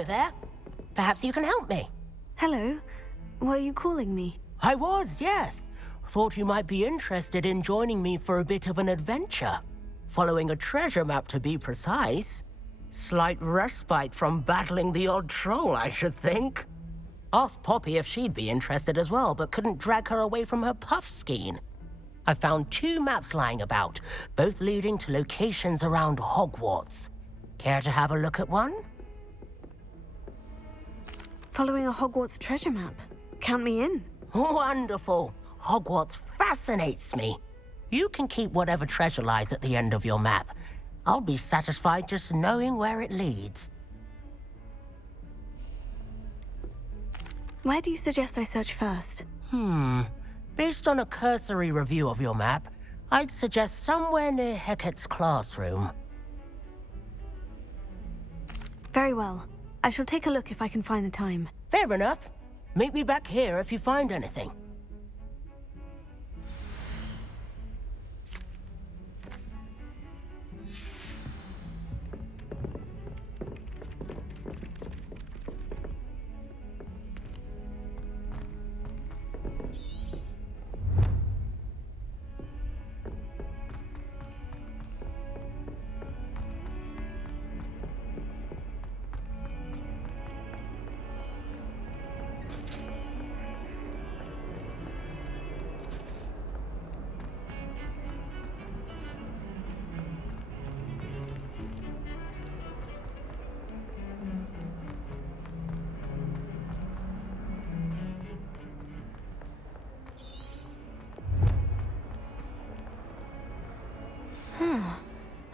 Hello there. Perhaps you can help me. Hello. Were you calling me? I was, yes. Thought you might be interested in joining me for a bit of an adventure. Following a treasure map, to be precise. Slight respite from battling the odd troll, I should think. Asked Poppy if she'd be interested as well, but couldn't drag her away from her puff skein. I found 2 maps lying about, both leading to locations around Hogwarts. Care to have a look at one? Following a Hogwarts treasure map. Count me in. Wonderful. Hogwarts fascinates me. You can keep whatever treasure lies at the end of your map. I'll be satisfied just knowing where it leads. Where do you suggest I search first? Based on a cursory review of your map, I'd suggest somewhere near Hecat's classroom. Very well. I shall take a look if I can find the time. Fair enough. Meet me back here if you find anything.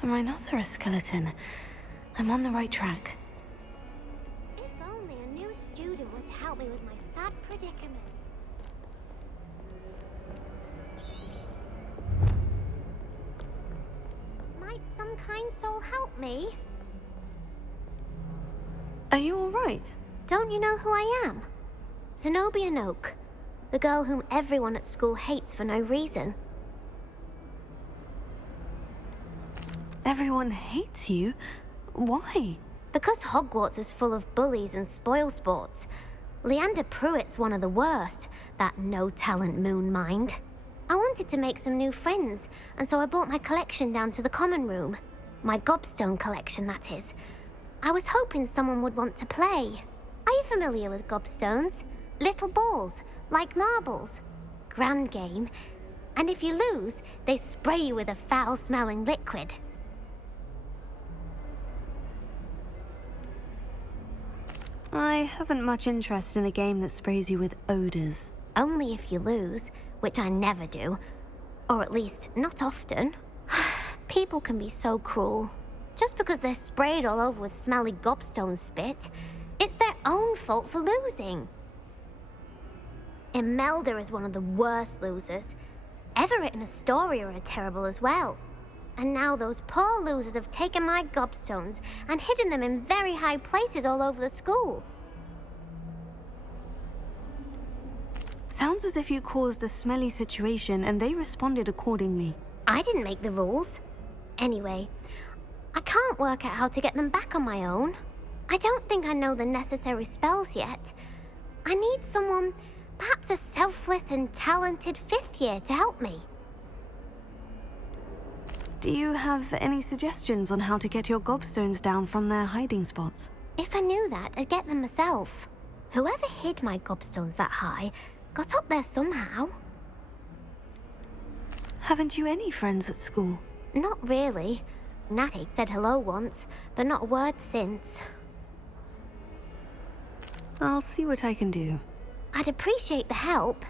A rhinoceros skeleton. I'm on the right track. If only a new student would help me with my sad predicament. Might some kind soul help me? Are you all right? Don't you know who I am? Zenobia Noak, the girl whom everyone at school hates for no reason. Everyone hates you? Why? Because Hogwarts is full of bullies and spoilsports. Leander Pruitt's one of the worst, that no-talent moon mind. I wanted to make some new friends, and so I brought my collection down to the common room. My gobstone collection, that is. I was hoping someone would want to play. Are you familiar with gobstones? Little balls, like marbles. Grand game. And if you lose, they spray you with a foul-smelling liquid. I haven't much interest in a game that sprays you with odors. Only if you lose, which I never do. Or at least, not often. People can be so cruel. Just because they're sprayed all over with smelly gobstone spit, it's their own fault for losing. Imelda is one of the worst losers. Everett and Astoria are terrible as well. And now those poor losers have taken my gobstones and hidden them in very high places all over the school. Sounds as if you caused a smelly situation and they responded accordingly. I didn't make the rules. Anyway, I can't work out how to get them back on my own. I don't think I know the necessary spells yet. I need someone, perhaps a selfless and talented 5th year to help me. Do you have any suggestions on how to get your gobstones down from their hiding spots? If I knew that, I'd get them myself. Whoever hid my gobstones that high got up there somehow. Haven't you any friends at school? Not really. Natty said hello once, but not a word since. I'll see what I can do. I'd appreciate the help.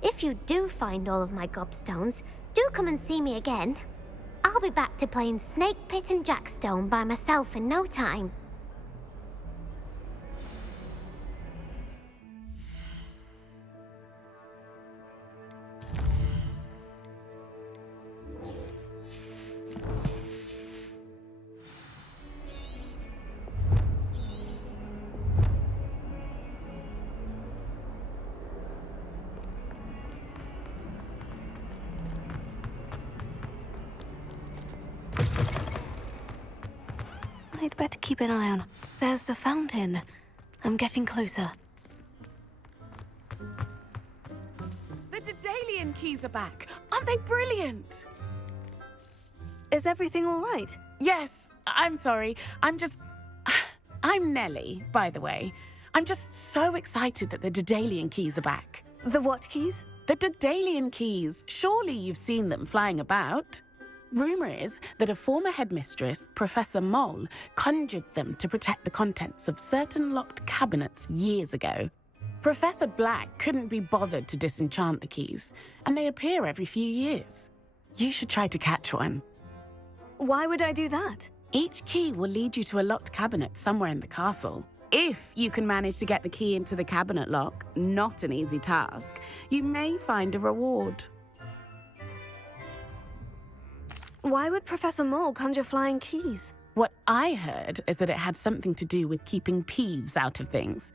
If you do find all of my gobstones, do come and see me again. I'll be back to playing Snake Pit and Jackstone by myself in no time. I I'd better keep an eye on. There's the fountain. I'm getting closer. The Daedalian keys are back. Aren't they brilliant? Is everything all right? Yes, I'm sorry. I'm Nellie, by the way. I'm just so excited that the Daedalian keys are back. The what keys? The Daedalian keys. Surely you've seen them flying about. Rumour is that a former headmistress, Professor Mole, conjured them to protect the contents of certain locked cabinets years ago. Professor Black couldn't be bothered to disenchant the keys, and they appear every few years. You should try to catch one. Why would I do that? Each key will lead you to a locked cabinet somewhere in the castle. If you can manage to get the key into the cabinet lock, not an easy task, you may find a reward. Why would Professor Mole conjure flying keys? What I heard is that it had something to do with keeping Peeves out of things.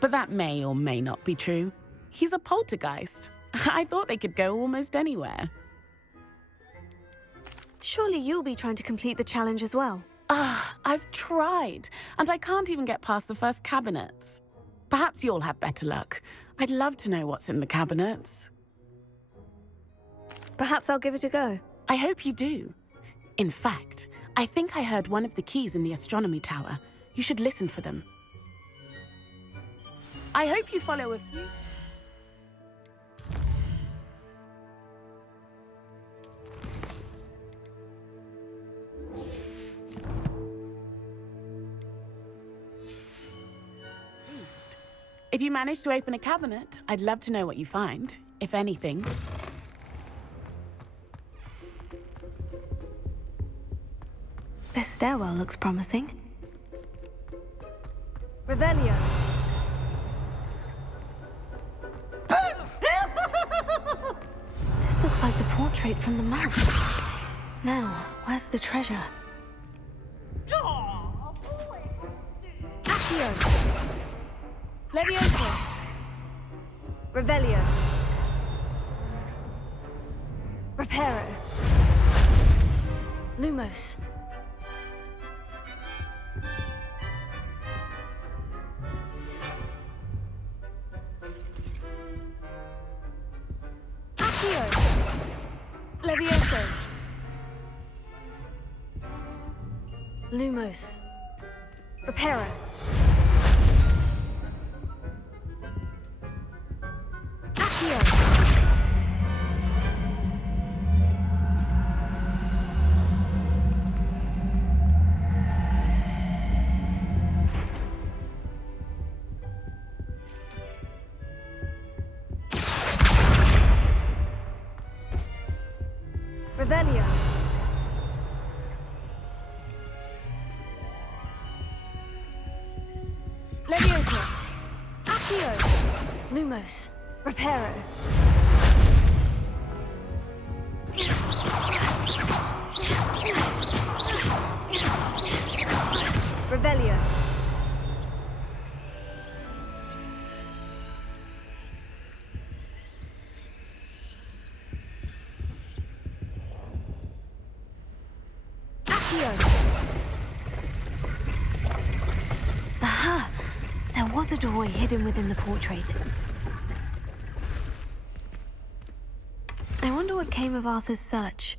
But that may or may not be true. He's a poltergeist. I thought they could go almost anywhere. Surely you'll be trying to complete the challenge as well. I've tried, and I can't even get past the first cabinets. Perhaps you'll have better luck. I'd love to know what's in the cabinets. Perhaps I'll give it a go. I hope you do. In fact, I think I heard one of the keys in the astronomy tower. You should listen for them. I hope you follow a few... If you manage to open a cabinet, I'd love to know what you find, if anything. This stairwell looks promising. Revelio. This looks like the portrait from the map. Now, where's the treasure? Accio. Leviosa. Revelio. Reparo. Lumos. Accio. Levioso. Lumos. Reparo. Revelio. Levioso. Accio. Lumos. Reparo. Revelio. Aha! There was a doorway hidden within the portrait. I wonder what came of Arthur's search.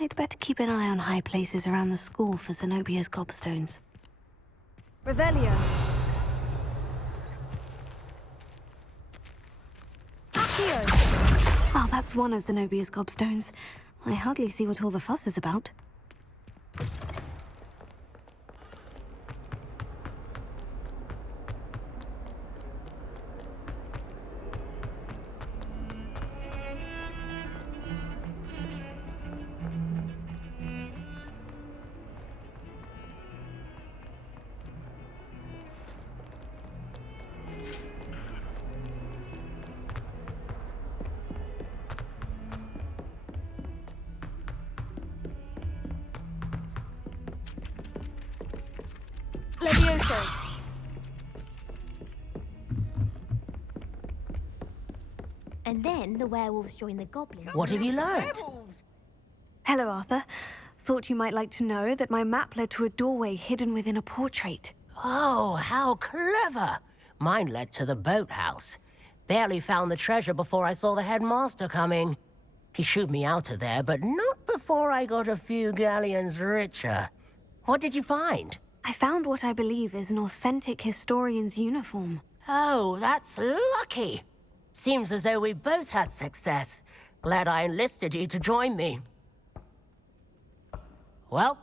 I'd better keep an eye on high places around the school for Zenobia's gobstones. Revelio. Accio. Oh, that's one of Zenobia's gobstones. I hardly see what all the fuss is about. Levioso. And then the werewolves join the goblins. What have you learned? Hello, Arthur. Thought you might like to know that my map led to a doorway hidden within a portrait. Oh, how clever! Mine led to the boathouse. Barely found the treasure before I saw the headmaster coming. He shooed me out of there, but not before I got a few galleons richer. What did you find? I found what I believe is an authentic historian's uniform. Oh, that's lucky. Seems as though we both had success. Glad I enlisted you to join me. Well,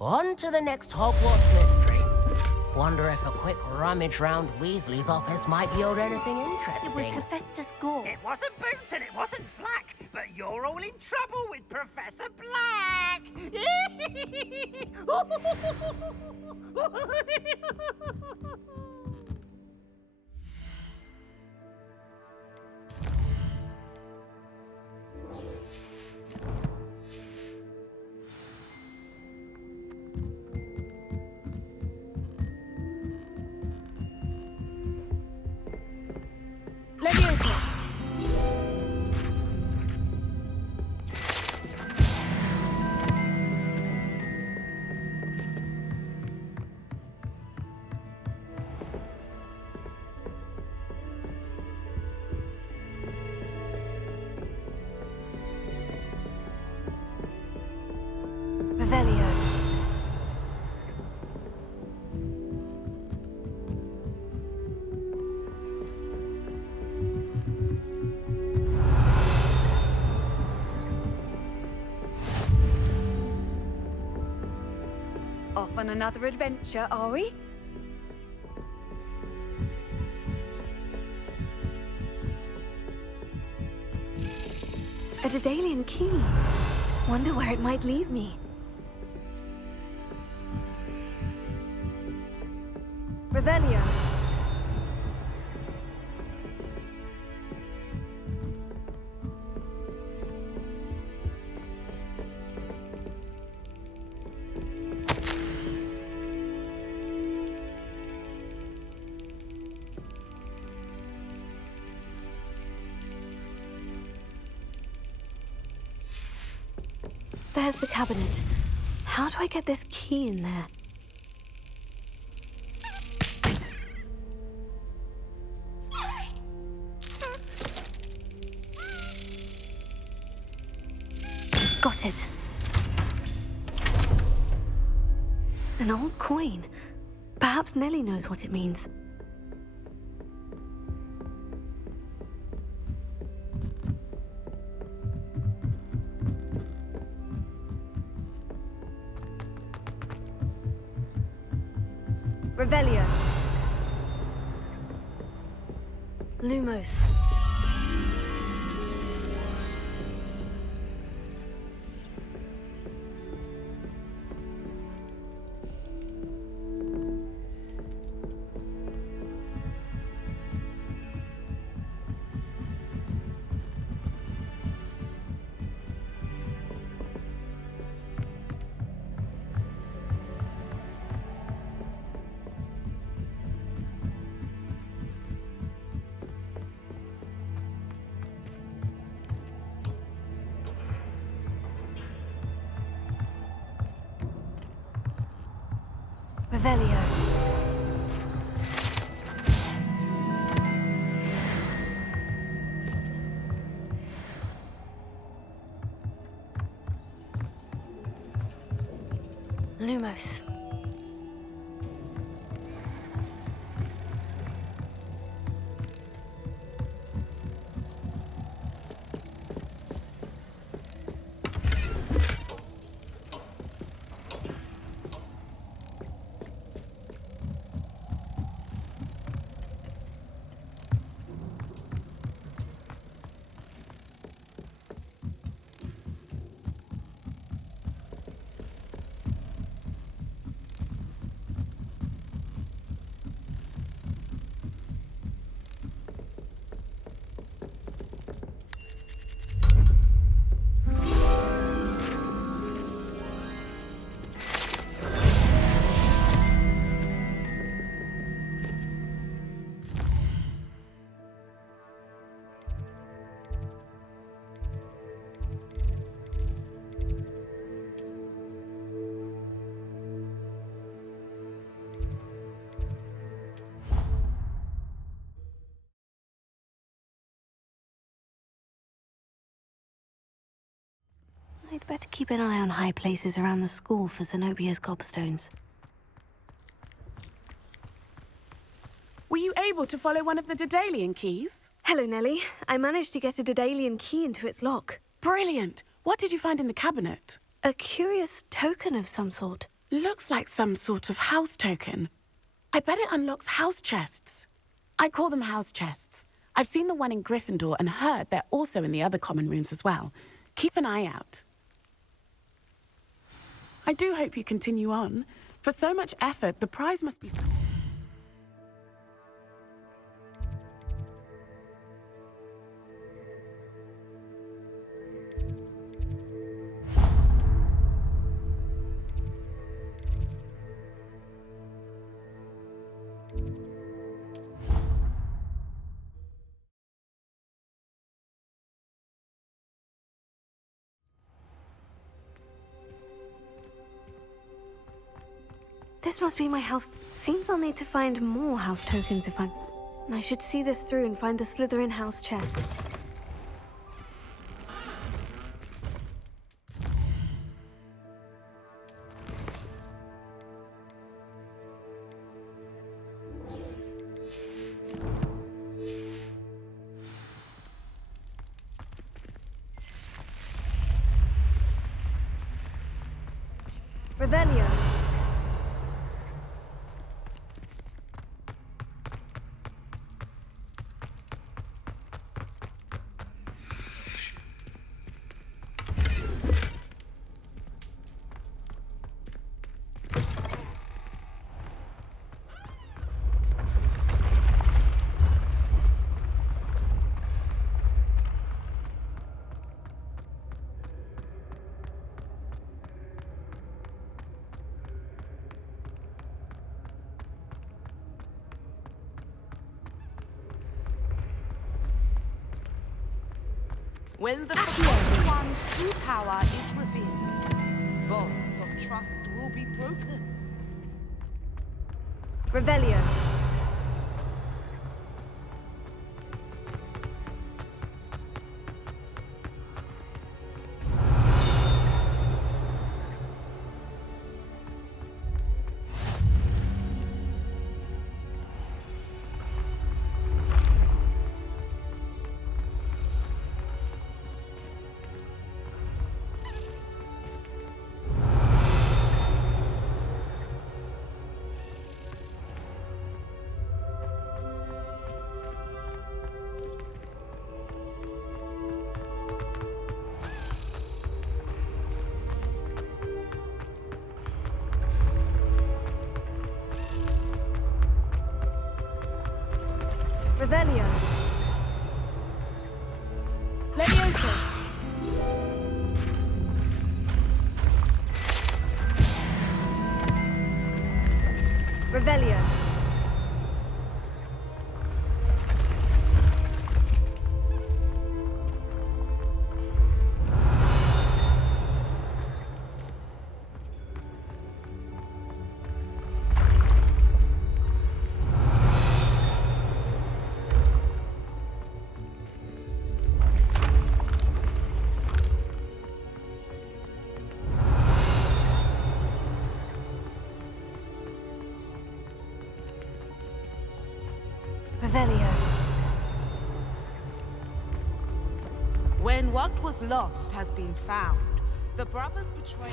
on to the next Hogwarts mystery. Wonder if a quick rummage round Weasley's office might yield anything It interesting. was Professor Gore. It wasn't Boots and it wasn't Flack, but you're all in trouble with Professor Black! Levioso. Revelio. Off on another adventure, are we? A Daedalian key. Wonder where it might lead me. Revelio. There's the cabinet. How do I get this key in there? Got it. An old coin. Perhaps Nellie knows what it means. Revelio. Lumos. Revelio. Lumos. I'd better keep an eye on high places around the school for Zenobia's gobstones. Were you able to follow one of the Daedalian keys? Hello, Nellie. I managed to get a Daedalian key into its lock. Brilliant! What did you find in the cabinet? A curious token of some sort. Looks like some sort of house token. I bet it unlocks house chests. I call them house chests. I've seen the one in Gryffindor and heard they're also in the other common rooms as well. Keep an eye out. I do hope you continue on. For so much effort, the prize must be... This must be my house. Seems I'll need to find more house tokens if I should see this through and find the Slytherin house chest. Revelio. When the one's true power is revealed, bonds of trust will be broken. Revelio. Revelio. Levioso. Revelio. Revelio. When what was lost has been found, the brothers betrayal.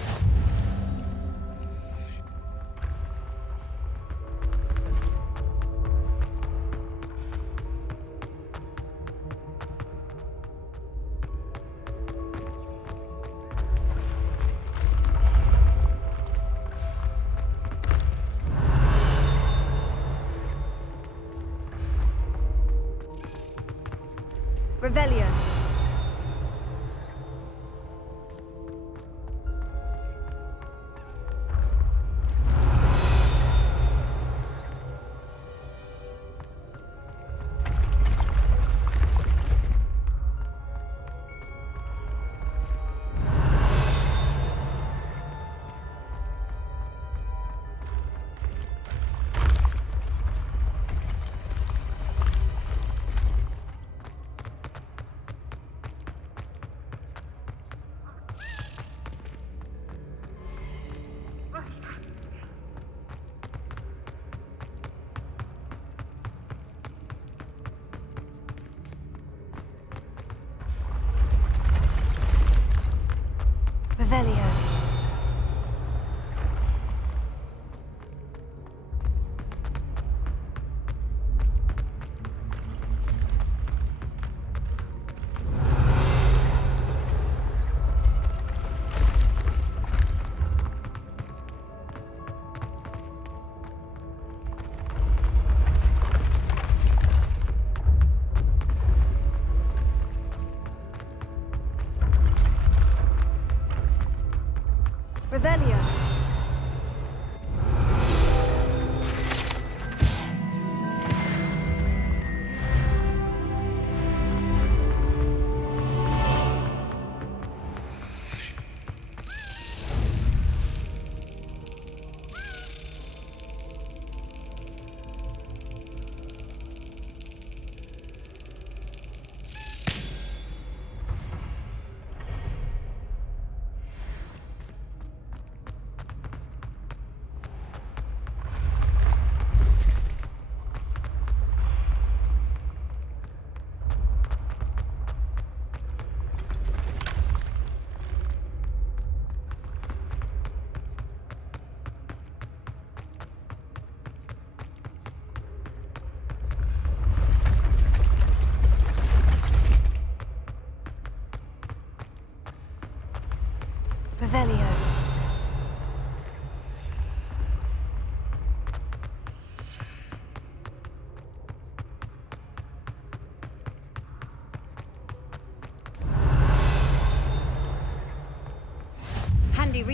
Revelio.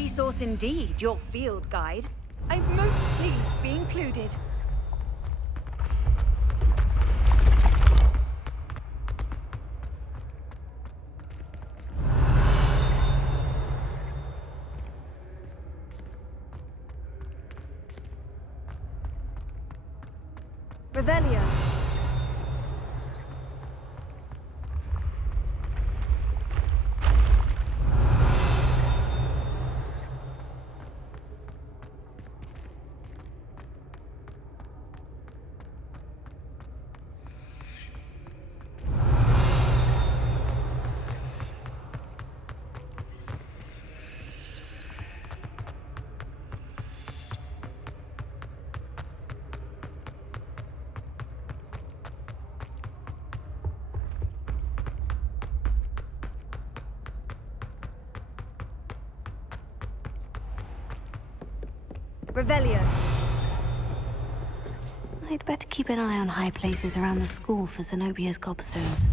resource indeed, your field guide. I'm most pleased to be included. Revelio. Revelio. I'd better keep an eye on high places around the school for Zenobia's gobstones.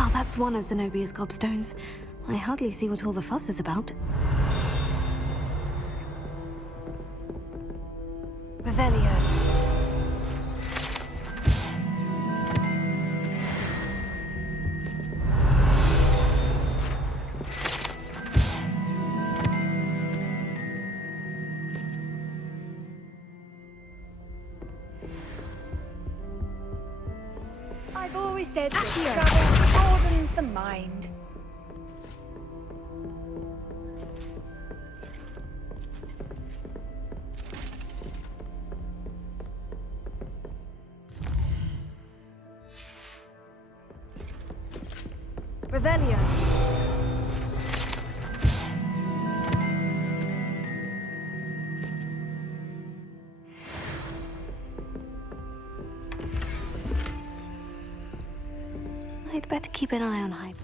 Oh, that's one of Zenobia's gobstones. I hardly see what all the fuss is about. Revelio. I've always said that travel broadens the mind. Revelio. I'd better keep an eye on high.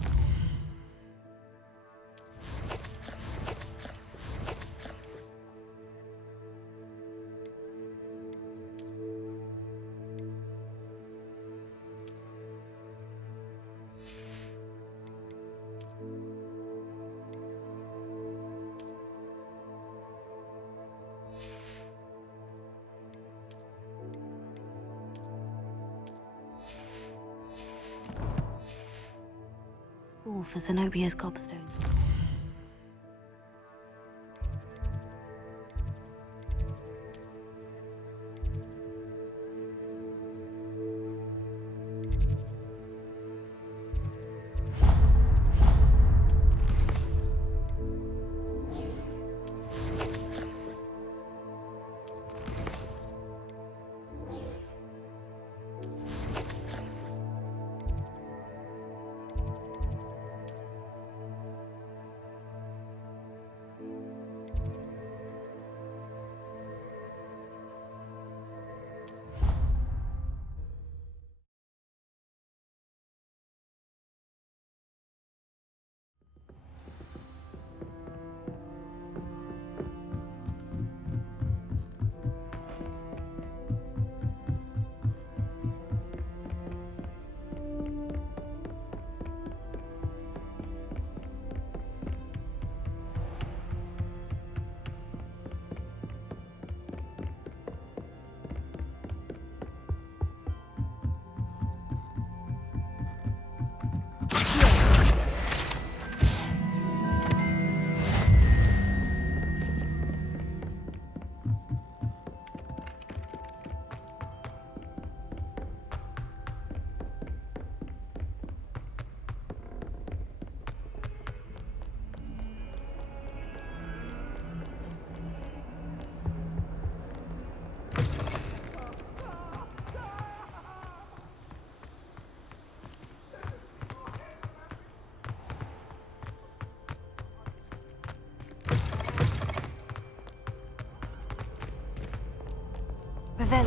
School for Zenobia's gobstones.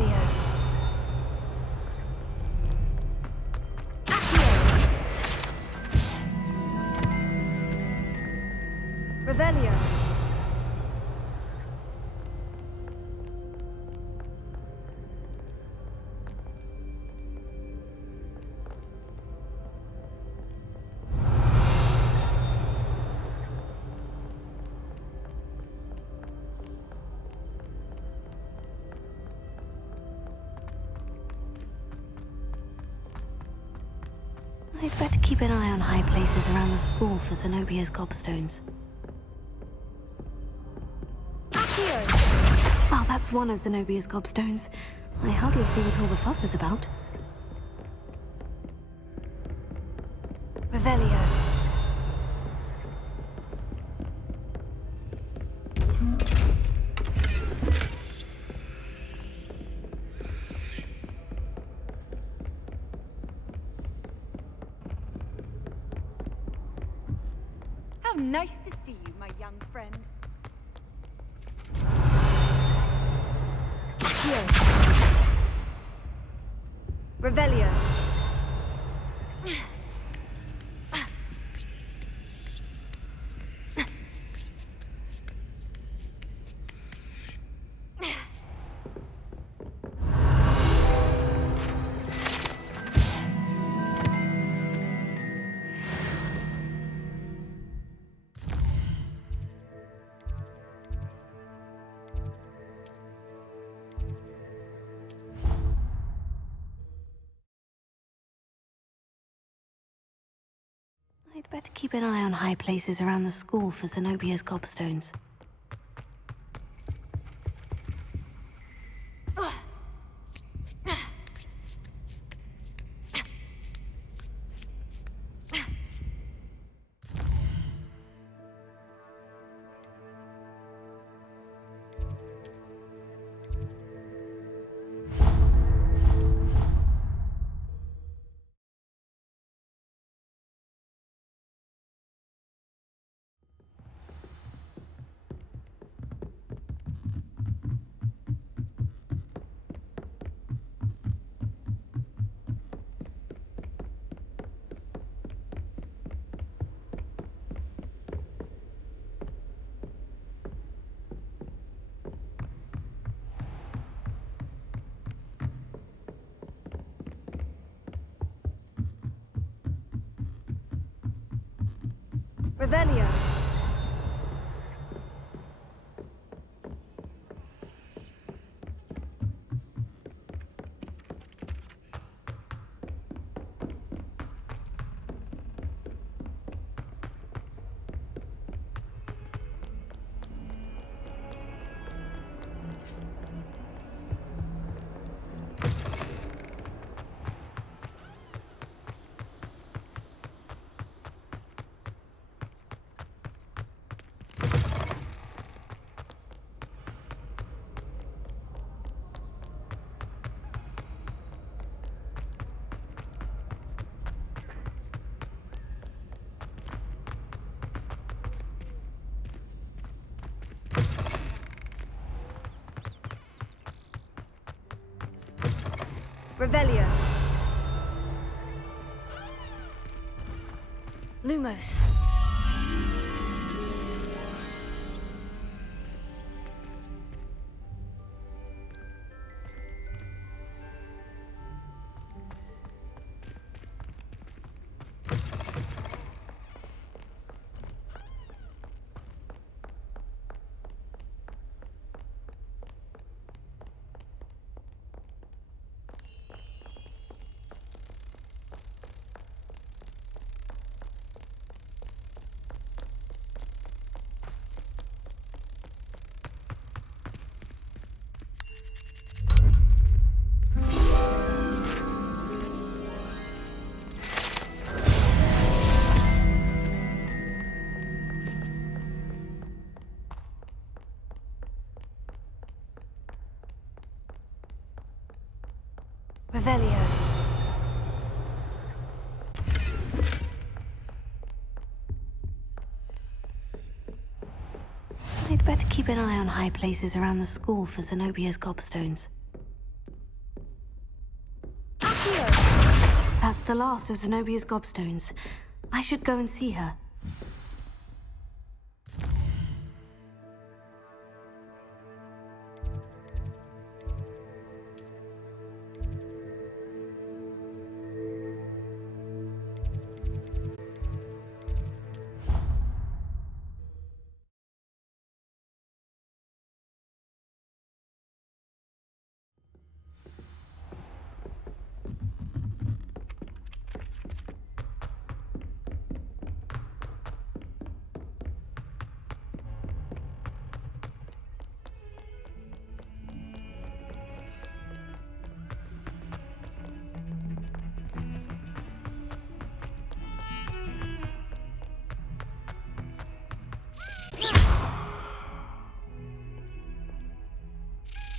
Revelio. Revelio. I'd better keep an eye on high places around the school for Zenobia's gobstones. Oh, that's one of Zenobia's gobstones. I hardly see what all the fuss is about. Revelio. How nice to see you, my young friend. Revelio. I'd better keep an eye on high places around the school for Zenobia's gobstones. Revelio. Revelio. Lumos. Revelio. I'd better keep an eye on high places around the school for Zenobia's gobstones. That's the last of Zenobia's gobstones. I should go and see her.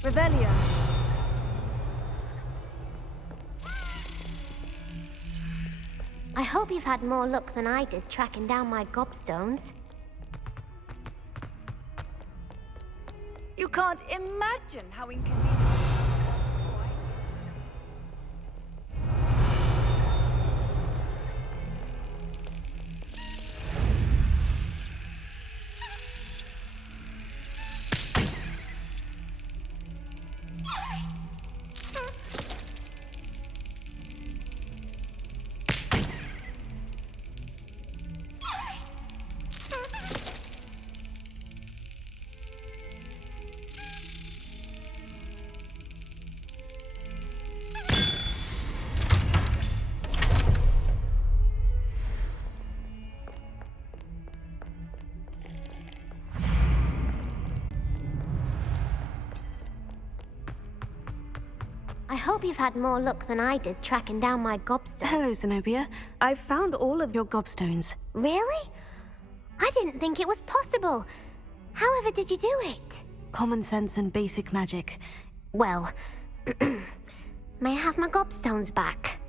Revelio. I hope you've had more luck than I did tracking down my gobstones. You can't imagine how inconvenient. I hope you've had more luck than I did tracking down my gobstones. Hello, Zenobia. I've found all of your gobstones. Really? I didn't think it was possible. However did you do it? Common sense and basic magic. Well, may I have my gobstones back?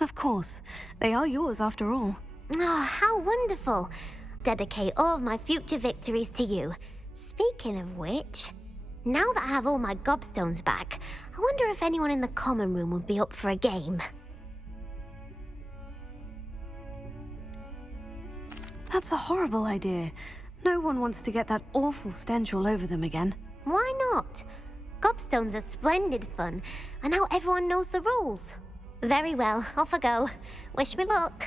Of course. They are yours after all. Oh, how wonderful. Dedicate all of my future victories to you. Speaking of which, now that I have all my gobstones back, I wonder if anyone in the common room would be up for a game. That's a horrible idea. No one wants to get that awful stench all over them again. Why not? Gobstones are splendid fun, and now everyone knows the rules. Very well, off I go. Wish me luck.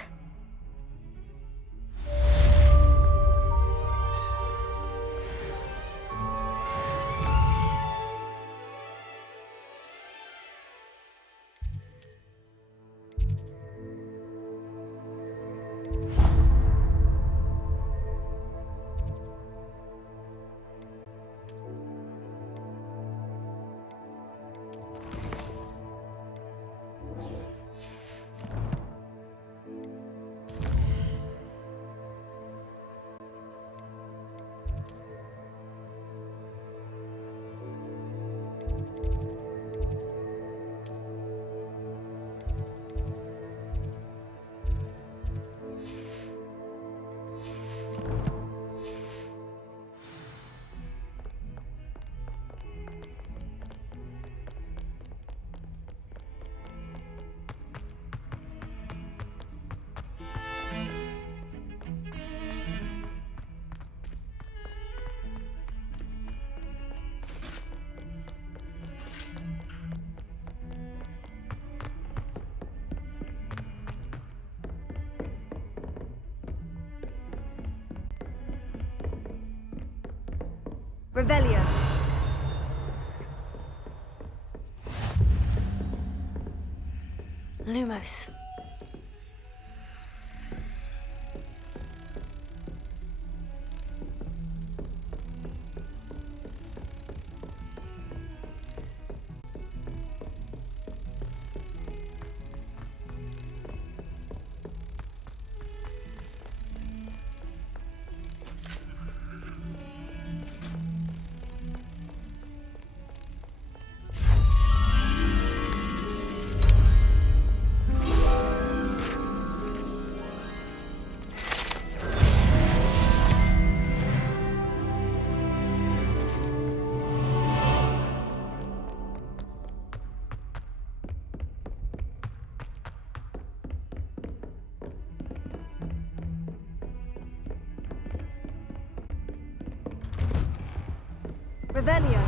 Revelio. Lumos. Revelio.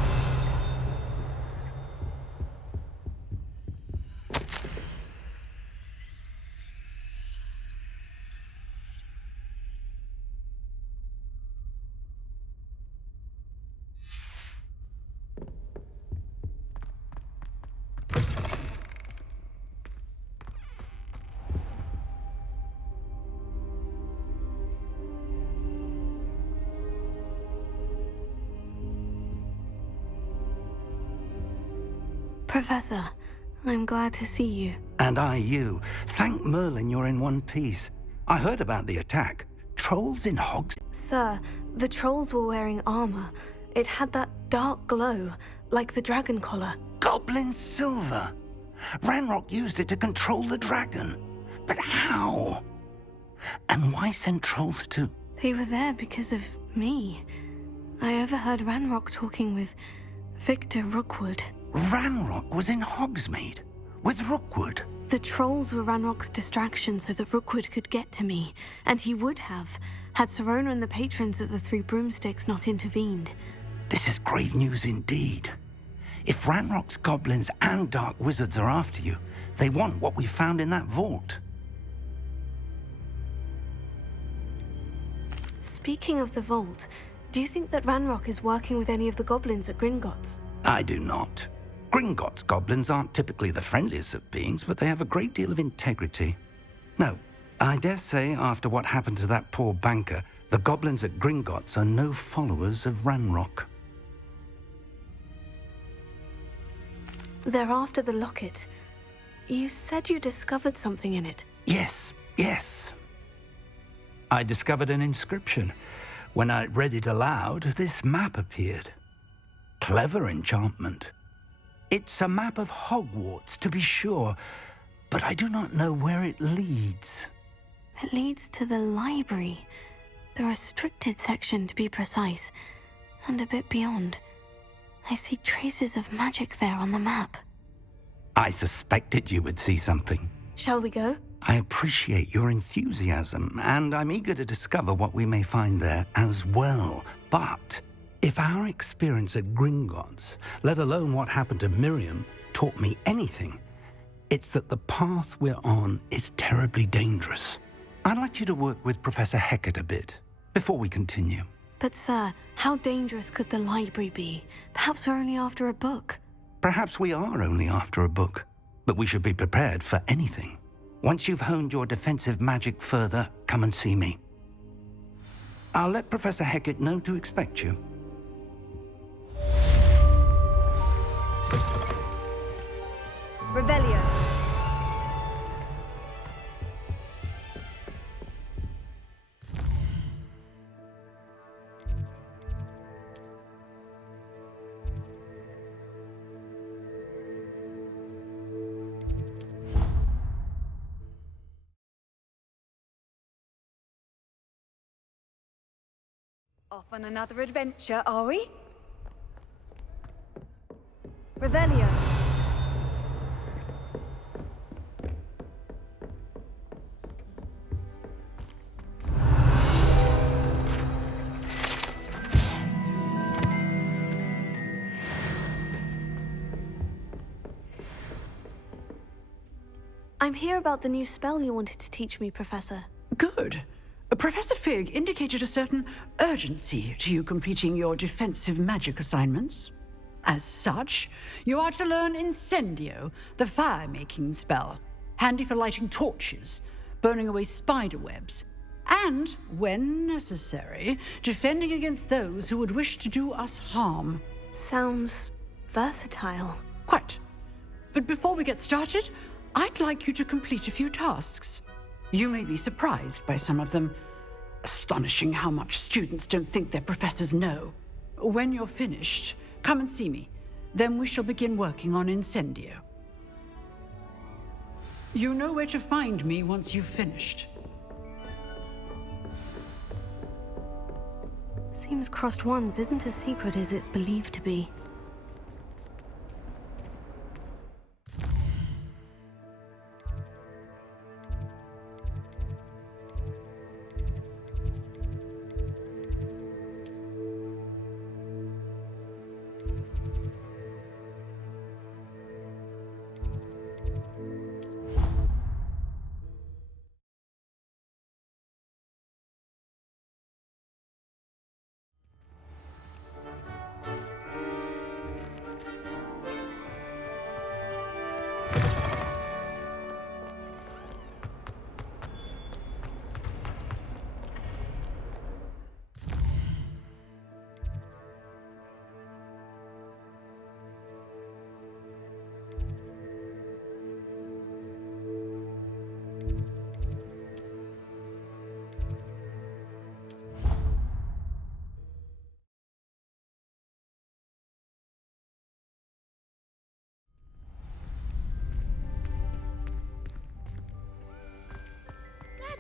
Professor, I'm glad to see you. And I you. Thank Merlin you're in one piece. I heard about the attack. Trolls in Hogs... Sir, the trolls were wearing armor. It had that dark glow, like the dragon collar. Goblin silver. Ranrock used it to control the dragon. But how? And why send trolls too? They were there because of me. I overheard Ranrock talking with Victor Rookwood. Ranrock was in Hogsmeade with Rookwood. The trolls were Ranrock's distraction so that Rookwood could get to me, and he would have, had Serona and the patrons at the Three Broomsticks not intervened. This is grave news indeed. If Ranrock's goblins and dark wizards are after you, they want what we found in that vault. Speaking of the vault, do you think that Ranrock is working with any of the goblins at Gringotts? I do not. Gringotts goblins aren't typically the friendliest of beings, but they have a great deal of integrity. No, I dare say after what happened to that poor banker, the goblins at Gringotts are no followers of Ranrock. They're after the locket. You said you discovered something in it. Yes. I discovered an inscription. When I read it aloud, this map appeared. Clever enchantment. It's a map of Hogwarts, to be sure, but I do not know where it leads. It leads to the library. The restricted section, to be precise, and a bit beyond. I see traces of magic there on the map. I suspected you would see something. Shall we go? I appreciate your enthusiasm, and I'm eager to discover what we may find there as well. But if our experience at Gringotts, let alone what happened to Miriam, taught me anything, it's that the path we're on is terribly dangerous. I'd like you to work with Professor Hecat a bit before we continue. But sir, how dangerous could the library be? Perhaps we're only after a book. Perhaps we are only after a book, but we should be prepared for anything. Once you've honed your defensive magic further, come and see me. I'll let Professor Hecat know to expect you. Revelio. Off on another adventure, are we? Revelio. I'm here about the new spell you wanted to teach me, Professor. Good. Professor Fig indicated a certain urgency to you completing your defensive magic assignments. As such, you are to learn Incendio, the fire-making spell, handy for lighting torches, burning away spider webs, and, when necessary, defending against those who would wish to do us harm. Sounds versatile. Quite. But before we get started, I'd like you to complete a few tasks. You may be surprised by some of them. Astonishing how much students don't think their professors know. When you're finished, come and see me. Then we shall begin working on Incendio. You know where to find me once you've finished. Seems Crossed Wands isn't as secret as it's believed to be.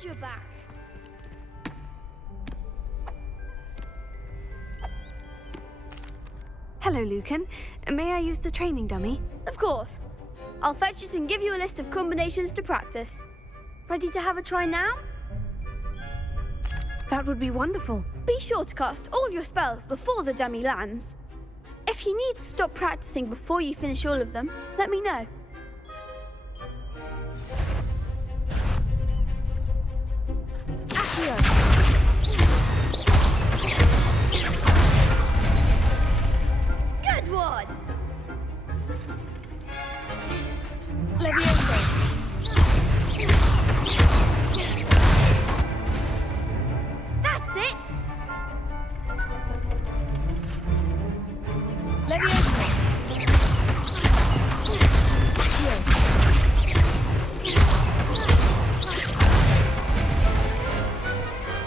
Glad you're back. Hello, Lucan. May I use the training dummy? Of course. I'll fetch it and give you a list of combinations to practice. Ready to have a try now? That would be wonderful. Be sure to cast all your spells before the dummy lands. If you need to stop practicing before you finish all of them, let me know. Accio. Good one! Leviosa. That's it! Leviosa.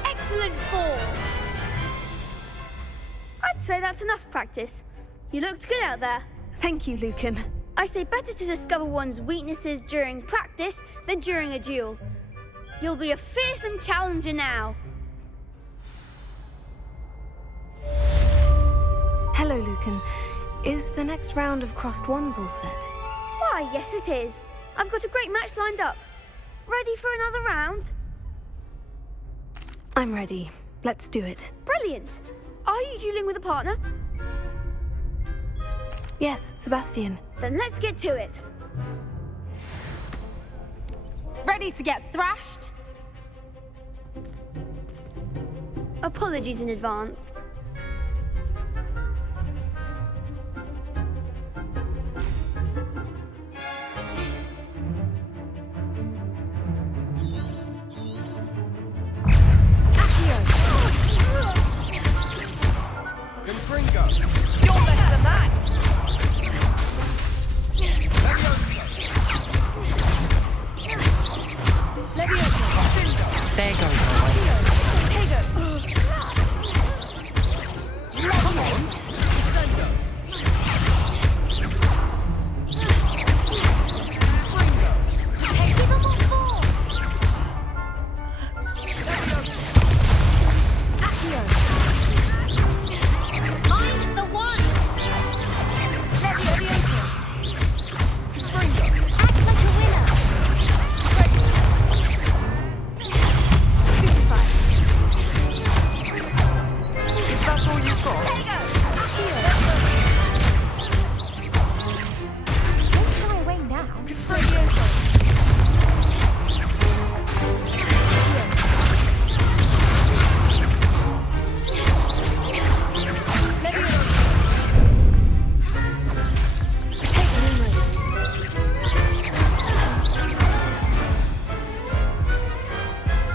Excellent form! I'd say that's enough practice. You looked good out there. Thank you, Lucan. I say better to discover one's weaknesses during practice than during a duel. You'll be a fearsome challenger now. Hello, Lucan. Is the next round of crossed wands all set? Why, yes it is. I've got a great match lined up. Ready for another round? I'm ready. Let's do it. Brilliant. Are you dueling with a partner? Yes, Sebastian. Then let's get to it. Ready to get thrashed? Apologies in advance. You're less than that! There goes my way. Mind the one! That's all you've got? Don't shy away now.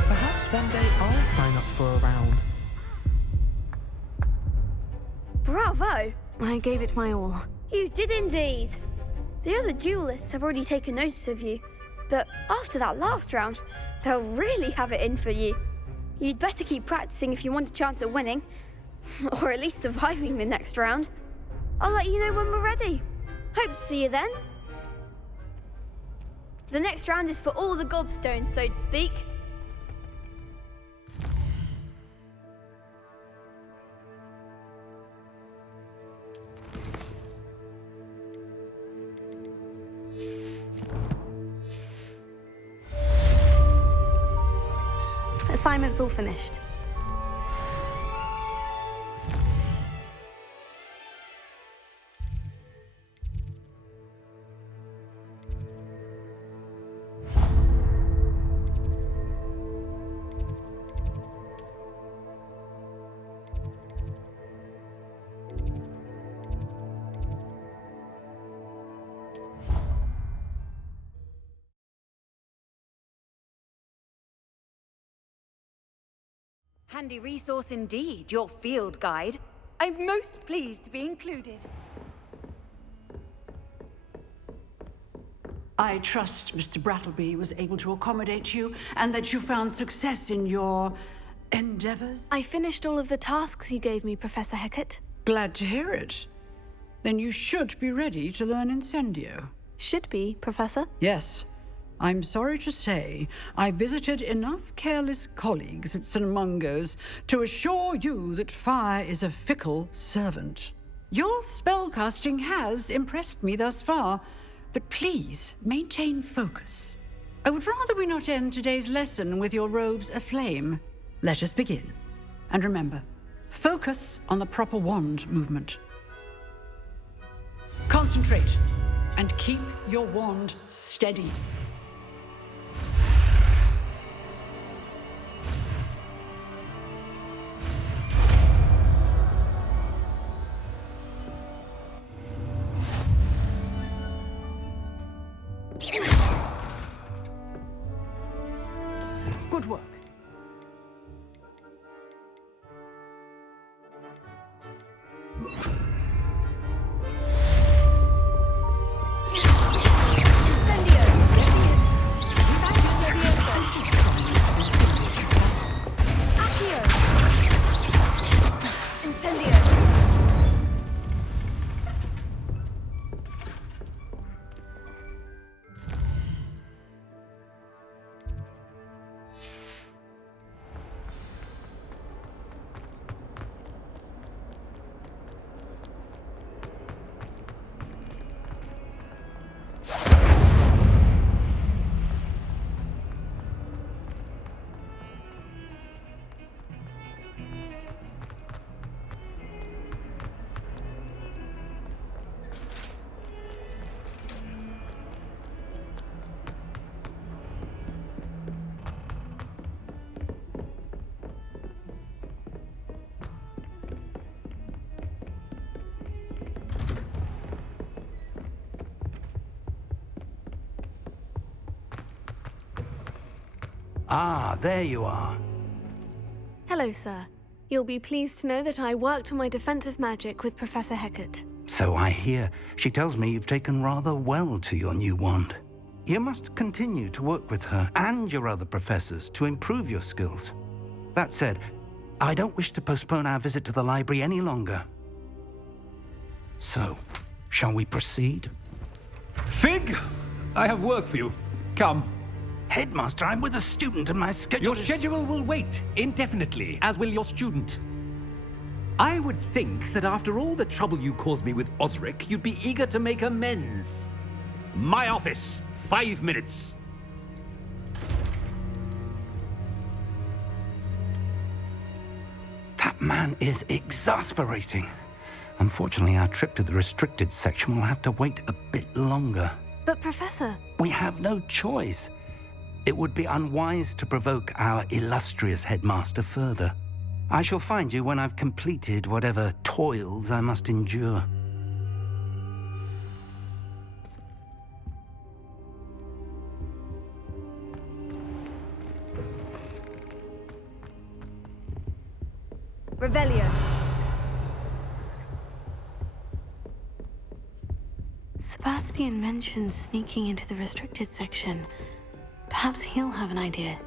Perhaps one day I'll sign up for a round. Bravo! I gave it my all. You did indeed. The other duelists have already taken notice of you, but after that last round, they'll really have it in for you. You'd better keep practicing if you want a chance at winning, or at least surviving the next round. I'll let you know when we're ready. Hope to see you then. The next round is for all the gobstones, so to speak. Assignment's all finished. Handy resource indeed, your field guide. I'm most pleased to be included. I trust Mr. Brattleby was able to accommodate you and that you found success in your endeavors. I finished all of the tasks you gave me, Professor Hecat. Glad to hear it. Then you should be ready to learn Incendio. Should be, Professor. Yes. I'm sorry to say, I visited enough careless colleagues at St. Mungo's to assure you that fire is a fickle servant. Your spellcasting has impressed me thus far, but please maintain focus. I would rather we not end today's lesson with your robes aflame. Let us begin. And remember, focus on the proper wand movement. Concentrate and keep your wand steady. Good work. Ah, there you are. Hello, sir. You'll be pleased to know that I worked on my defensive magic with Professor Hecat. So I hear. She tells me you've taken rather well to your new wand. You must continue to work with her and your other professors to improve your skills. That said, I don't wish to postpone our visit to the library any longer. So, shall we proceed? Fig, I have work for you. Come. Headmaster, I'm with a student and my schedule Your schedule will wait indefinitely, as will your student. I would think that after all the trouble you caused me with Osric, you'd be eager to make amends. My office, 5 minutes. That man is exasperating. Unfortunately, our trip to the restricted section will have to wait a bit longer. But, Professor... We have no choice. It would be unwise to provoke our illustrious headmaster further. I shall find you when I've completed whatever toils I must endure. Revelio. Sebastian mentioned sneaking into the restricted section. Perhaps he'll have an idea.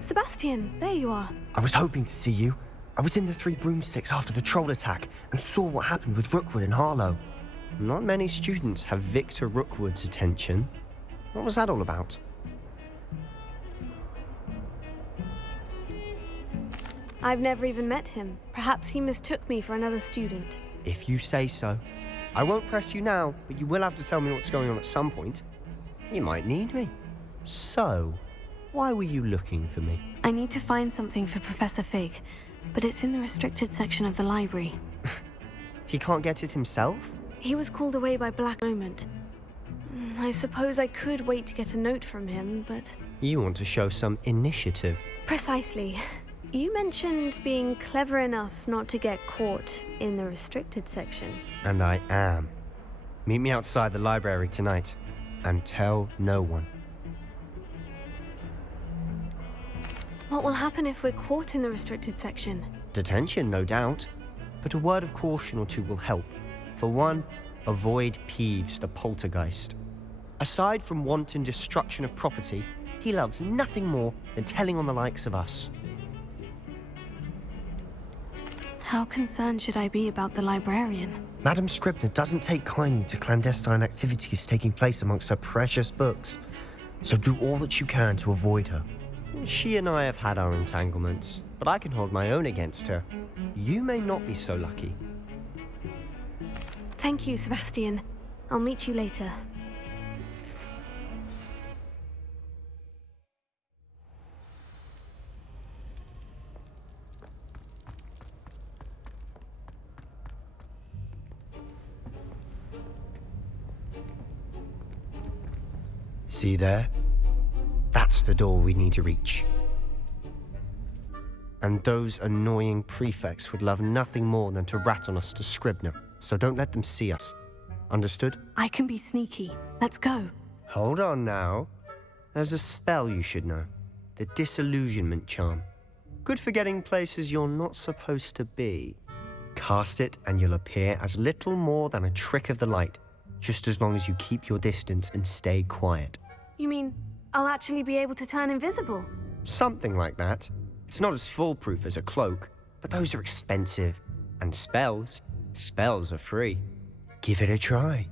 Sebastian, there you are. I was hoping to see you. I was in the Three Broomsticks after the troll attack and saw what happened with Rookwood and Harlow. Not many students have Victor Rookwood's attention. What was that all about? I've never even met him. Perhaps he mistook me for another student. If you say so. I won't press you now, but you will have to tell me what's going on at some point. You might need me. So, why were you looking for me? I need to find something for Professor Fig, but it's in the restricted section of the library. He can't get it himself? He was called away by Black Moment. I suppose I could wait to get a note from him, but... You want to show some initiative. Precisely. You mentioned being clever enough not to get caught in the restricted section. And I am. Meet me outside the library tonight, and tell no one. What will happen if we're caught in the restricted section? Detention, no doubt. But a word of caution or two will help. For one, avoid Peeves, the poltergeist. Aside from wanton destruction of property, he loves nothing more than telling on the likes of us. How concerned should I be about the librarian? Madame Scribner doesn't take kindly to clandestine activities taking place amongst her precious books. So do all that you can to avoid her. She and I have had our entanglements, but I can hold my own against her. You may not be so lucky. Thank you, Sebastian. I'll meet you later. See there? That's the door we need to reach. And those annoying prefects would love nothing more than to rat on us to Scribner, so don't let them see us. Understood? I can be sneaky. Let's go. Hold on now. There's a spell you should know. The Disillusionment Charm. Good for getting places you're not supposed to be. Cast it and you'll appear as little more than a trick of the light, just as long as you keep your distance and stay quiet. You mean I'll actually be able to turn invisible? Something like that. It's not as foolproof as a cloak, but those are expensive. And spells are free. Give it a try.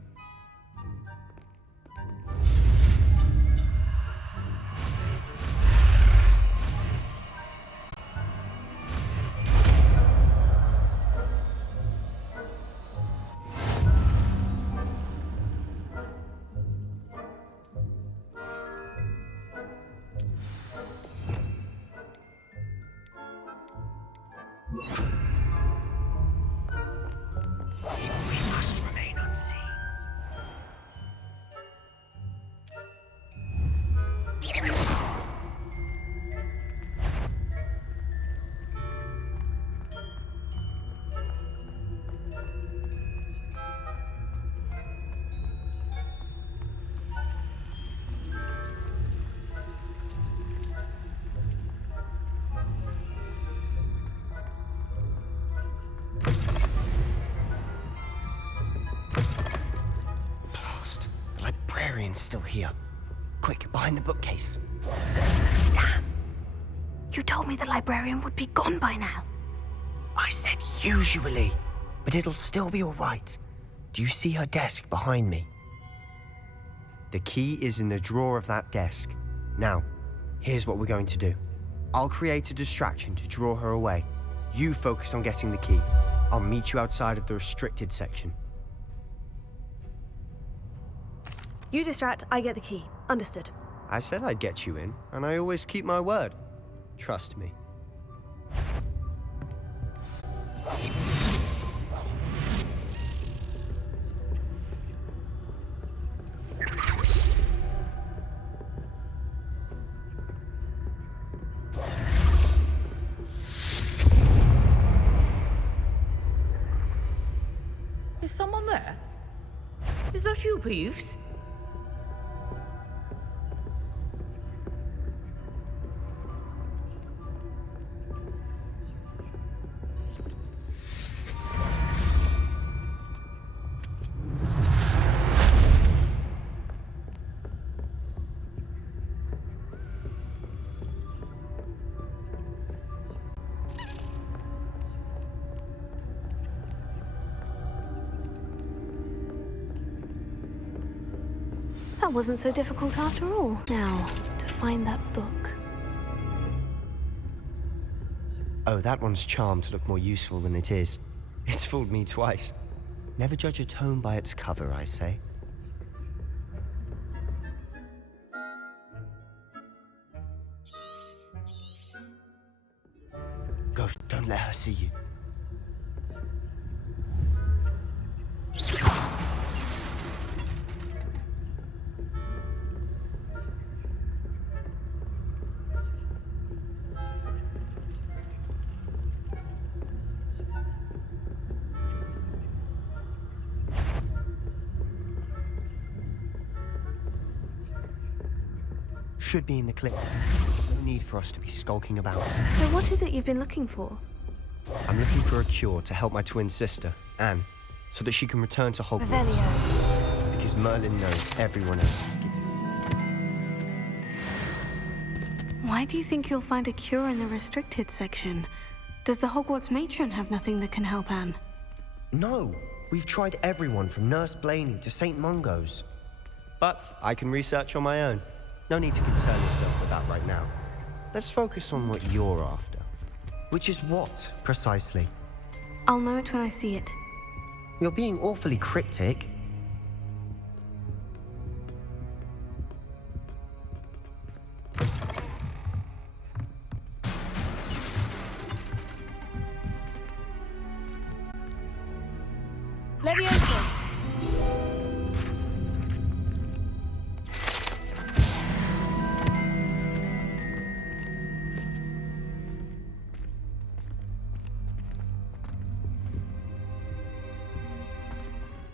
We must remain unseen. Blast! The librarian's still here. Quick, behind the bookcase. Damn. You told me the librarian would be gone by now. I said usually, but it'll still be all right. Do you see her desk behind me? The key is in the drawer of that desk. Now, here's what we're going to do. I'll create a distraction to draw her away. You focus on getting the key. I'll meet you outside of the restricted section. You distract, I get the key. Understood. I said I'd get you in, and I always keep my word. Trust me. Is someone there? Is that you, Peeves? That wasn't so difficult after all. Now, to find that book. Oh, that one's charmed to look more useful than it is. It's fooled me twice. Never judge a tome by its cover, I say. Go, don't let her see you. Should be in the clip. No need for us to be skulking about. So what is it you've been looking for? I'm looking for a cure to help my twin sister, Anne, so that she can return to Hogwarts. Revelio. Because Merlin knows everyone else is giving. Why do you think you'll find a cure in the restricted section? Does the Hogwarts matron have nothing that can help Anne? No, we've tried everyone from Nurse Blaney to St. Mungo's. But I can research on my own. No need to concern yourself with that right now. Let's focus on what you're after. Which is what, precisely? I'll know it when I see it. You're being awfully cryptic. Leviosa.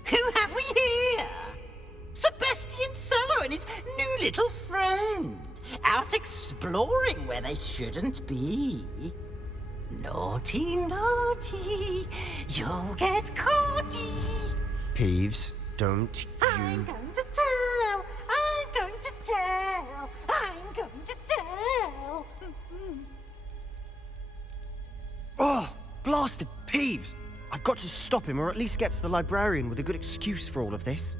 Who have we here? Sebastian Sallow and his new little friend. Out exploring where they shouldn't be. Naughty, naughty, you'll get caughty. Peeves, don't you... I'm going to tell, I'm going to tell, I'm going to tell. Oh, blasted Peeves! I've got to stop him, or at least get to the librarian with a good excuse for all of this.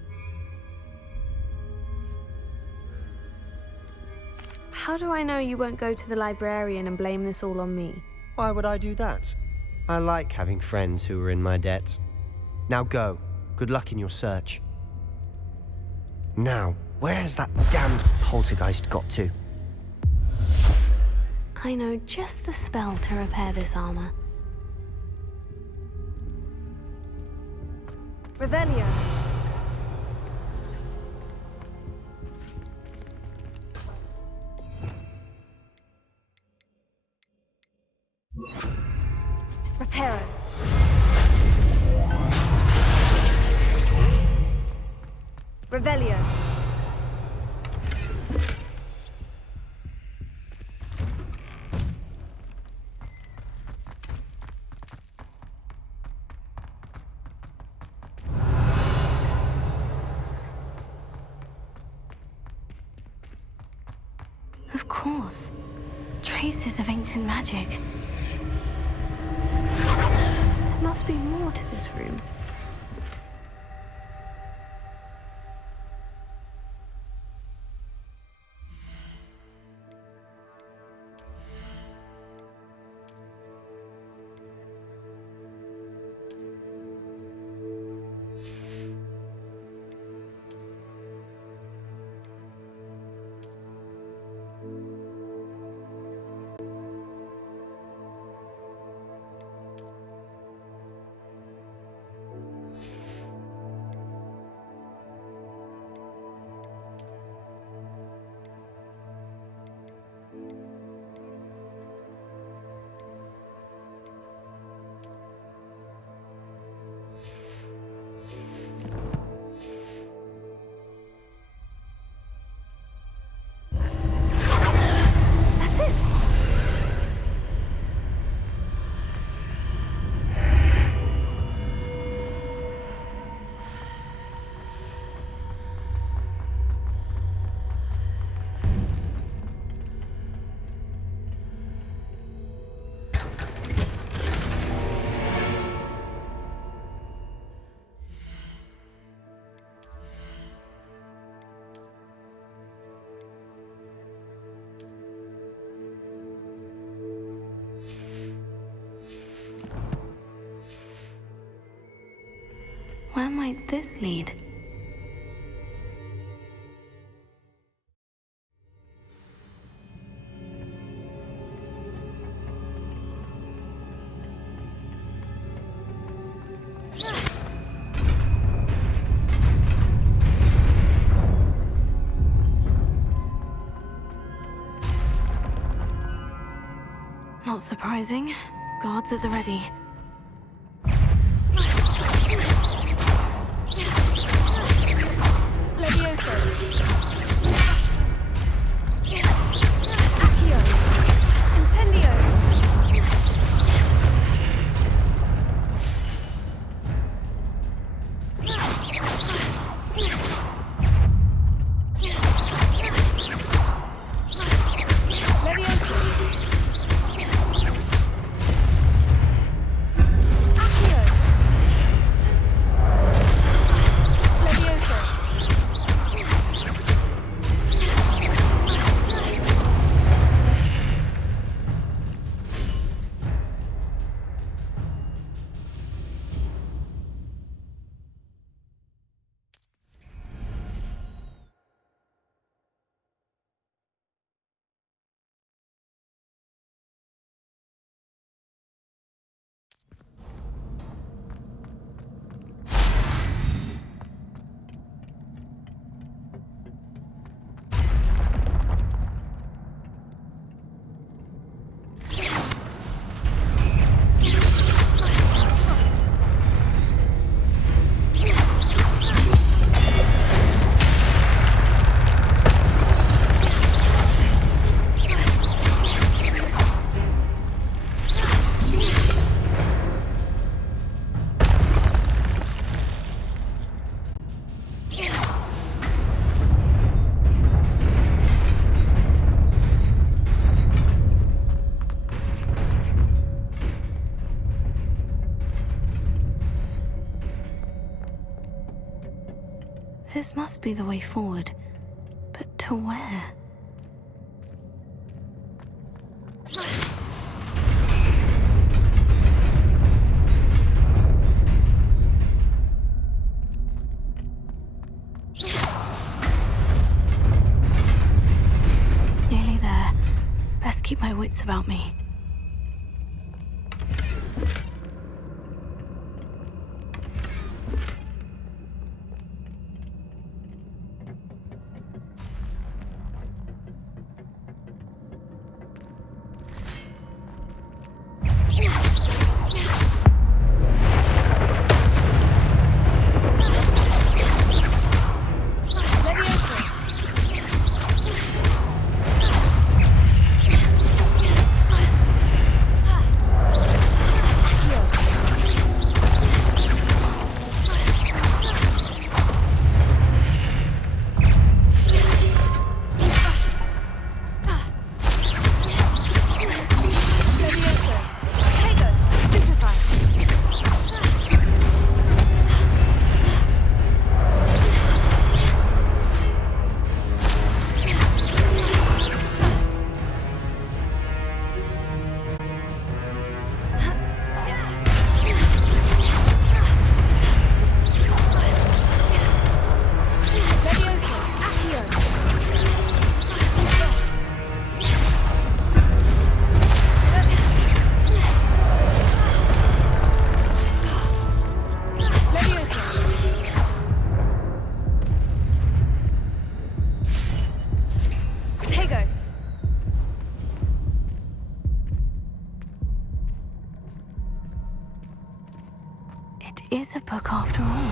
How do I know you won't go to the librarian and blame this all on me? Why would I do that? I like having friends who are in my debt. Now go. Good luck in your search. Now, where has that damned poltergeist got to? I know just the spell to repair this armor. Revelio. Reparo. Revelio. Of course. Traces of ancient magic. There must be more to this room. Where might this lead? Not surprising. Guards at the ready. Leviosa. Accio. This must be the way forward. But to where? Nearly there. Best keep my wits about me. It is a book after all.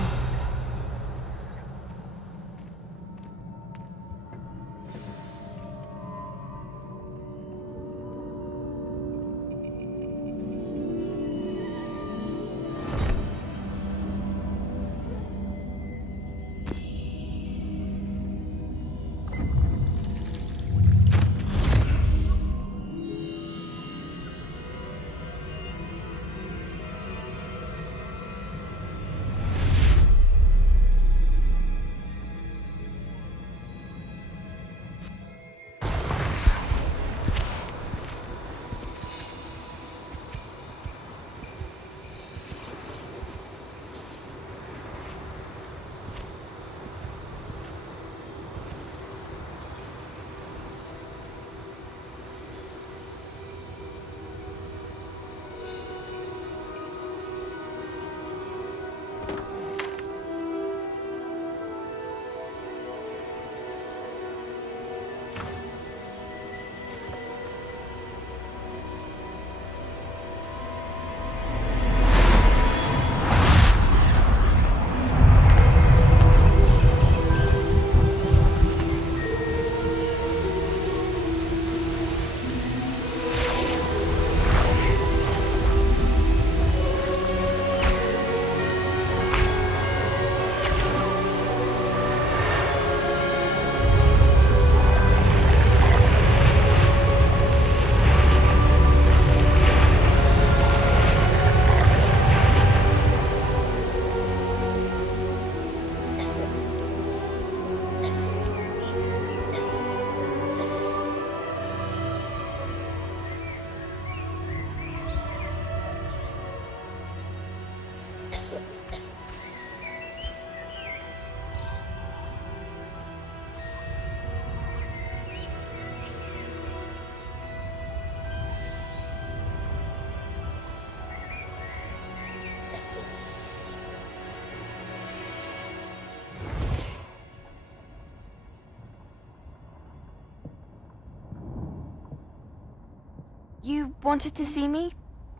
You wanted to see me?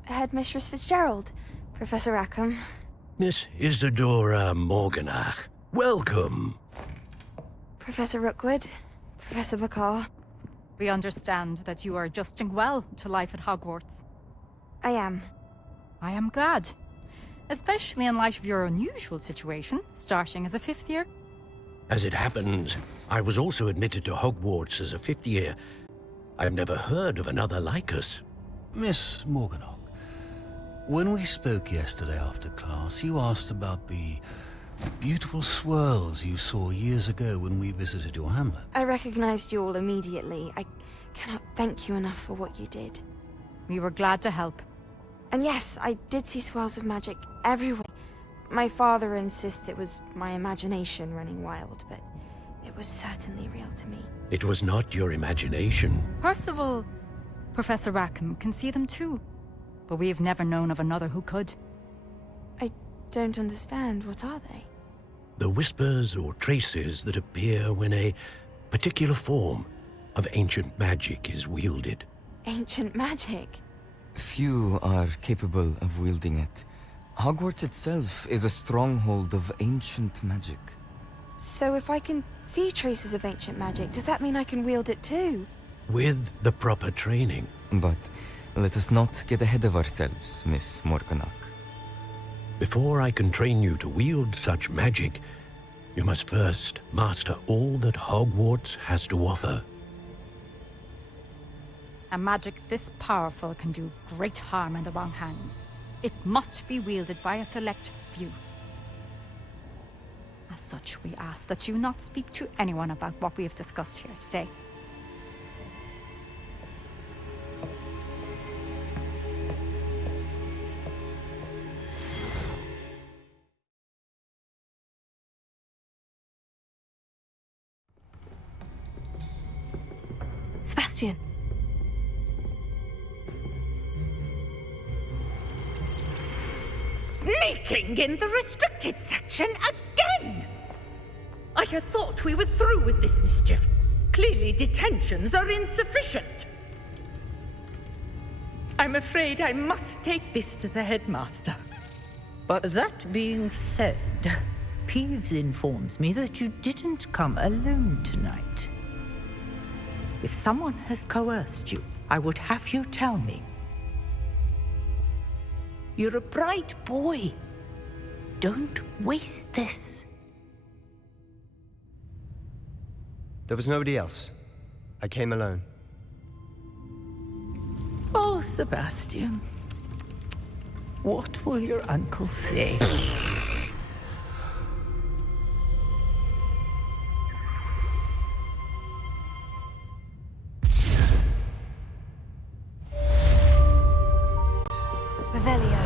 Headmistress Fitzgerald, Professor Rackham. Miss Isadora Morganach, welcome. Professor Rookwood, Professor McCaw. We understand that you are adjusting well to life at Hogwarts. I am. I am glad. Especially in light of your unusual situation, starting as a 5th year. As it happens, I was also admitted to Hogwarts as a 5th year. I've never heard of another like us. Miss Morganach, when we spoke yesterday after class, you asked about the Beautiful swirls you saw years ago when we visited your hamlet. I recognized you all immediately. I cannot thank you enough for what you did. We were glad to help. And yes, I did see swirls of magic everywhere. My father insists it was my imagination running wild, but it was certainly real to me. It was not your imagination. Percival, Professor Rackham can see them too. But we have never known of another who could. I don't understand. What are they? The whispers or traces that appear when a particular form of ancient magic is wielded. Ancient magic? Few are capable of wielding it. Hogwarts itself is a stronghold of ancient magic. So if I can see traces of ancient magic, does that mean I can wield it too? With the proper training. But let us not get ahead of ourselves, Miss Morganach. Before I can train you to wield such magic, you must first master all that Hogwarts has to offer. A magic this powerful can do great harm in the wrong hands. It must be wielded by a select few. As such, we ask that you not speak to anyone about what we have discussed here today. Sebastian! Sneaking in the restricted section again! I had thought we were through with this mischief. Clearly detentions are insufficient. I'm afraid I must take this to the headmaster. But that being said, Peeves informs me that you didn't come alone tonight. If someone has coerced you, I would have you tell me. You're a bright boy. Don't waste this. There was nobody else. I came alone. Oh, Sebastian. What will your uncle say? Revelio.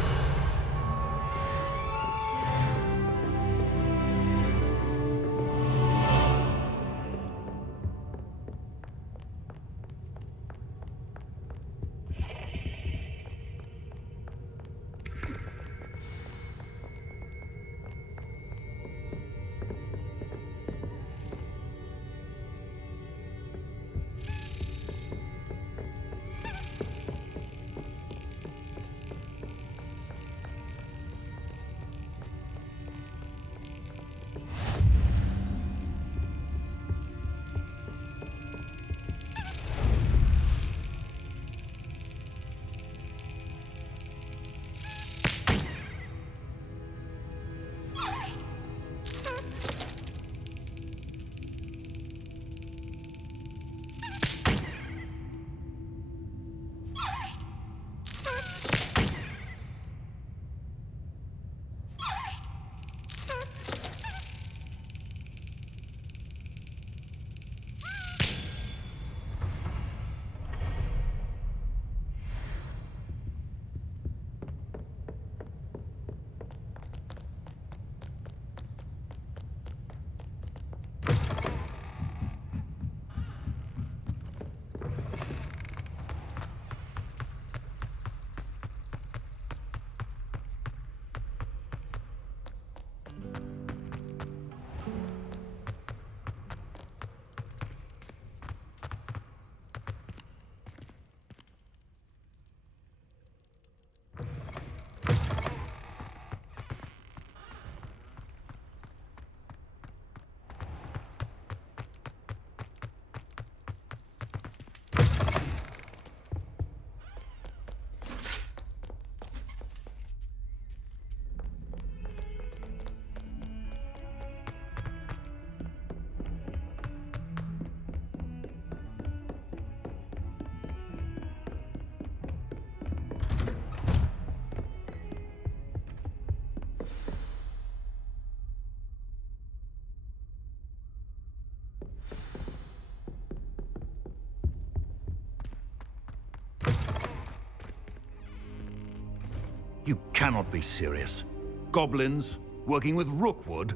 You cannot be serious. Goblins working with Rookwood?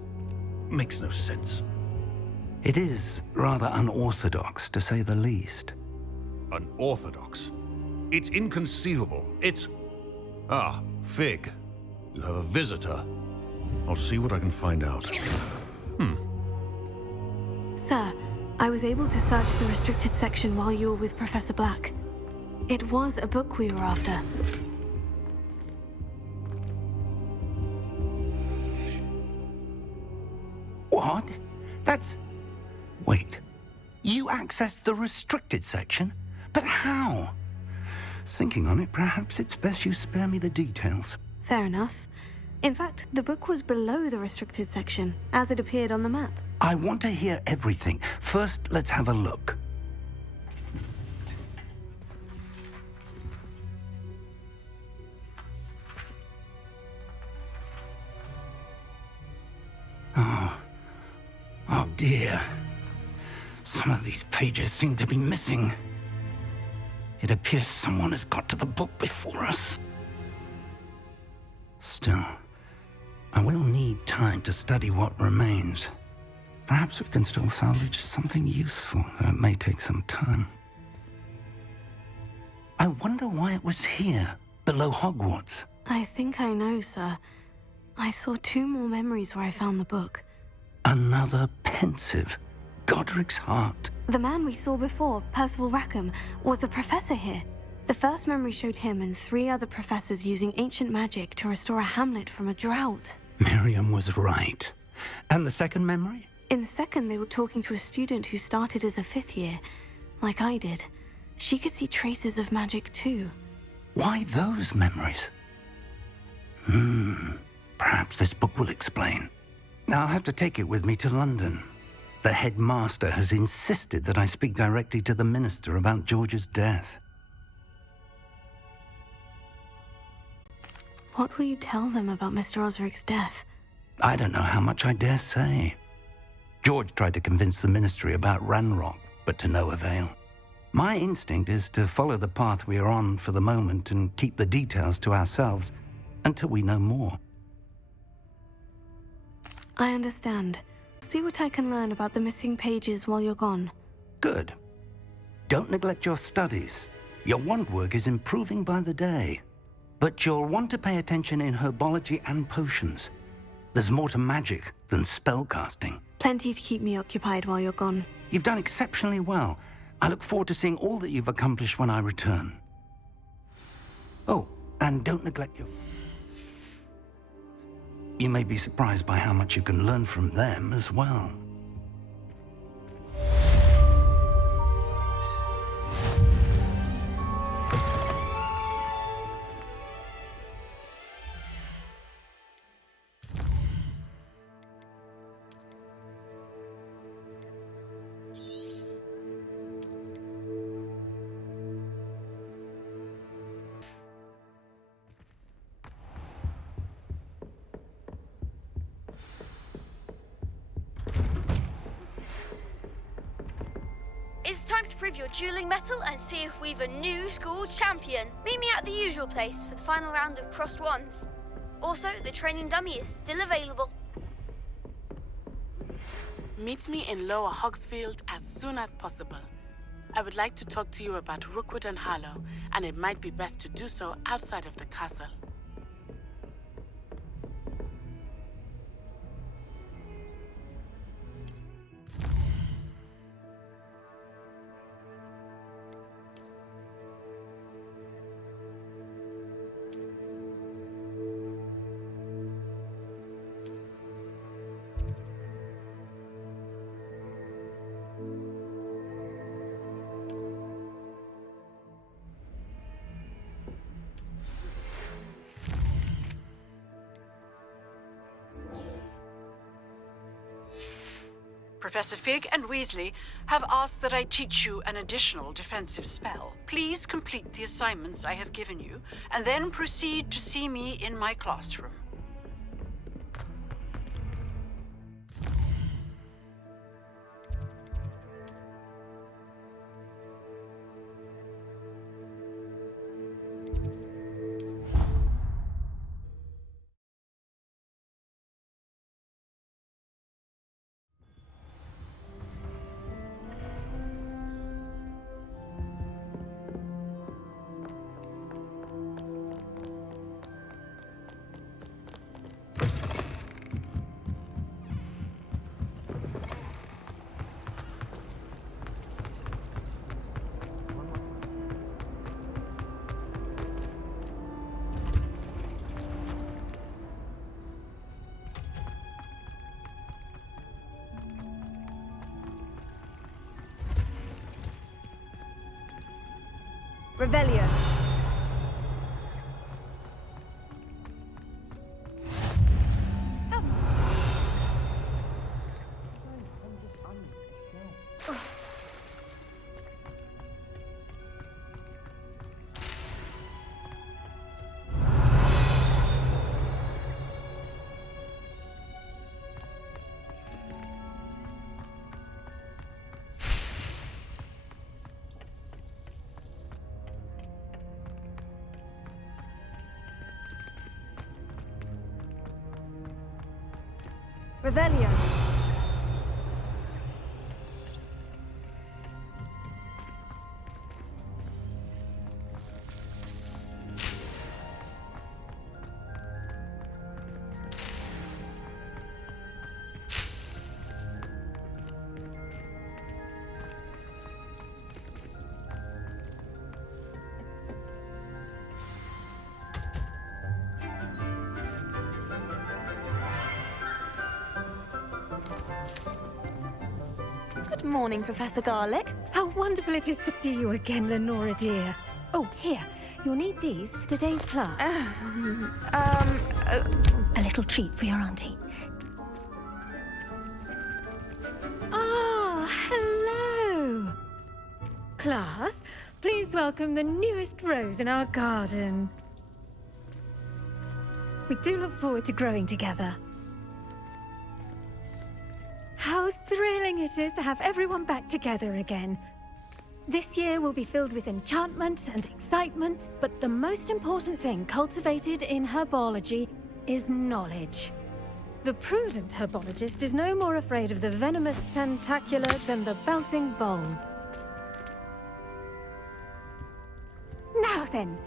Makes no sense. It is rather unorthodox, to say the least. Unorthodox? It's inconceivable. It's... Ah, Fig. You have a visitor. I'll see what I can find out. Sir, I was able to search the restricted section while you were with Professor Black. It was a book we were after. What? That's... Wait. You accessed the restricted section? But how? Thinking on it, perhaps it's best you spare me the details. Fair enough. In fact, the book was below the restricted section, as it appeared on the map. I want to hear everything. First, let's have a look. Oh dear. Some of these pages seem to be missing. It appears someone has got to the book before us. Still, I will need time to study what remains. Perhaps we can still salvage something useful, though it may take some time. I wonder why it was here, below Hogwarts. I think I know, sir. I saw 2 more memories where I found the book. Another pensive. Godric's heart. The man we saw before, Percival Rackham, was a professor here. The first memory showed him and 3 other professors using ancient magic to restore a hamlet from a drought. Miriam was right. And the second memory? In the second, they were talking to a student who started as a 5th year, like I did. She could see traces of magic too. Why those memories? Perhaps this book will explain. I'll have to take it with me to London. The headmaster has insisted that I speak directly to the minister about George's death. What will you tell them about Mr. Osric's death? I don't know how much I dare say. George tried to convince the ministry about Ranrock, but to no avail. My instinct is to follow the path we are on for the moment and keep the details to ourselves until we know more. I understand. See what I can learn about the missing pages while you're gone. Good. Don't neglect your studies. Your wand work is improving by the day. But you'll want to pay attention in herbology and potions. There's more to magic than spellcasting. Plenty to keep me occupied while you're gone. You've done exceptionally well. I look forward to seeing all that you've accomplished when I return. Oh, and don't neglect your... You may be surprised by how much you can learn from them as well. It's time to prove your dueling mettle and see if we've a new school champion. Meet me at the usual place for the final round of crossed wands. Also, the training dummy is still available. Meet me in Lower Hogsfield as soon as possible. I would like to talk to you about Rookwood and Harlow, and it might be best to do so outside of the castle. Professor Fig and Weasley have asked that I teach you an additional defensive spell. Please complete the assignments I have given you, and then proceed to see me in my classroom. Revelio. Revelio. Good morning, Professor Garlick. How wonderful it is to see you again, Lenora dear. Oh, here. You'll need these for today's class. A little treat for your auntie. Ah, hello! Class, please welcome the newest rose in our garden. We do look forward to growing together. How thrilling it is to have everyone back together again. This year will be filled with enchantment and excitement, but the most important thing cultivated in herbology is knowledge. The prudent herbologist is no more afraid of the venomous tentacula than the bouncing bulb. Now then,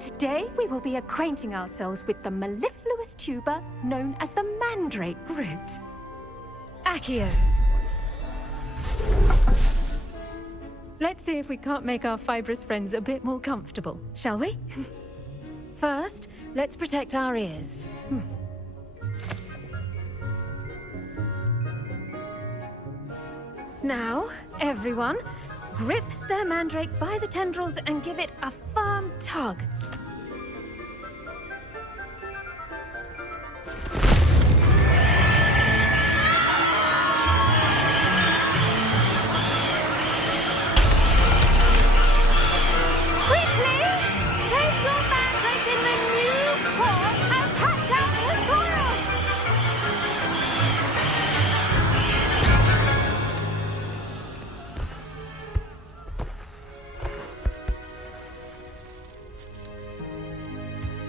today we will be acquainting ourselves with the mellifluous tuber known as the mandrake root. Accio. Let's see if we can't make our fibrous friends a bit more comfortable, shall we? First, let's protect our ears. Now, everyone, grip their mandrake by the tendrils and give it a firm tug.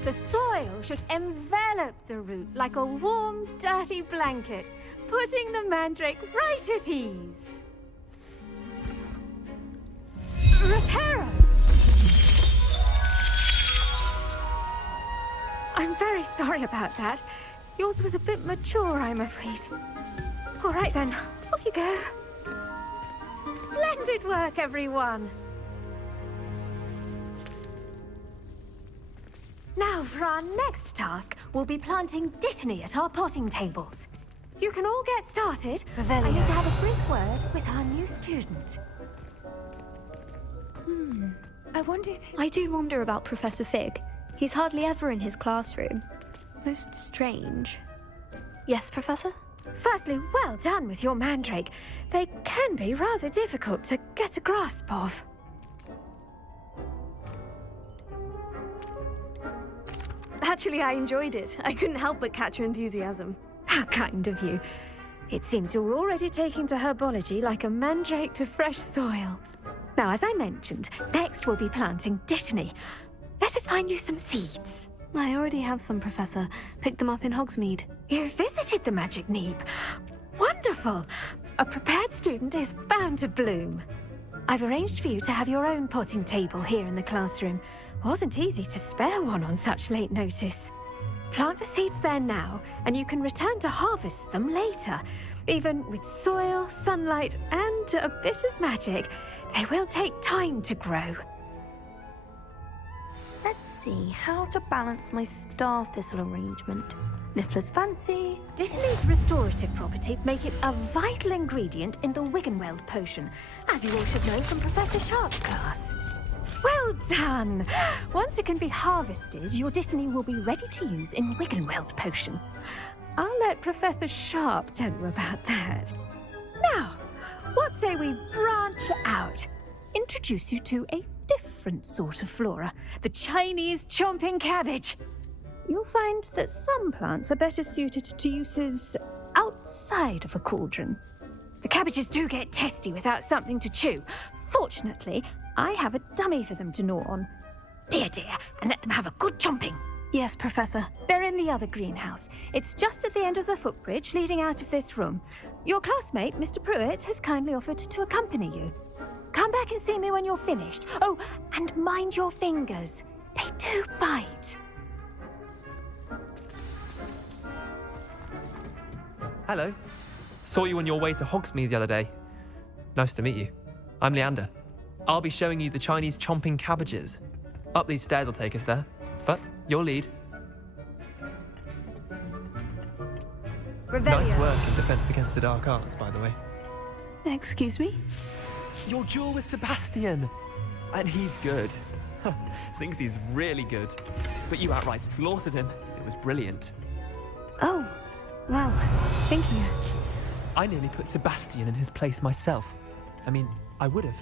The soil should envelop the root like a warm, dirty blanket, putting the mandrake right at ease. Reparo! I'm very sorry about that. Yours was a bit mature, I'm afraid. All right then, off you go. Splendid work, everyone! Now, for our next task, we'll be planting dittany at our potting tables. You can all get started. I need to have a brief word with our new student. I wonder if... I do wonder about Professor Fig. He's hardly ever in his classroom. Most strange. Yes, Professor? Firstly, well done with your mandrake. They can be rather difficult to get a grasp of. Actually, I enjoyed it. I couldn't help but catch your enthusiasm. How kind of you. It seems you're already taking to herbology like a mandrake to fresh soil. Now, as I mentioned, next we'll be planting dittany. Let us find you some seeds. I already have some, Professor. Picked them up in Hogsmeade. You visited the Magic Neeb. Wonderful! A prepared student is bound to bloom. I've arranged for you to have your own potting table here in the classroom. Wasn't easy to spare one on such late notice. Plant the seeds there now, and you can return to harvest them later. Even with soil, sunlight, and a bit of magic, they will take time to grow. Let's see how to balance my star thistle arrangement. Niffler's fancy. Dittany's restorative properties make it a vital ingredient in the Wiggenweld potion, as you all should know from Professor Sharp's class. Well done! Once it can be harvested, your Dittany will be ready to use in Wiggenweld potion. I'll let Professor Sharp tell you about that. Now, what say we branch out? Introduce you to a different sort of flora, the Chinese chomping cabbage. You'll find that some plants are better suited to uses outside of a cauldron. The cabbages do get testy without something to chew. Fortunately, I have a dummy for them to gnaw on. Be a dear and let them have a good chomping. Yes, Professor. They're in the other greenhouse. It's just at the end of the footbridge leading out of this room. Your classmate, Mr. Pruitt, has kindly offered to accompany you. Come back and see me when you're finished. Oh, and mind your fingers. They do bite. Hello. Saw you on your way to Hogsmeade the other day. Nice to meet you. I'm Leander. I'll be showing you the Chinese chomping cabbages. Up these stairs will take us there, but your lead. Nice work in Defense Against the Dark Arts, by the way. Excuse me? Your duel with Sebastian! And he's good. Thinks he's really good. But you outright slaughtered him. It was brilliant. Oh, well, thank you. I nearly put Sebastian in his place myself. I mean, I would have,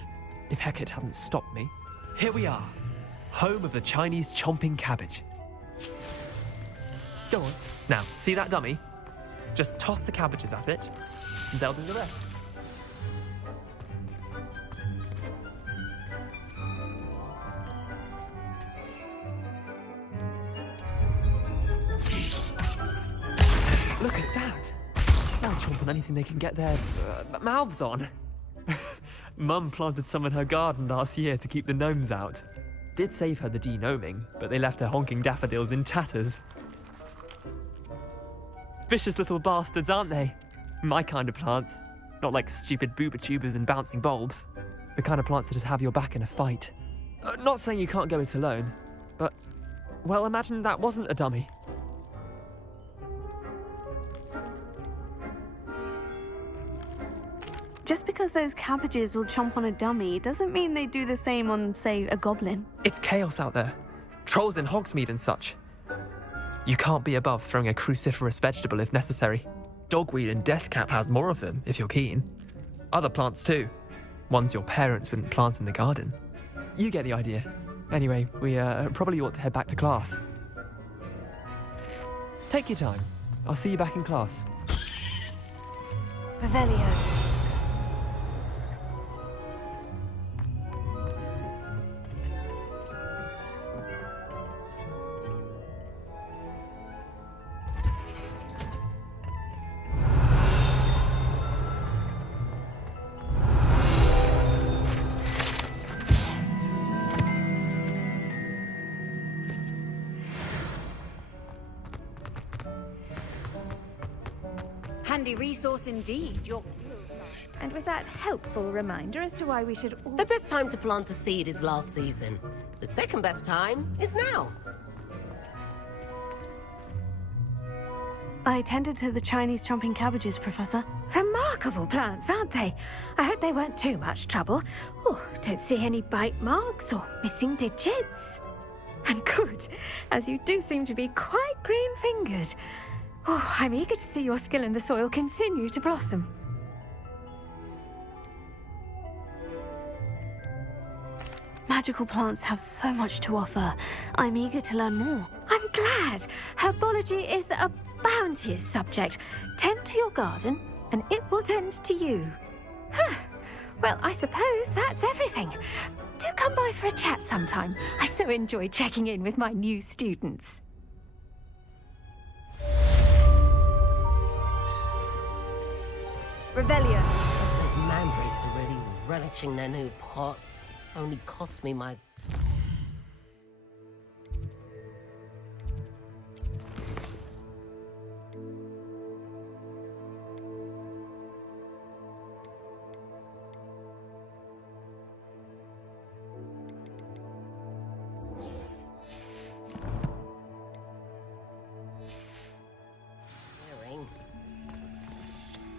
if Hecate hadn't stopped me. Here we are, home of the Chinese chomping cabbage. Go on. Now, see that dummy? Just toss the cabbages at it, and they'll do the rest. Look at that! They'll chomp on anything they can get their mouths on. Mum planted some in her garden last year to keep the gnomes out. Did save her the de-gnoming, but they left her honking daffodils in tatters. Vicious little bastards, aren't they? My kind of plants. Not like stupid booba tubers and bouncing bulbs. The kind of plants that just have your back in a fight. Not saying you can't go it alone, but, well, imagine that wasn't a dummy. Just because those cabbages will chomp on a dummy doesn't mean they do the same on, say, a goblin. It's chaos out there. Trolls in Hogsmeade and such. You can't be above throwing a cruciferous vegetable if necessary. Dogweed and deathcap has more of them, if you're keen. Other plants too. Ones your parents wouldn't plant in the garden. You get the idea. Anyway, we probably ought to head back to class. Take your time. I'll see you back in class. Revelio. Handy resource indeed. And with that helpful reminder as to why we should all... The best time to plant a seed is last season. The second best time is now. I tended to the Chinese chomping cabbages, Professor. Remarkable plants, aren't they? I hope they weren't too much trouble. Oh, don't see any bite marks or missing digits. And good, as you do seem to be quite green-fingered. Oh, I'm eager to see your skill in the soil continue to blossom. Magical plants have so much to offer. I'm eager to learn more. I'm glad. Herbology is a bounteous subject. Tend to your garden, and it will tend to you. Huh. Well, I suppose that's everything. Do come by for a chat sometime. I so enjoy checking in with my new students. Revelio. Those mandrakes are really relishing their new pots. Only cost me my...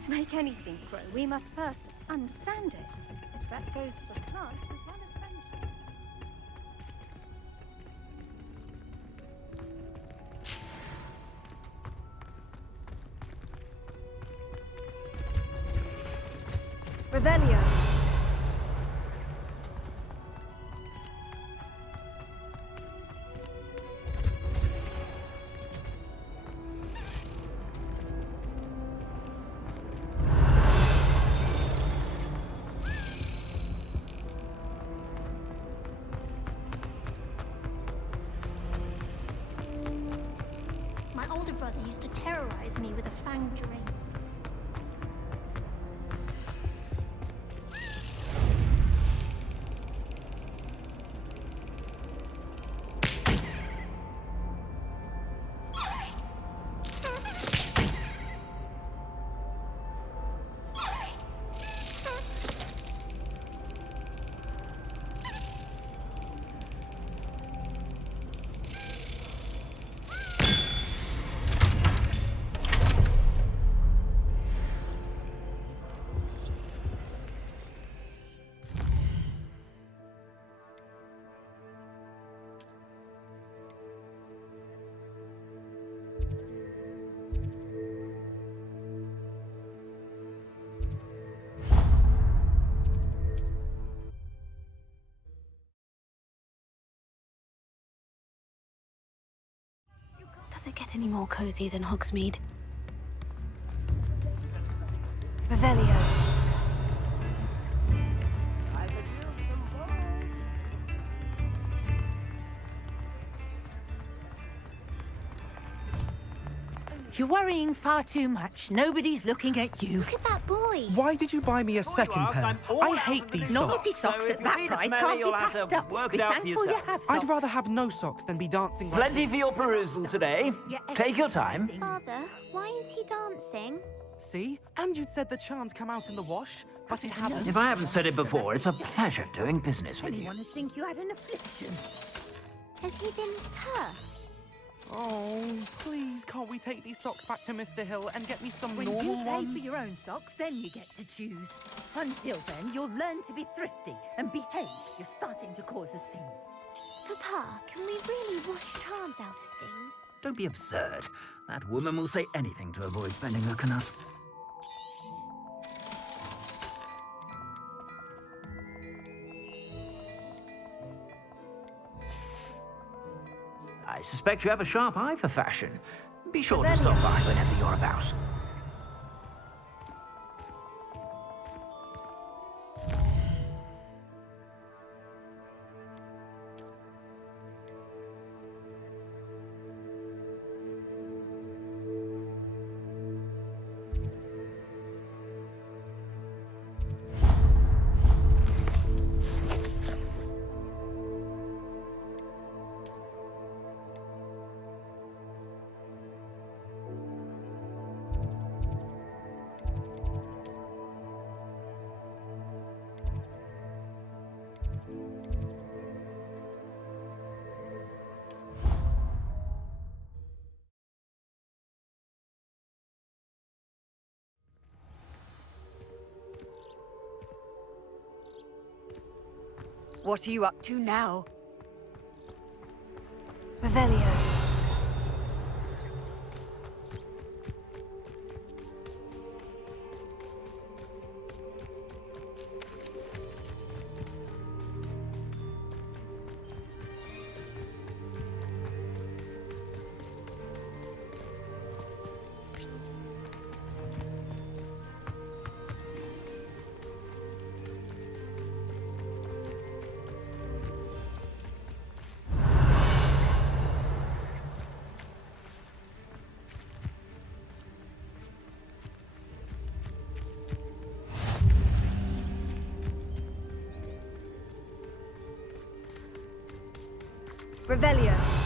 To make anything grow, we must first understand it. That goes for plants as well as friendship. Revelio. My older brother used to terrorize me with a fanged ring. Does it get any more cozy than Hogsmeade? Revelio. You're worrying far too much. Nobody's looking at you. Look at that boy. Why did you buy me a second pair? I hate these socks. Naughty socks at that price can't be passed up. Be thankful you have I'd socks. rather have no socks than be dancing like... Plenty for your perusal today. Take your time. Father, why is he dancing? See? And you'd said the charms come out in the wash, but it hasn't. If I haven't said it before, it's a pleasure doing business with you. Anyone would think you had an affliction. Has he been hurt? Oh, please, can't we take these socks back to Mr. Hill and get me some When normal you pay ones? for your own socks, then you get to choose. Until then, you'll learn to be thrifty and behave. You're starting to cause a scene. Papa, can we really wash charms out of things? Don't be absurd. That woman will say anything to avoid spending her canut. I suspect you have a sharp eye for fashion. Be sure to stop by whenever you're about. What are you up to now? Revelio. Revelio.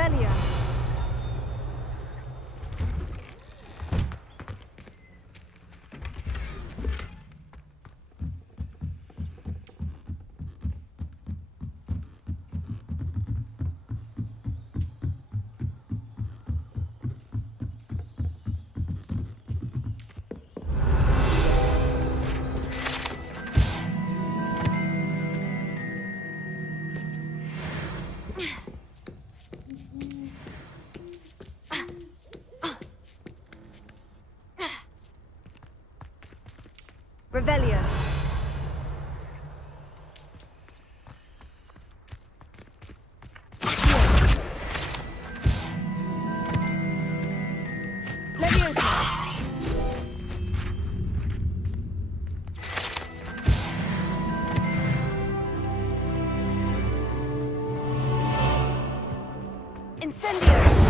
Revelio. Revelio. Leviosa. Incendio.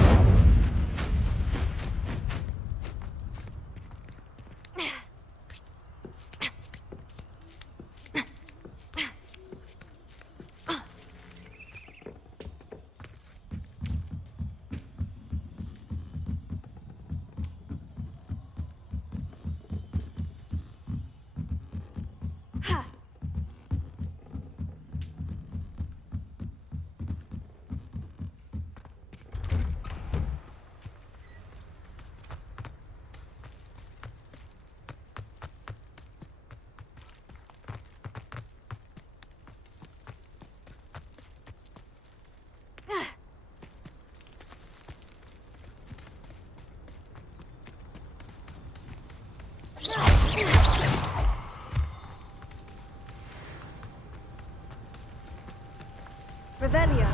Revelio.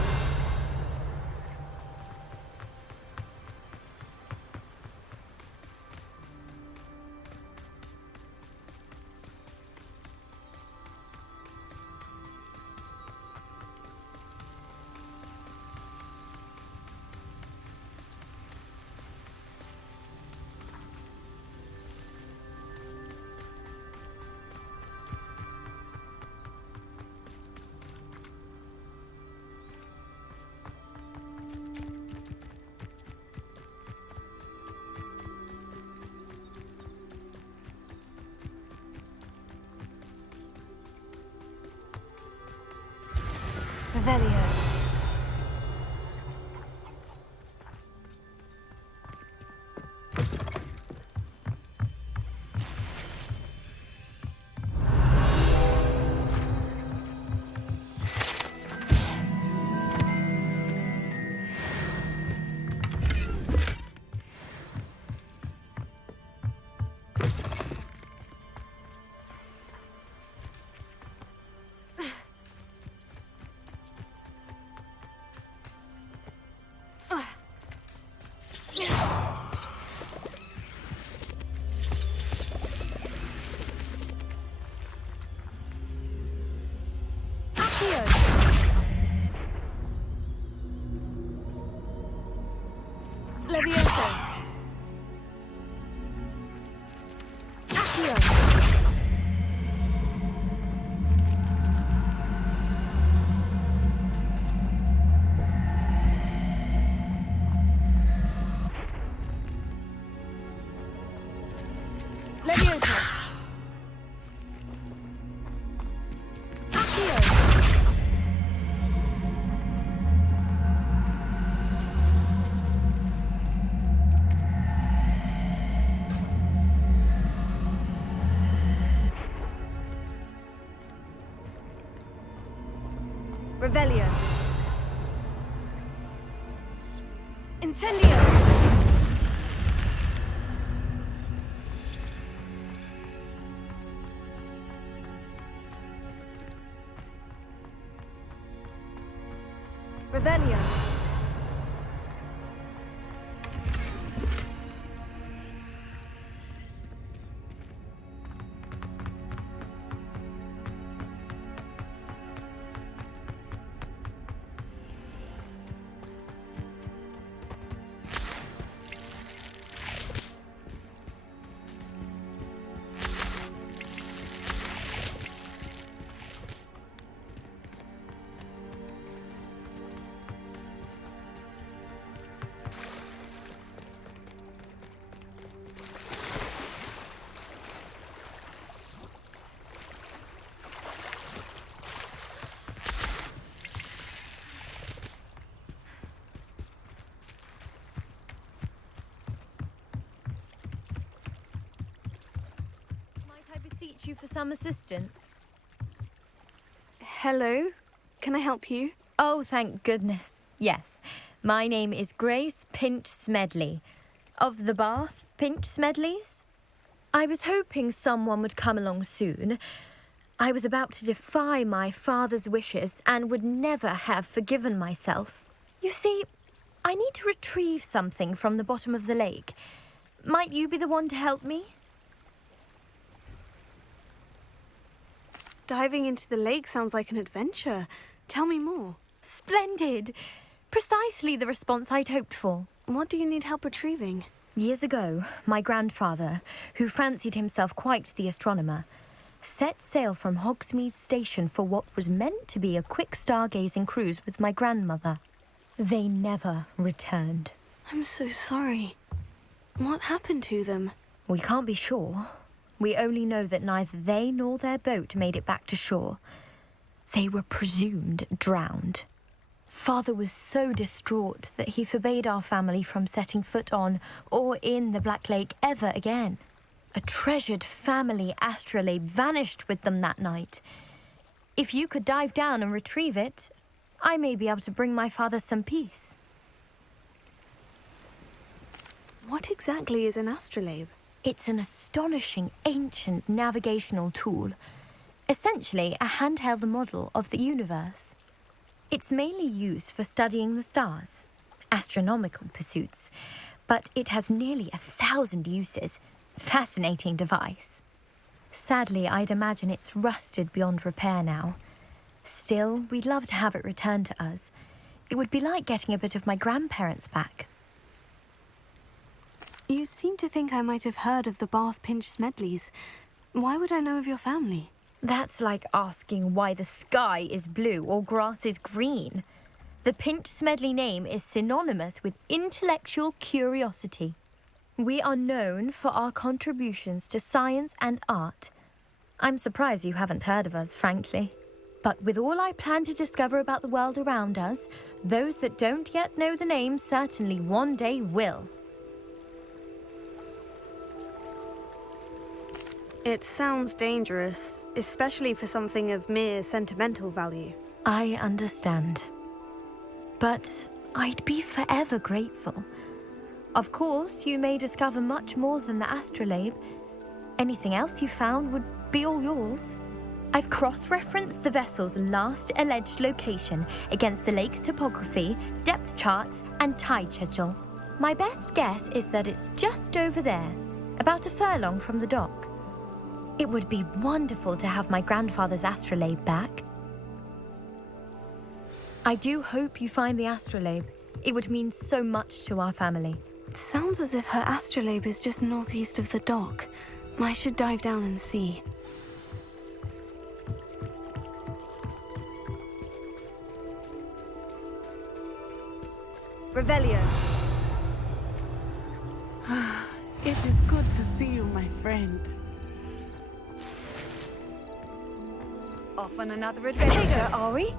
Revelio. Levioso. Accio. Levioso. Accio. Revelio. Incendio. Revelio. reach you for some assistance? Hello? Can I help you? Oh, thank goodness. Yes. My name is Grace Pinch Smedley. Of the Bath Pinch Smedleys? I was hoping someone would come along soon. I was about to defy my father's wishes and would never have forgiven myself. You see, I need to retrieve something from the bottom of the lake. Might you be the one to help me? Diving into the lake sounds like an adventure. Tell me more. Splendid! Precisely the response I'd hoped for. What do you need help retrieving? Years ago, my grandfather, who fancied himself quite the astronomer, set sail from Hogsmeade Station for what was meant to be a quick stargazing cruise with my grandmother. They never returned. I'm so sorry. What happened to them? We can't be sure. We only know that neither they nor their boat made it back to shore. They were presumed drowned. Father was so distraught that he forbade our family from setting foot on or in the Black Lake ever again. A treasured family astrolabe vanished with them that night. If you could dive down and retrieve it, I may be able to bring my father some peace. What exactly is an astrolabe? It's an astonishing ancient navigational tool. Essentially, a handheld model of the universe. It's mainly used for studying the stars, astronomical pursuits, but it has nearly 1,000 uses. Fascinating device. Sadly, I'd imagine it's rusted beyond repair now. Still, we'd love to have it returned to us. It would be like getting a bit of my grandparents back. You seem to think I might have heard of the Bath Pinch Smedleys. Why would I know of your family? That's like asking why the sky is blue or grass is green. The Pinch Smedley name is synonymous with intellectual curiosity. We are known for our contributions to science and art. I'm surprised you haven't heard of us, frankly. But with all I plan to discover about the world around us, those that don't yet know the name certainly one day will. It sounds dangerous, especially for something of mere sentimental value. I understand. But I'd be forever grateful. Of course, you may discover much more than the astrolabe. Anything else you found would be all yours. I've cross-referenced the vessel's last alleged location against the lake's topography, depth charts, and tide schedule. My best guess is that it's just over there, about a furlong from the dock. It would be wonderful to have my grandfather's astrolabe back. I do hope you find the astrolabe. It would mean so much to our family. It sounds as if her astrolabe is just northeast of the dock. I should dive down and see. Revelio. It is good to see you, my friend. Off on another adventure, are we?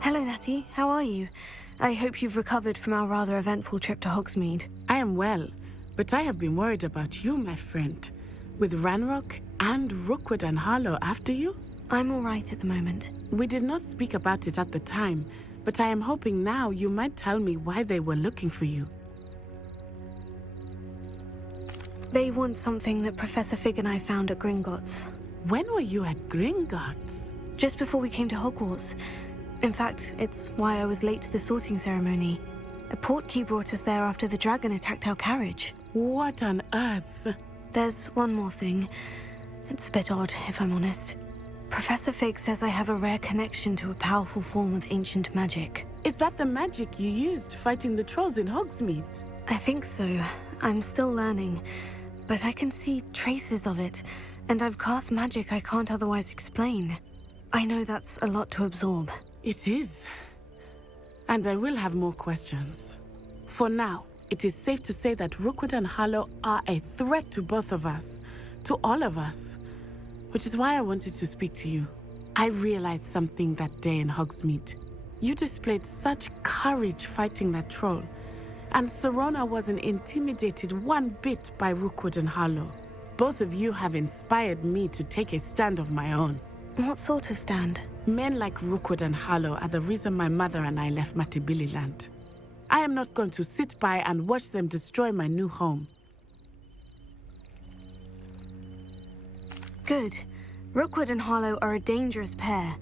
Hello, Natty. How are you? I hope you've recovered from our rather eventful trip to Hogsmeade. I am well, but I have been worried about you, my friend. With Ranrock and Rookwood and Harlow after you? I'm all right at the moment. We did not speak about it at the time, but I am hoping now you might tell me why they were looking for you. They want something that Professor Fig and I found at Gringotts. When were you at Gringotts? Just before we came to Hogwarts. In fact, it's why I was late to the sorting ceremony. A portkey brought us there after the dragon attacked our carriage. What on earth? There's one more thing. It's a bit odd, if I'm honest. Professor Fig says I have a rare connection to a powerful form of ancient magic. Is that the magic you used fighting the trolls in Hogsmeade? I think so. I'm still learning, but I can see traces of it, and I've cast magic I can't otherwise explain. I know that's a lot to absorb. It is. And I will have more questions. For now, it is safe to say that Rookwood and Harlow are a threat to both of us, to all of us. Which is why I wanted to speak to you. I realized something that day in Hogsmeade. You displayed such courage fighting that troll, and Serona wasn't intimidated one bit by Rookwood and Harlow. Both of you have inspired me to take a stand of my own. What sort of stand? Men like Rookwood and Harlow are the reason my mother and I left Matibili-land. I am not going to sit by and watch them destroy my new home. Good. Rookwood and Harlow are a dangerous pair,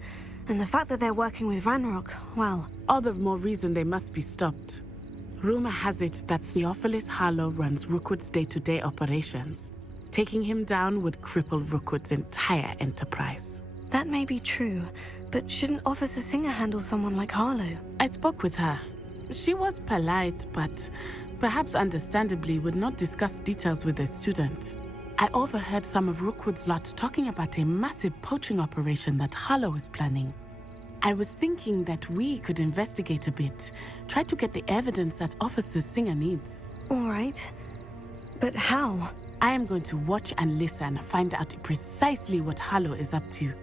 and the fact that they're working with Ranrock, well... All the more reason they must be stopped. Rumor has it that Theophilus Harlow runs Rookwood's day-to-day operations. Taking him down would cripple Rookwood's entire enterprise. That may be true, but shouldn't Officer Singer handle someone like Harlow? I spoke with her. She was polite, but perhaps understandably would not discuss details with a student. I overheard some of Rookwood's lot talking about a massive poaching operation that Harlow is planning. I was thinking that we could investigate a bit, try to get the evidence that Officer Singer needs. All right. But how? I am going to watch and listen, find out precisely what Harlow is up to.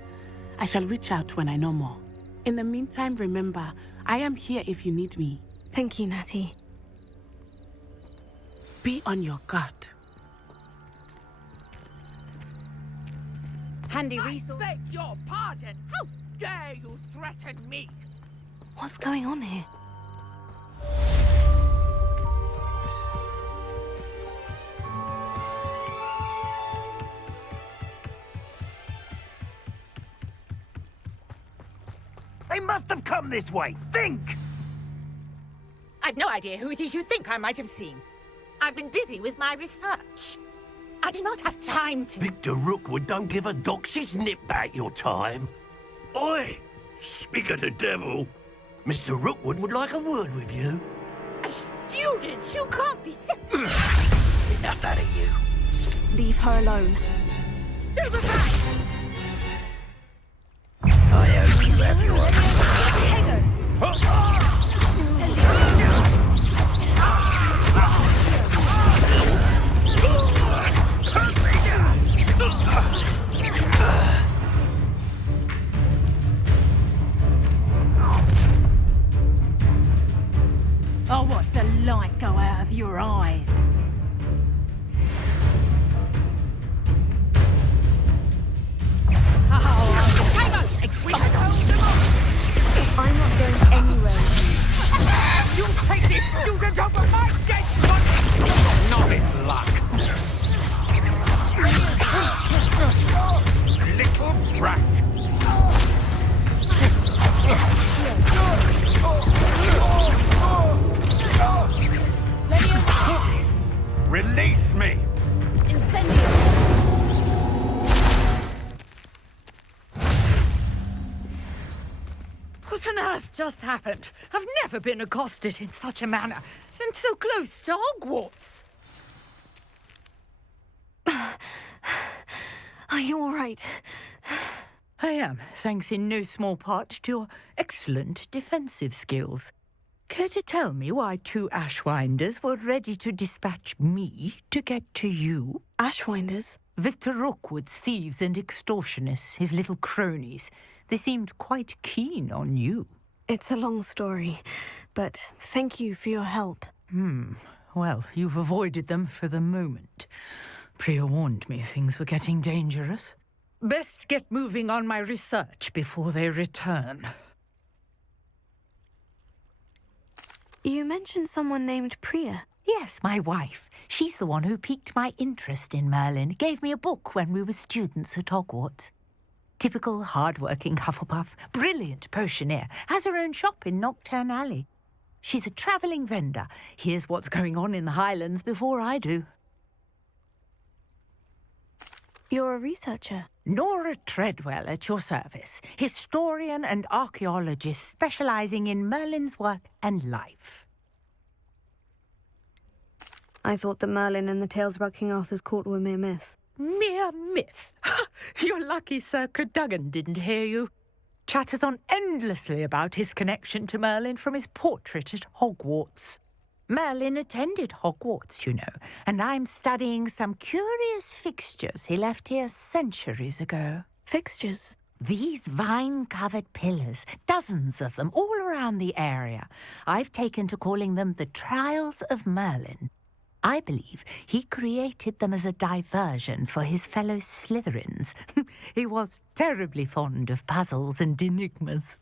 I shall reach out when I know more. In the meantime, remember, I am here if you need me. Thank you, Natty. Be on your guard. Handy resource. I beg your pardon. How dare you threaten me? What's going on here? They must have come this way. Think! I've no idea who it is you think I might have seen. I've been busy with my research. I do not have time to... Victor Rookwood don't give a doxy's nip back your time. Oi! Speak of the devil. Mr. Rookwood would like a word with you. A student? You can't be... Enough out of you. Leave her alone. Stupefy! I hope you have your... I'll watch the light go out of your eyes. I'm not going anywhere. You take this student over my dead body! Novice luck. Little brat! Release me! What on earth just happened? I've never been accosted in such a manner, and so close to Hogwarts. Are you all right? I am, thanks in no small part to your excellent defensive skills. Care to tell me why two Ashwinders were ready to dispatch me to get to you? Ashwinders? Victor Rookwood's thieves and extortionists, his little cronies. They seemed quite keen on you. It's a long story, but thank you for your help. Well, you've avoided them for the moment. Priya warned me things were getting dangerous. Best get moving on my research before they return. You mentioned someone named Priya. Yes, my wife. She's the one who piqued my interest in Merlin. Gave me a book when we were students at Hogwarts. Typical hard-working Hufflepuff, brilliant potioneer, has her own shop in Knockturn Alley. She's a travelling vendor. Hears what's going on in the Highlands before I do. You're a researcher? Nora Treadwell at your service. Historian and archaeologist specialising in Merlin's work and life. I thought that Merlin and the tales about King Arthur's court were mere myth. Mere myth? You're lucky Sir Cadogan didn't hear you. chatters on endlessly about his connection to Merlin from his portrait at Hogwarts. Merlin attended Hogwarts, you know, and I'm studying some curious fixtures he left here centuries ago. Fixtures? These vine-covered pillars, dozens of them, all around the area. I've taken to calling them the Trials of Merlin. I believe he created them as a diversion for his fellow Slytherins. He was terribly fond of puzzles and enigmas.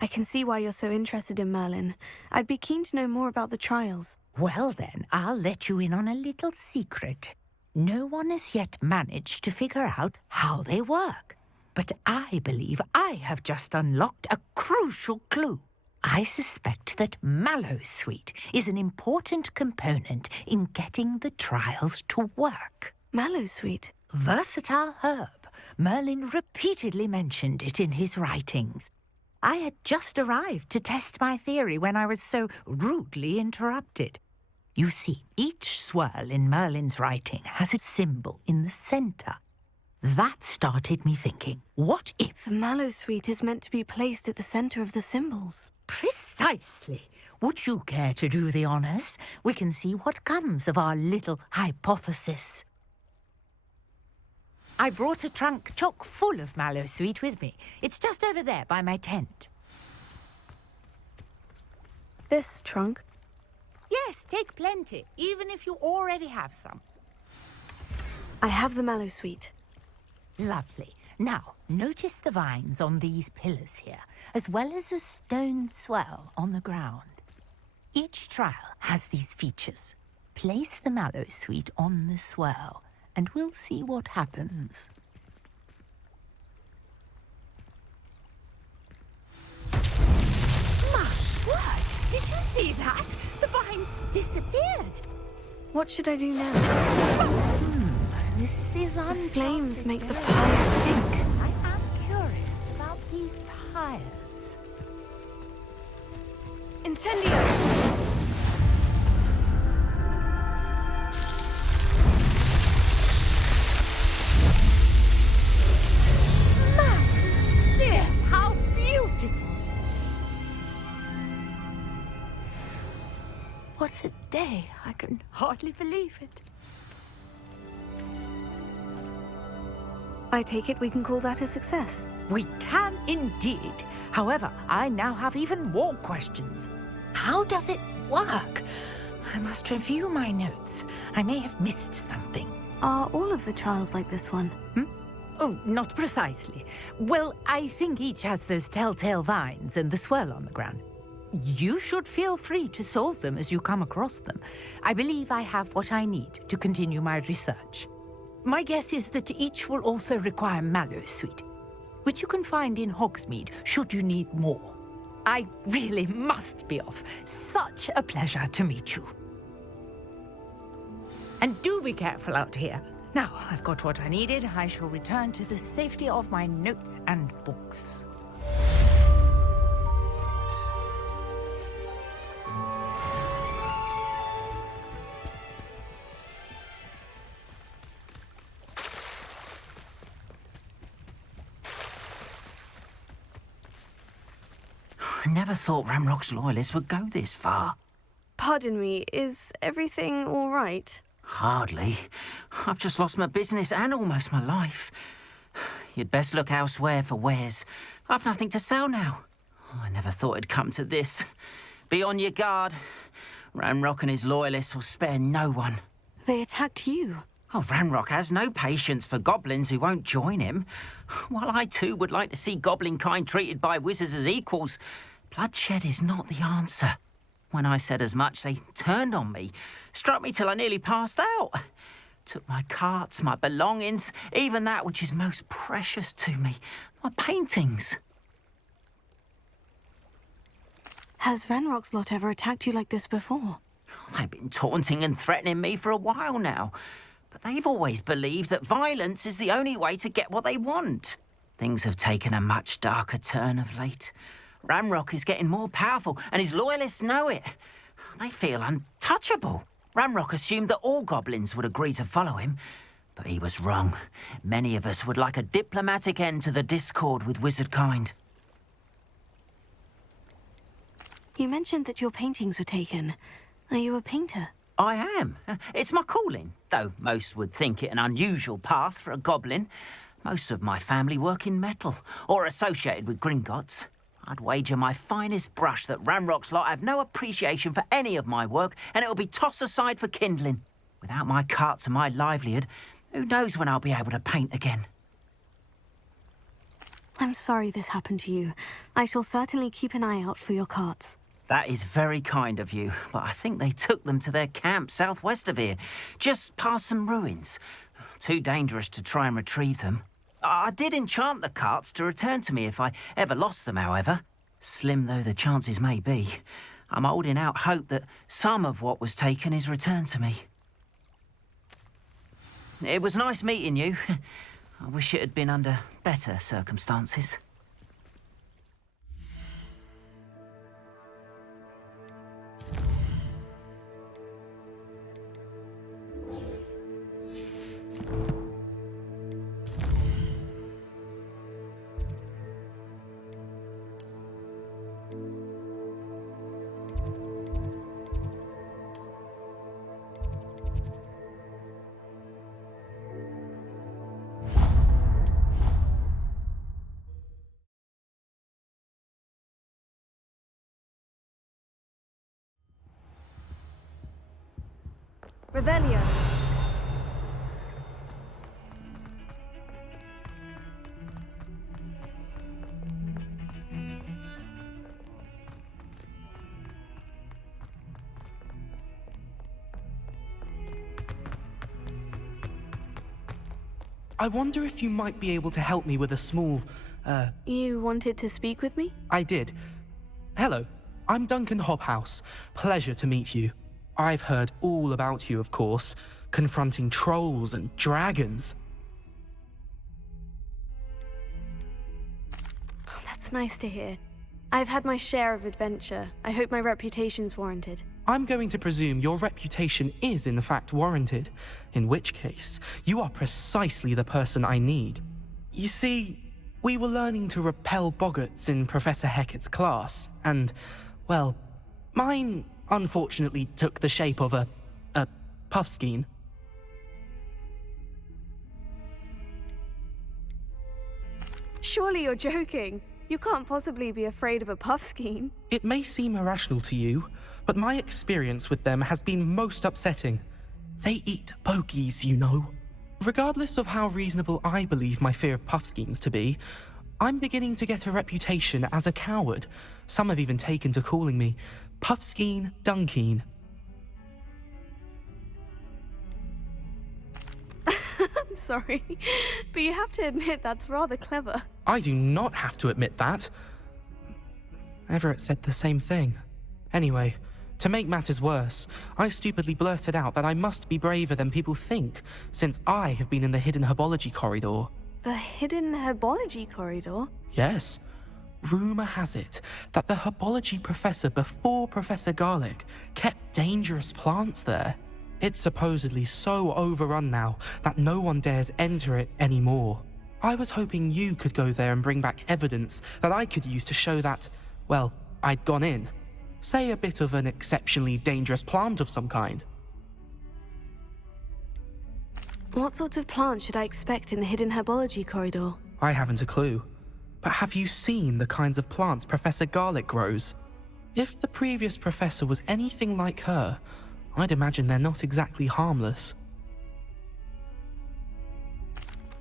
I can see why you're so interested in Merlin. I'd be keen to know more about the trials. Well then, I'll let you in on a little secret. No one has yet managed to figure out how they work. But I believe I have just unlocked a crucial clue. I suspect that Mallowsweet is an important component in getting the trials to work. Mallowsweet? Versatile herb. Merlin repeatedly mentioned it in his writings. I had just arrived to test my theory when I was so rudely interrupted. You see, each swirl in Merlin's writing has a symbol in the centre. That started me thinking, what if... The Mallowsweet is meant to be placed at the centre of the symbols. Precisely. Would you care to do the honours? We can see what comes of our little hypothesis. I brought a trunk chock full of Mallowsweet with me. It's just over there by my tent. This trunk? Yes, take plenty, even if you already have some. I have the Mallowsweet. Lovely. Now, notice the vines on these pillars here, as well as a stone swell on the ground. Each trial has these features. Place the Mallowsweet on the swell, and we'll see what happens. My word! Did you see that? The vines disappeared. What should I do now? This is The flames make the pyre sink. I am curious about these pyres. Incendio! Yes, how beautiful! What a day! I can hardly believe it. I take it we can call that a success. We can indeed. However, I now have even more questions. How does it work? I must review my notes. I may have missed something. Are all of the trials like this one? Oh, not precisely. Well, I think each has those telltale vines and the swirl on the ground. You should feel free to solve them as you come across them. I believe I have what I need to continue my research. My guess is that each will also require Mallowsweet, which you can find in Hogsmeade should you need more. I really must be off. Such a pleasure to meet you. And do be careful out here. Now, I've got what I needed. I shall return to the safety of my notes and books. I never thought Ramrock's loyalists would go this far. Pardon me, is everything all right? Hardly. I've just lost my business and almost my life. You'd best look elsewhere for wares. I've nothing to sell now. I never thought it'd come to this. Be on your guard. Ranrock and his loyalists will spare no one. They attacked you. Oh, Ranrock has no patience for goblins who won't join him. While I too would like to see goblin kind treated by wizards as equals, bloodshed is not the answer. When I said as much, they turned on me, struck me till I nearly passed out. Took my carts, my belongings, even that which is most precious to me, my paintings. Has Ranrock's lot ever attacked you like this before? They've been taunting and threatening me for a while now, but they've always believed that violence is the only way to get what they want. Things have taken a much darker turn of late. Ranrock is getting more powerful, and his loyalists know it. They feel untouchable. Ranrock assumed that all goblins would agree to follow him, But he was wrong. Many of us would like a diplomatic end to the discord with wizardkind. You mentioned that your paintings were taken. Are you a painter? I am. It's my calling, though most would think it an unusual path for a goblin. Most of my family work in metal, or associated with Gringotts. I'd wager my finest brush that Ranrock's lot have no appreciation for any of my work, and it'll be tossed aside for kindling. Without my carts and my livelihood, who knows when I'll be able to paint again? I'm sorry this happened to you. I shall certainly keep an eye out for your carts. That is very kind of you, but I think they took them to their camp southwest of here, just past some ruins. Too dangerous to try and retrieve them. I did enchant the carts to return to me if I ever lost them, however. Slim though the chances may be, I'm holding out hope that some of what was taken is returned to me. It was nice meeting you. I wish it had been under better circumstances. Revelio. I wonder if you might be able to help me with a small, You wanted to speak with me? I did. Hello, I'm Duncan Hobhouse. Pleasure to meet you. I've heard all about you, of course, confronting trolls and dragons. Oh, that's nice to hear. I've had my share of adventure. I hope my reputation's warranted. I'm going to presume your reputation is in fact warranted, in which case, you are precisely the person I need. You see, we were learning to repel boggarts in Professor Hecat's class, and, well, mine unfortunately took the shape of a puffskein. Surely you're joking. You can't possibly be afraid of a puffskein. It may seem irrational to you, but my experience with them has been most upsetting. They eat bogies, you know. Regardless of how reasonable I believe my fear of puffskeins to be, I'm beginning to get a reputation as a coward. Some have even taken to calling me Puffskein Dunkeen. I'm sorry, but you have to admit that's rather clever. I do not have to admit that. Everett said the same thing. Anyway, to make matters worse, I stupidly blurted out that I must be braver than people think, since I have been in the hidden herbology corridor. The hidden herbology corridor? Yes. Rumour has it that the herbology professor before Professor Garlic kept dangerous plants there. It's supposedly so overrun now that no one dares enter it anymore. I was hoping you could go there and bring back evidence that I could use to show that, well, I'd gone in. Say a bit of an exceptionally dangerous plant of some kind. What sort of plant should I expect in the hidden herbology corridor? I haven't a clue. But have you seen the kinds of plants Professor Garlic grows? If the previous professor was anything like her, I'd imagine they're not exactly harmless.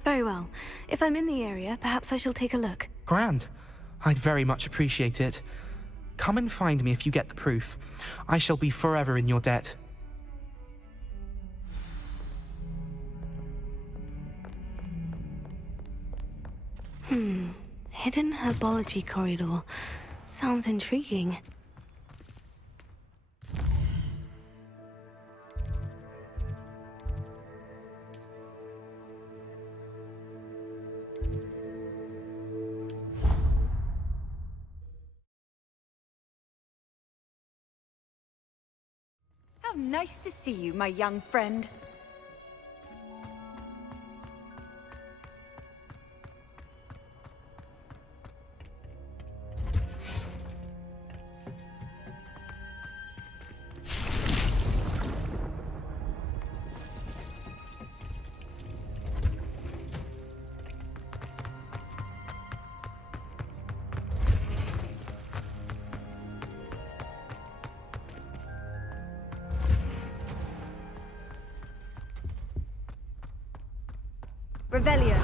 Very well. If I'm in the area, perhaps I shall take a look. Grand. I'd very much appreciate it. Come and find me if you get the proof. I shall be forever in your debt. Hidden herbology corridor. Sounds intriguing. How nice to see you, my young friend. Revelio.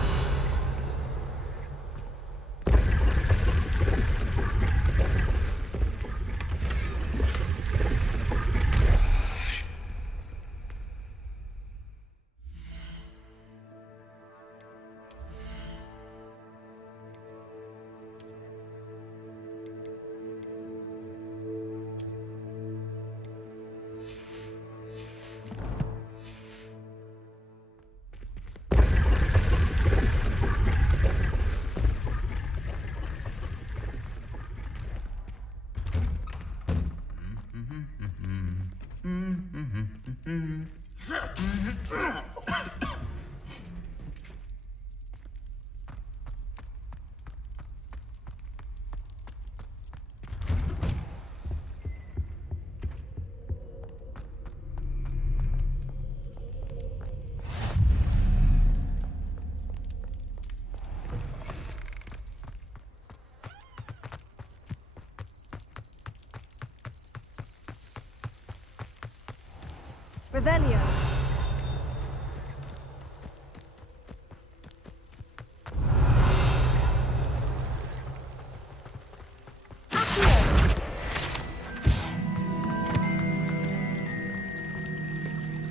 Revelio.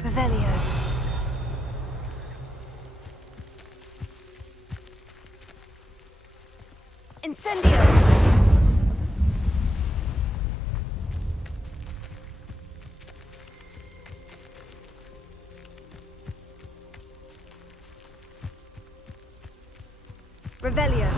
Revelio. Incendio. Revelio.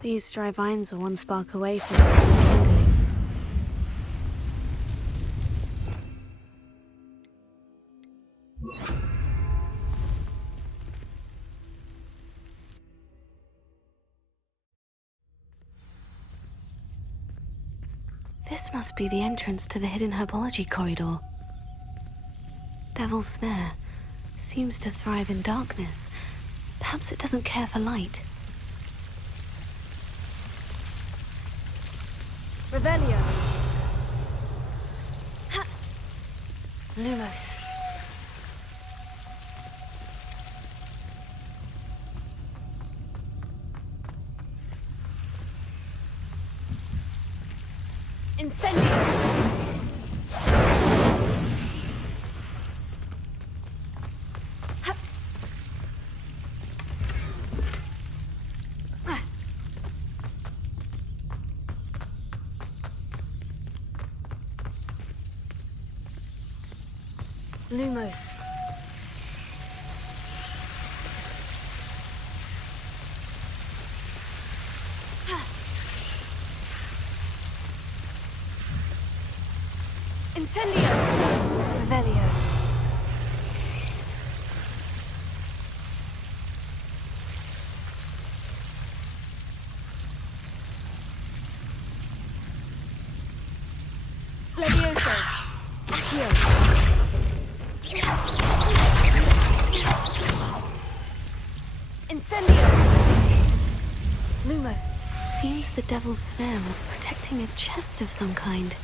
These dry vines are one spark away from kindling. This must be the entrance to the hidden herbology corridor. Devil's Snare seems to thrive in darkness. Perhaps it doesn't care for light. Revelio. Ha! Lumos. Incendio. Lumos. Incendio. Revelio. Levioso. Accio. Incendio! Lumo. Seems the Devil's Snare was protecting a chest of some kind.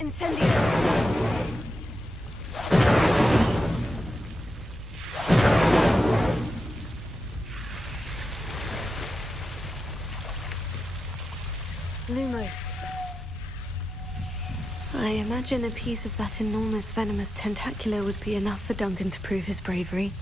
Incendio! Lumos. I imagine a piece of that enormous venomous tentacular would be enough for Duncan to prove his bravery.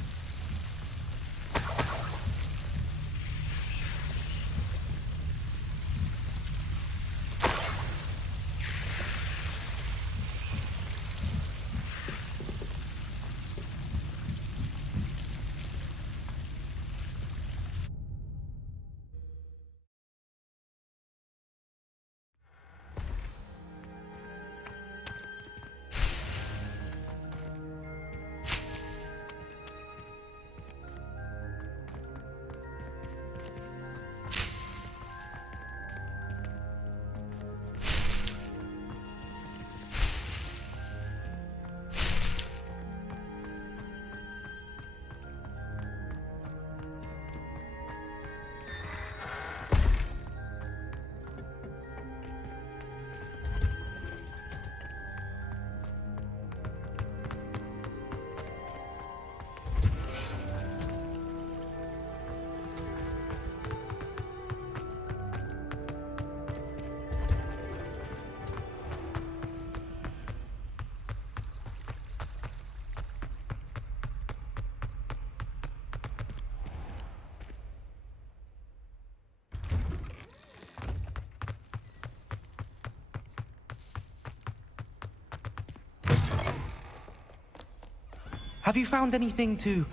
Have you found anything to,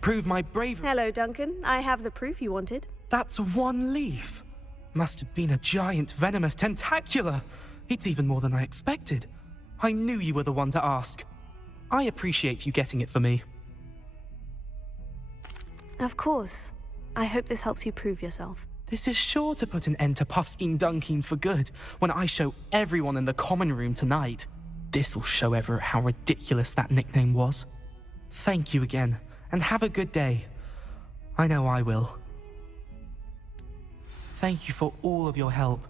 prove my bravery? Hello, Duncan. I have the proof you wanted. That's one leaf. Must have been a giant venomous tentacula. It's even more than I expected. I knew you were the one to ask. I appreciate you getting it for me. Of course. I hope this helps you prove yourself. This is sure to put an end to Puffskein Dunkeen for good when I show everyone in the common room tonight. This'll show Everett how ridiculous that nickname was. Thank you again, and have a good day. I know I will. Thank you for all of your help.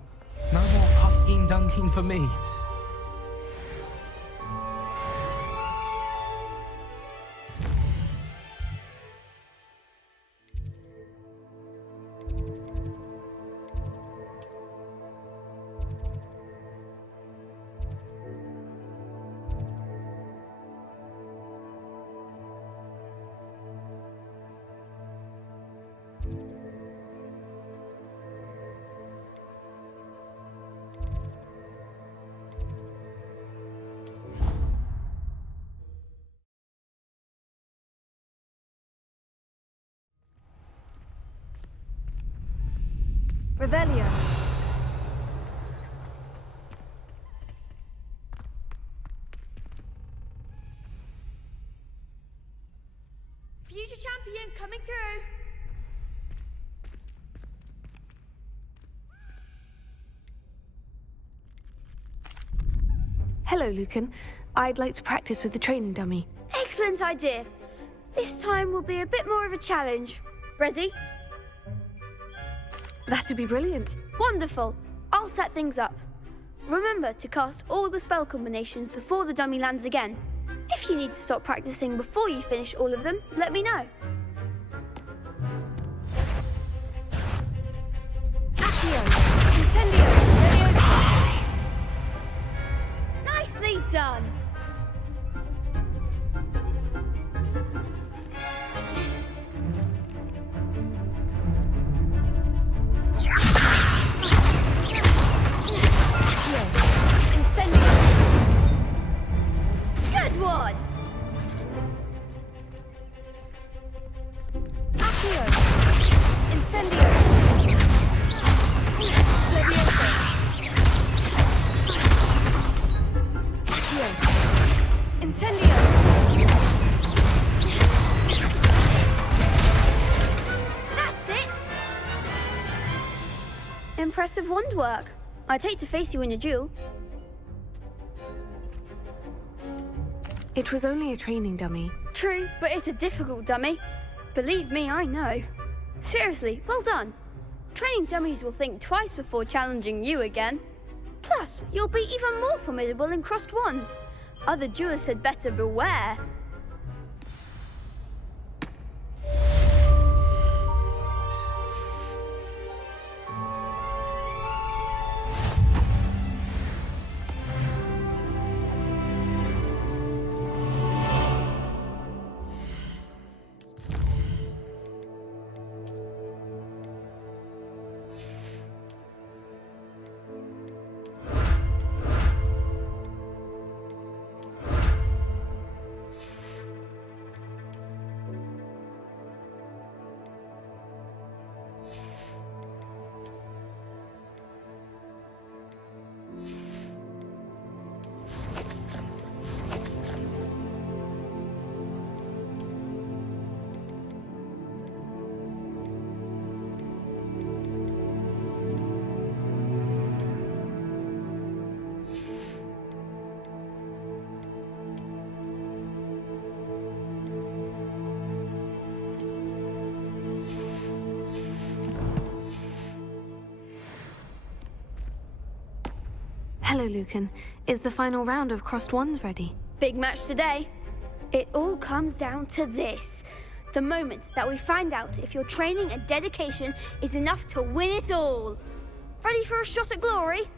No more Puffskein Dunkeen for me. Revelio. Future champion coming through. Hello, Lucan. I'd like to practice with the training dummy. Excellent idea. This time will be a bit more of a challenge. Ready? That'd be brilliant. Wonderful. I'll set things up. Remember to cast all the spell combinations before the dummy lands again. If you need to stop practicing before you finish all of them, let me know. Accio! Incendio! Nicely done! Good one! Accio! Incendio! Levioso! Accio! Incendio! That's it! Impressive wand work. I'd hate to face you in a duel. It was only a training dummy. True, but it's a difficult dummy. Believe me, I know. Seriously, well done. Training dummies will think twice before challenging you again. Plus, you'll be even more formidable in crossed wands. Other duelists had better beware. Hello, Lucan. Is the final round of crossed wands ready? Big match today. It all comes down to this. The moment that we find out if your training and dedication is enough to win it all. Ready for a shot at glory?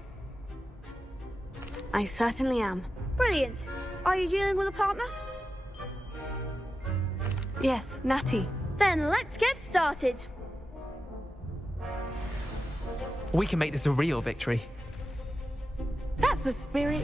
I certainly am. Brilliant. Are you dealing with a partner? Yes, Natty. Then let's get started. We can make this a real victory. That's the spirit.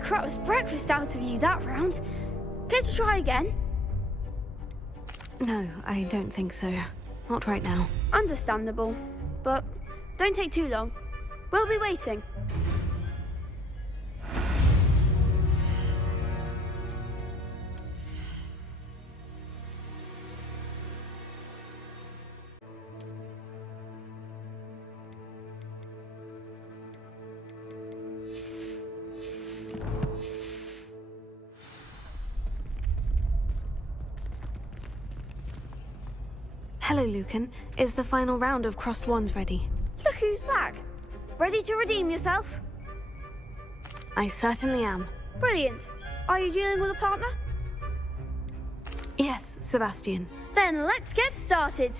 crap's breakfast out of you that round. Care to try again? No, I don't think so. Not right now. Understandable. But don't take too long. We'll be waiting. Hello, Lucan. Is the final round of Crossed Wands ready? Look who's back. Ready to redeem yourself? I certainly am. Brilliant. Are you dealing with a partner? Yes, Sebastian. Then let's get started.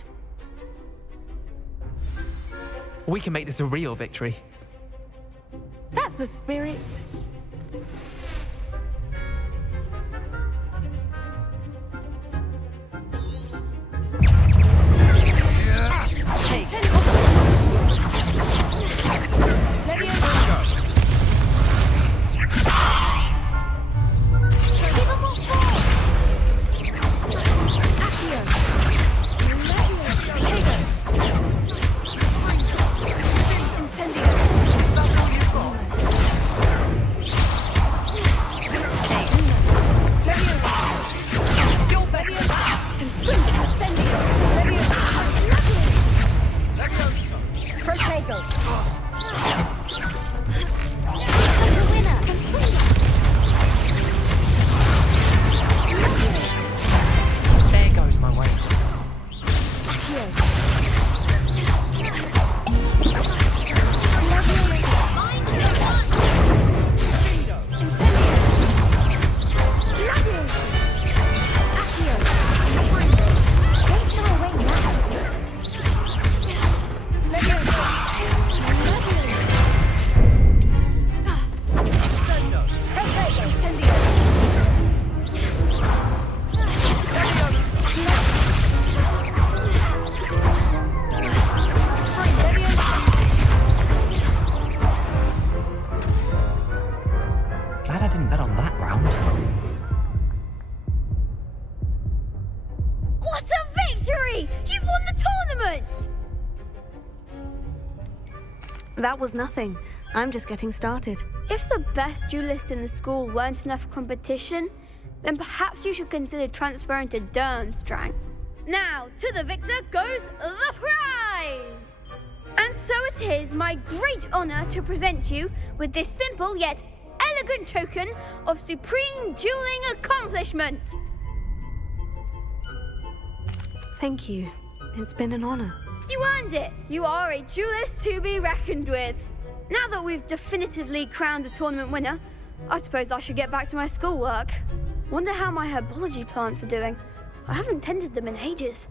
We can make this a real victory. That's the spirit. There goes my way. Glad I didn't bet on that round. What a victory! You've won the tournament! That was nothing. I'm just getting started. If the best duelists in the school weren't enough competition, then perhaps you should consider transferring to Durmstrang. Now, to the victor goes the prize! And so it is my great honor to present you with this simple yet elegant token of supreme dueling accomplishment. Thank you. It's been an honor. You earned it. You are a duelist to be reckoned with. Now that we've definitively crowned the tournament winner, I suppose I should get back to my schoolwork. Wonder how my herbology plants are doing. I haven't tended them in ages.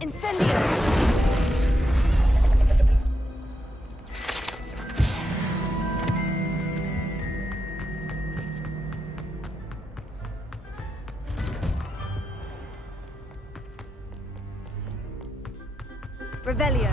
Incendio! Revelio.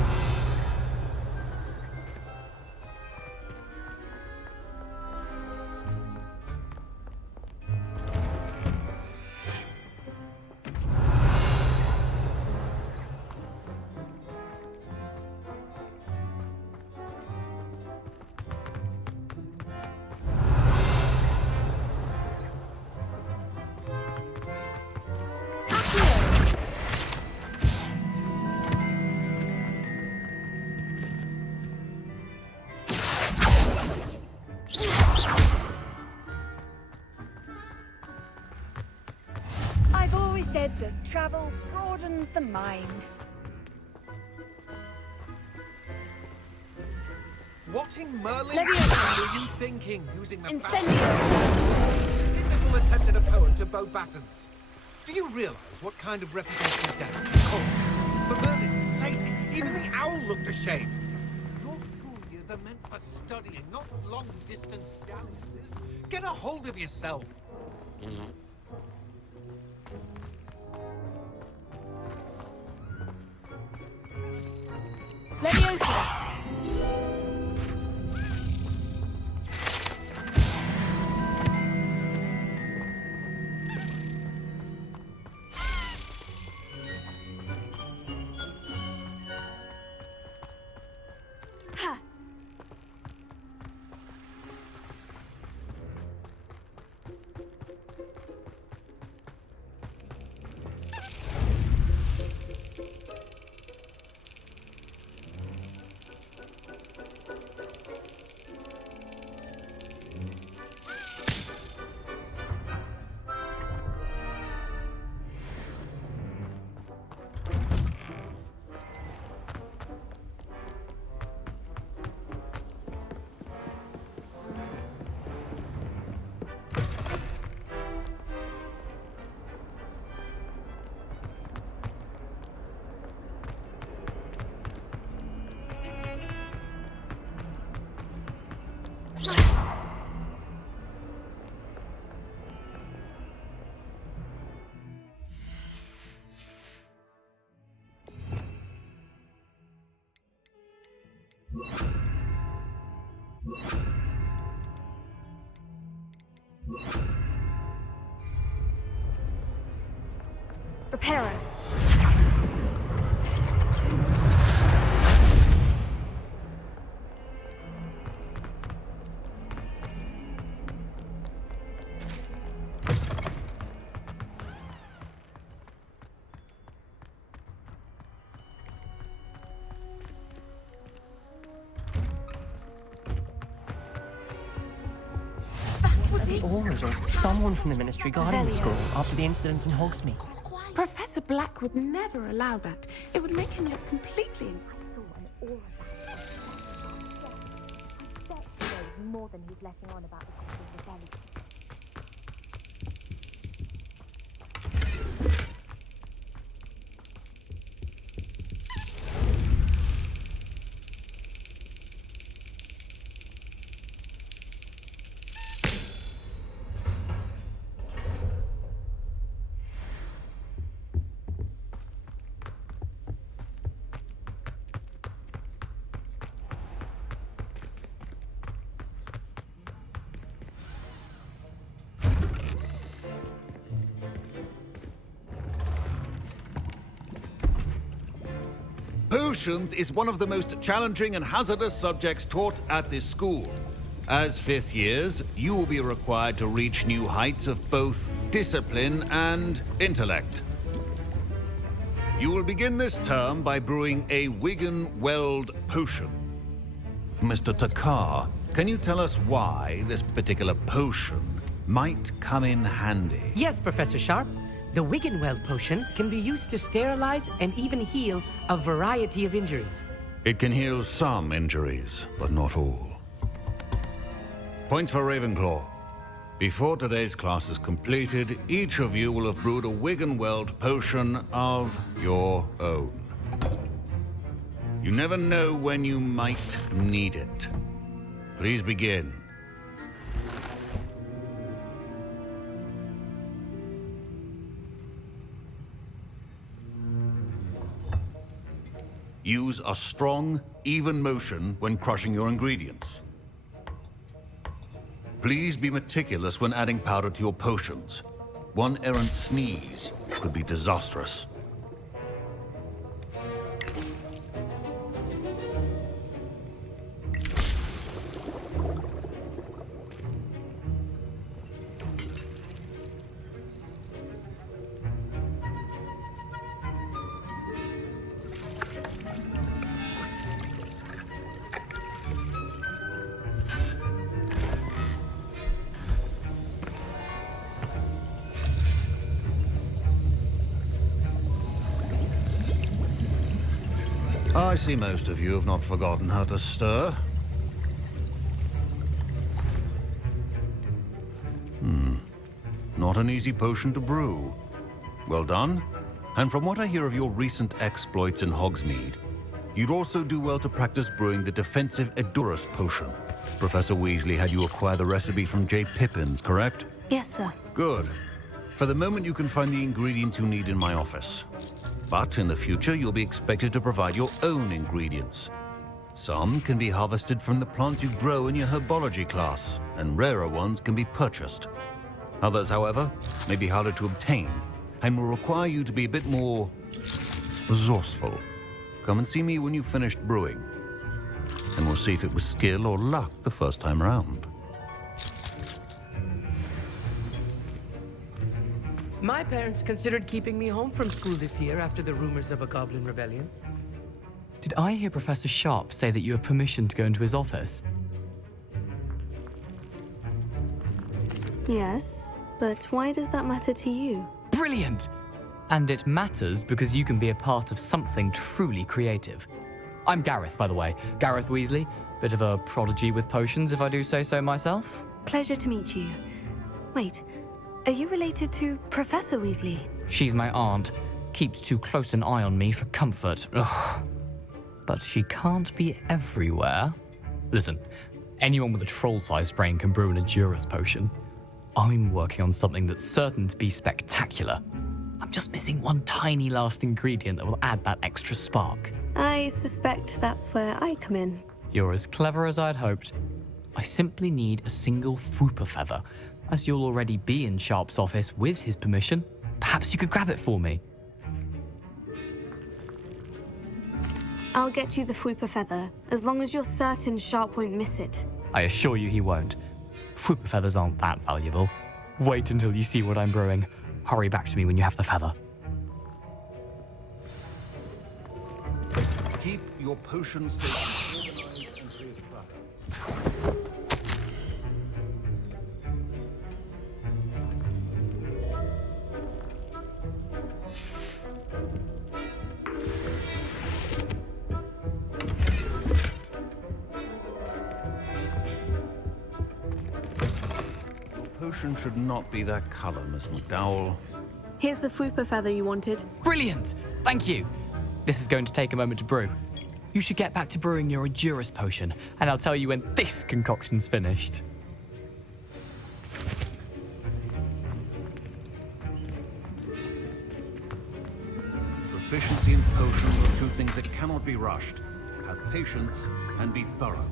said that travel broadens the mind. What in Merlin Leviosa! were you thinking using the Incendio! This attempt at a poem to bow battens. Do you realize what kind of reputation damage is caused? For Merlin's sake, even the owl looked ashamed. Your school years are meant for studying, not long-distance dalliances. Get a hold of yourself. Leviosa! Reparo. Auras or someone from the Ministry guarding the school after the incident in Hogsmeade. Professor Black would never allow that. It would make him look completely... More than he's letting on about the cause of rebellion. Potions is one of the most challenging and hazardous subjects taught at this school. As fifth years, you will be required to reach new heights of both discipline and intellect. You will begin this term by brewing a Wigan-Weld potion. Mr. Takar, can you tell us why this particular potion might come in handy? Yes, Professor Sharp. The Wigan-Weld potion can be used to sterilize and even heal a variety of injuries. It can heal some injuries, but not all. Points for Ravenclaw. Before today's class is completed, each of you will have brewed a Wigan-Weld potion of your own. You never know when you might need it. Please begin. Use a strong, even motion when crushing your ingredients. Please be meticulous when adding powder to your potions. One errant sneeze could be disastrous. I see most of you have not forgotten how to stir. Not an easy potion to brew. Well done. And from what I hear of your recent exploits in Hogsmeade, you'd also do well to practice brewing the defensive Edurus potion. Professor Weasley had you acquire the recipe from J. Pippins, correct? Yes, sir. Good. For the moment, you can find the ingredients you need in my office. But in the future, you'll be expected to provide your own ingredients. Some can be harvested from the plants you grow in your herbology class, and rarer ones can be purchased. Others, however, may be harder to obtain, and will require you to be a bit more resourceful. Come and see me when you've finished brewing, and we'll see if it was skill or luck the first time around. My parents considered keeping me home from school this year after the rumors of a goblin rebellion. Did I hear Professor Sharp say that you have permission to go into his office? Yes, but why does that matter to you? Brilliant! And it matters because you can be a part of something truly creative. I'm Gareth, by the way. Gareth Weasley. Bit of a prodigy with potions, if I do say so myself. Pleasure to meet you. Wait, are you related to Professor Weasley? She's my aunt. Keeps too close an eye on me for comfort. Ugh. But she can't be everywhere. Listen, anyone with a troll-sized brain can brew an Edurus potion. I'm working on something that's certain to be spectacular. I'm just missing one tiny last ingredient that will add that extra spark. I suspect that's where I come in. You're as clever as I'd hoped. I simply need a single Fwooper feather. As you'll already be in Sharp's office with his permission, perhaps you could grab it for me. I'll get you the Fwooper feather, as long as you're certain Sharp won't miss it. I assure you he won't. Fwooper feathers aren't that valuable. Wait until you see what I'm brewing. Hurry back to me when you have the feather. Keep your potion station organized and free of clutter. Potion should not be that color, Miss McDowell. Here's the Fwooper feather you wanted. Brilliant! Thank you! This is going to take a moment to brew. You should get back to brewing your Edurus potion, and I'll tell you when this concoction's finished. Proficiency in potions are two things that cannot be rushed. Have patience and be thorough.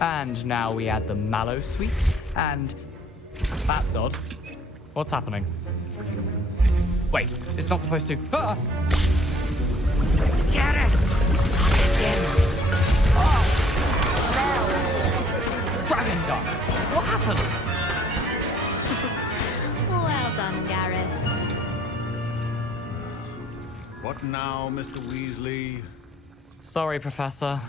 And now we add the mallow sweet, and that's odd. What's happening? Wait, it's not supposed to. Ah! Get it! Dragon Dog! What happened? Well done, Gareth. What now, Mr. Weasley? Sorry, Professor.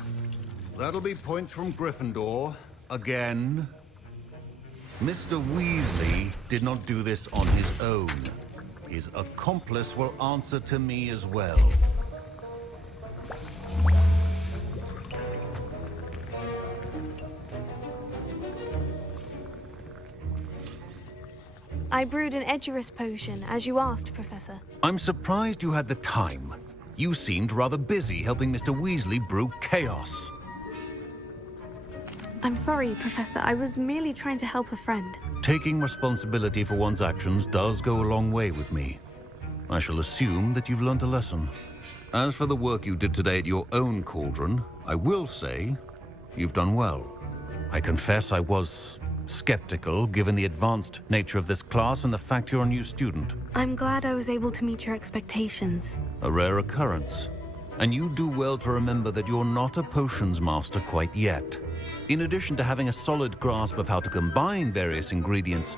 That'll be points from Gryffindor. Again. Mr. Weasley did not do this on his own. His accomplice will answer to me as well. I brewed an Edurus potion, as you asked, Professor. I'm surprised you had the time. You seemed rather busy helping Mr. Weasley brew chaos. I'm sorry, Professor. I was merely trying to help a friend. Taking responsibility for one's actions does go a long way with me. I shall assume that you've learnt a lesson. As for the work you did today at your own cauldron, I will say you've done well. I confess I was skeptical, given the advanced nature of this class and the fact you're a new student. I'm glad I was able to meet your expectations. A rare occurrence. And you do well to remember that you're not a potions master quite yet. In addition to having a solid grasp of how to combine various ingredients,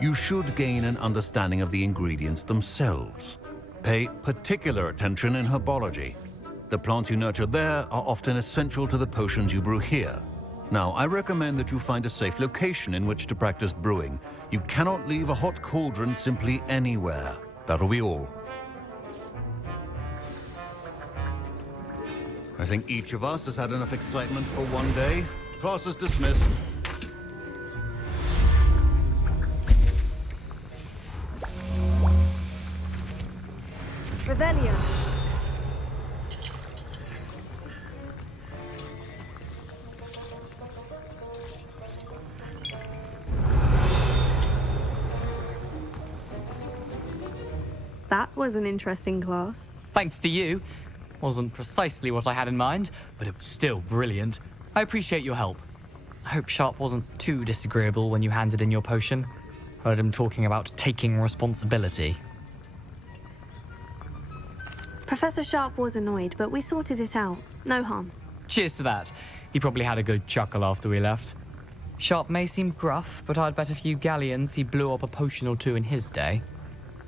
you should gain an understanding of the ingredients themselves. Pay particular attention in herbology. The plants you nurture there are often essential to the potions you brew here. Now, I recommend that you find a safe location in which to practice brewing. You cannot leave a hot cauldron simply anywhere. That'll be all. I think each of us has had enough excitement for one day. Class is dismissed. Revelio. That was an interesting class. Thanks to you. Wasn't precisely what I had in mind, but it was still brilliant. I appreciate your help. I hope Sharp wasn't too disagreeable when you handed in your potion. Heard him talking about taking responsibility. Professor Sharp was annoyed, but we sorted it out. No harm. Cheers to that. He probably had a good chuckle after we left. Sharp may seem gruff, but I'd bet a few galleons he blew up a potion or two in his day.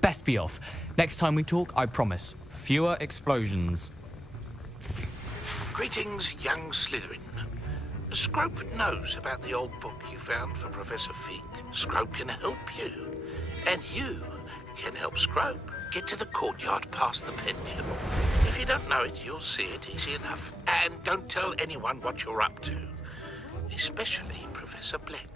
Best be off. Next time we talk, I promise, fewer explosions. Greetings, young Slytherin. Scrope knows about the old book you found for Professor Fig. Scrope can help you, and you can help Scrope. Get to the courtyard past the pendulum. If you don't know it, you'll see it easy enough. And don't tell anyone what you're up to, especially Professor Black.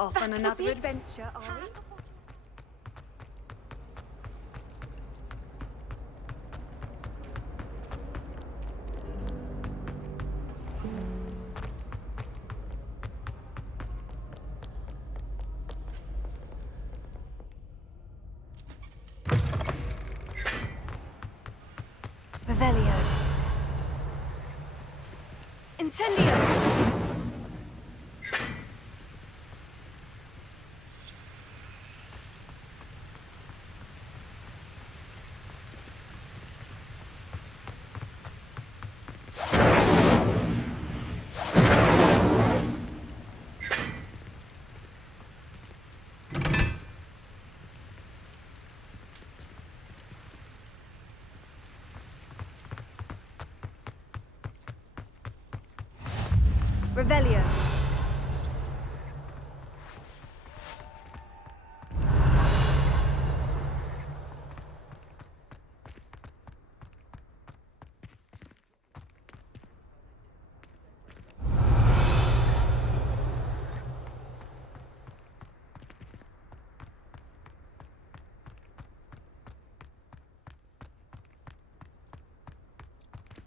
Off on another adventure, are we? Revelio. Incendio. Revelio.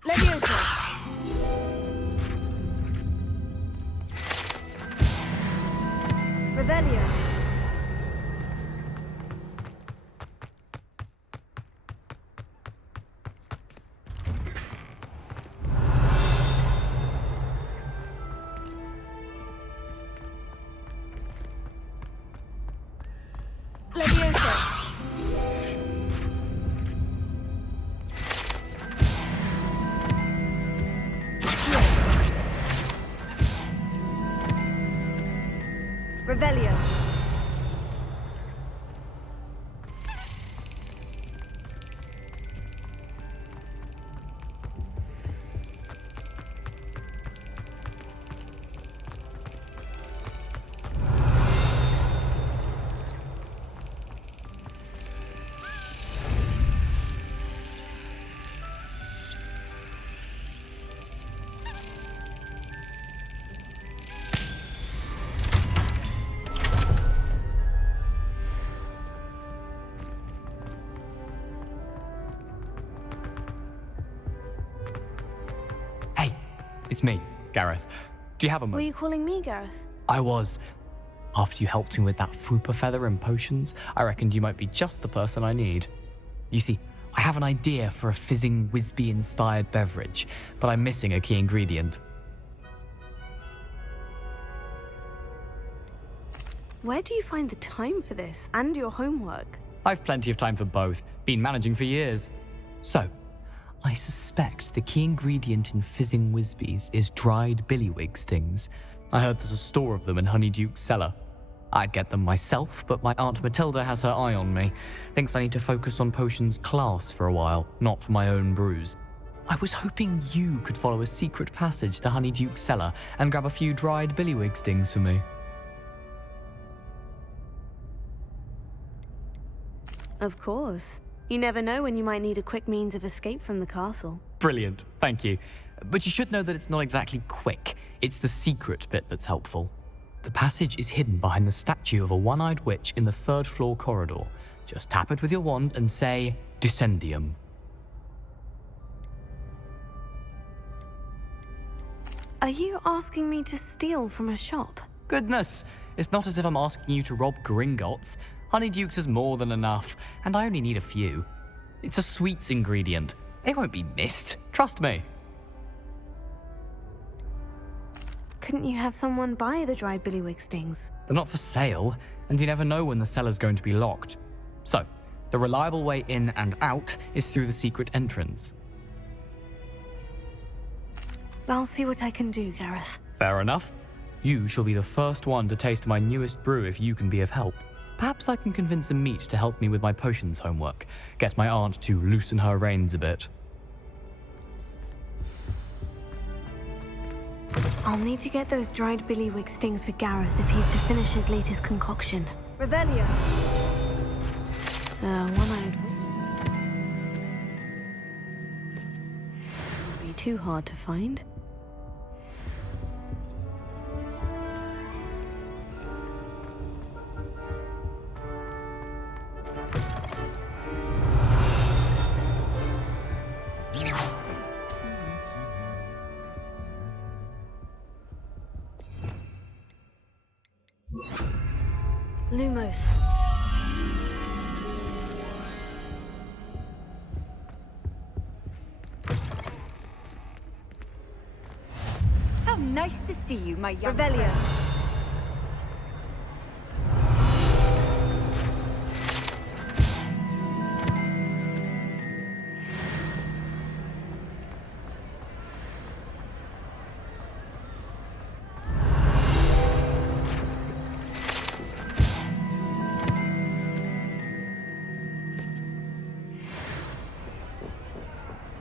Leviosa. Revelio. Leviosa. Revelio. it's me, Gareth. Do you have a Were moment? you calling me Gareth? I was. After you helped me with that fupa feather and potions, I reckoned you might be just the person I need. You see, I have an idea for a fizzing Whizbee-inspired beverage, but I'm missing a key ingredient. Where do you find the time for this and your homework? I've plenty of time for both. Been managing for years. So, I suspect the key ingredient in fizzing Whizbees is dried billywig stings. I heard there's a store of them in Honeyduke's cellar. I'd get them myself, but my Aunt Matilda has her eye on me. Thinks I need to focus on potions class for a while, not for my own brews. I was hoping you could follow a secret passage to Honeyduke's cellar and grab a few dried billywig stings for me. Of course. You never know when you might need a quick means of escape from the castle. Brilliant, thank you. But you should know that it's not exactly quick. It's the secret bit that's helpful. The passage is hidden behind the statue of a one-eyed witch in the third-floor corridor. Just tap it with your wand and say, Descendium. Are you asking me to steal from a shop? Goodness, it's not as if I'm asking you to rob Gringotts. Honeyduke's is more than enough, and I only need a few. It's a sweets ingredient. They won't be missed, trust me. Couldn't you have someone buy the dried billywig stings? They're not for sale, and you never know when the cellar's going to be locked. So, the reliable way in and out is through the secret entrance. I'll see what I can do, Gareth. Fair enough. You shall be the first one to taste my newest brew if you can be of help. Perhaps I can convince a meat to help me with my potions homework. Get my aunt to loosen her reins a bit. I'll need to get those dried billywig stings for Gareth if he's to finish his latest concoction. Revelio. One-eyed. Won't be too hard to find. Lumos. How nice to see you, my young Revelio. friend.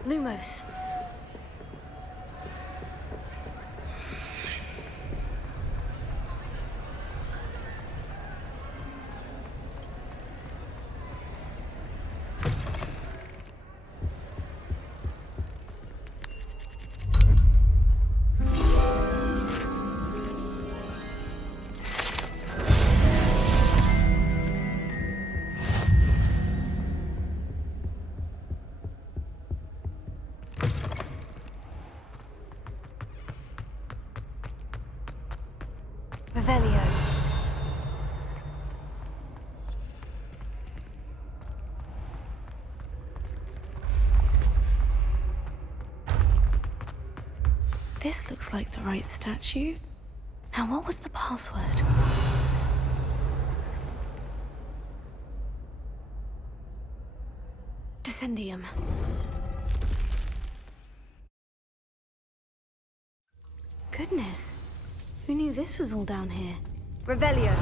Lumos. Revelio. This looks like the right statue. Now, what was the password? Descendium. Goodness. Who knew this was all down here? Revelio.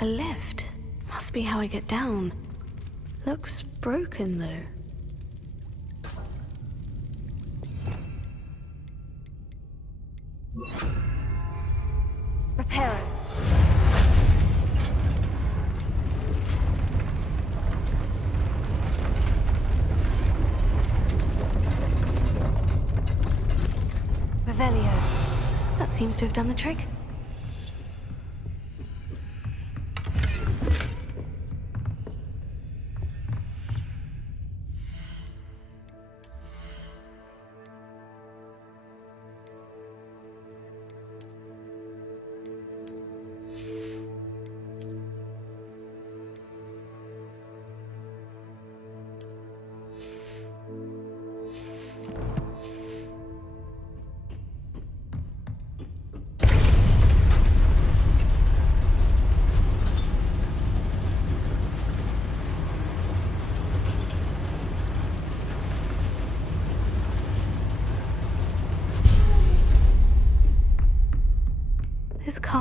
A lift. Must be how I get down. Looks broken, though. Reparo. Revelio. That seems to have done the trick.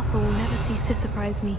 castle will never cease to surprise me.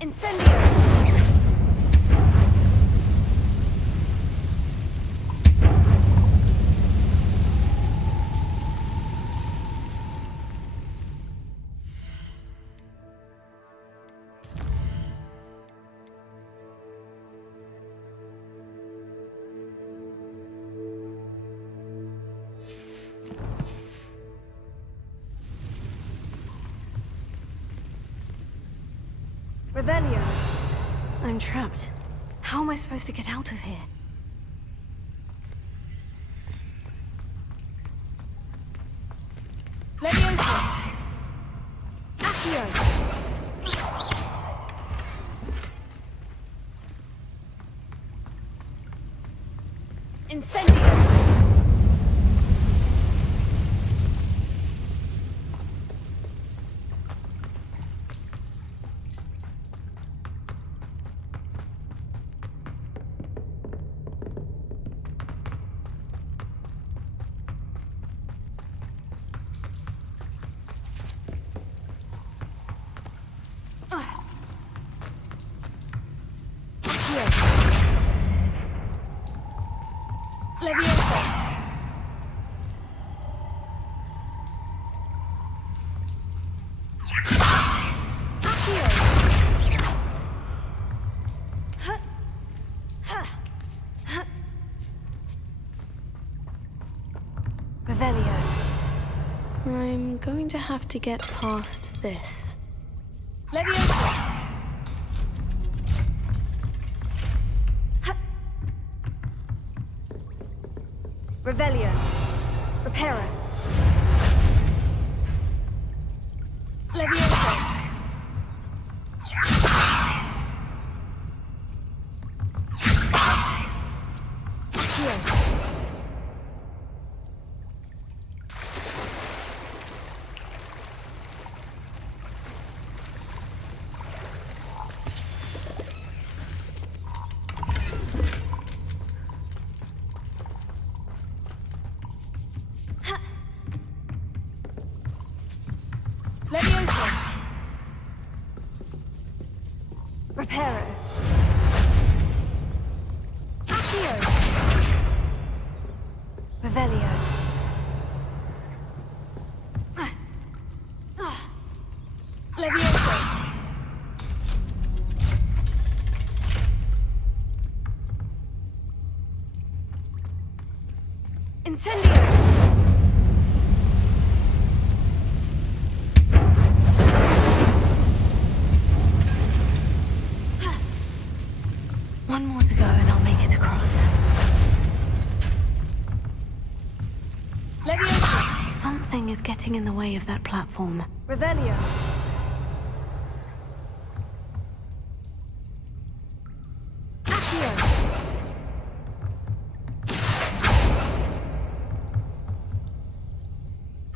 Incendio! Revelio. I'm trapped. How am I supposed to get out of here? Leviosa. Accio. Incendio. Leviosa. Accio. Revelio. I'm going to have to get past this. Leviosa. Revelio. Reparo. Leviosa. Accio. Leviosa. Reparo. Accio. Revelio. Leviosa. Incendio. One more to go and I'll make it across. Leviosa. Something is getting in the way of that platform. Revelio. Accio.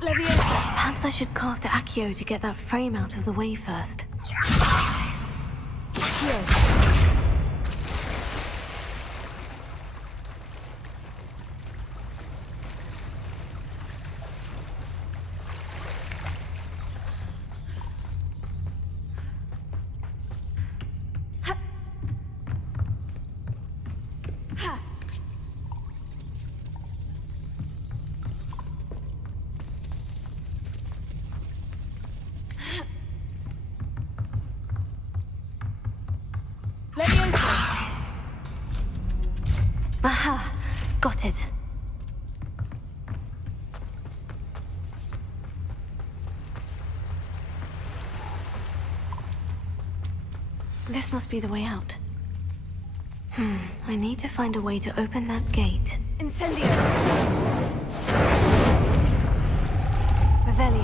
Leviosa. Perhaps I should cast Accio to get that frame out of the way first. Accio. Leviosa. Aha! Got it. This must be the way out. I need to find a way to open that gate. Incendio. Revelio.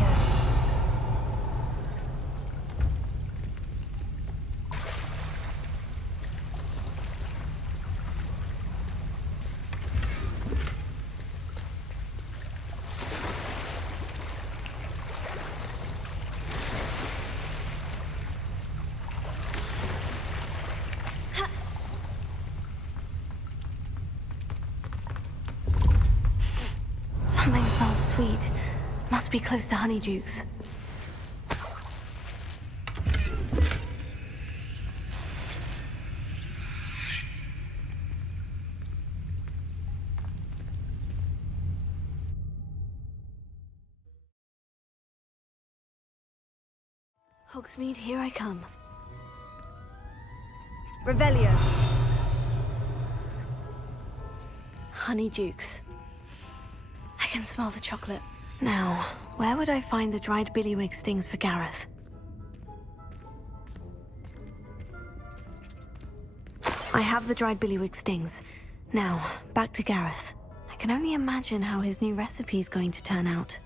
Something smells sweet. Must be close to Honeydukes. Hogsmeade, here I come. Revelio. Honeydukes. I can smell the chocolate. Now, where would I find the dried billywig stings for Gareth? I have the dried billywig stings. Now, back to Gareth. I can only imagine how his new recipe is going to turn out.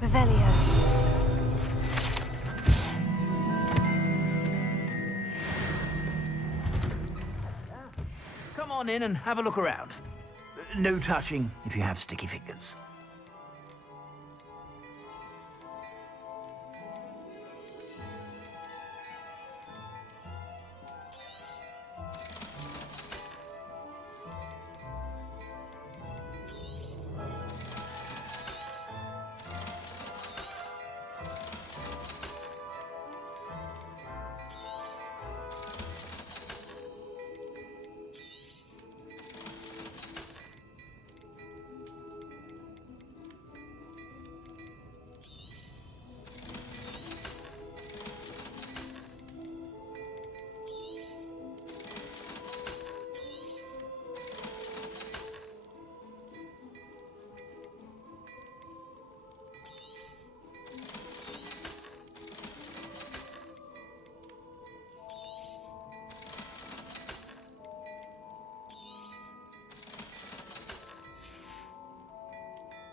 Revelio. Come on in and have a look around. No touching if you have sticky fingers.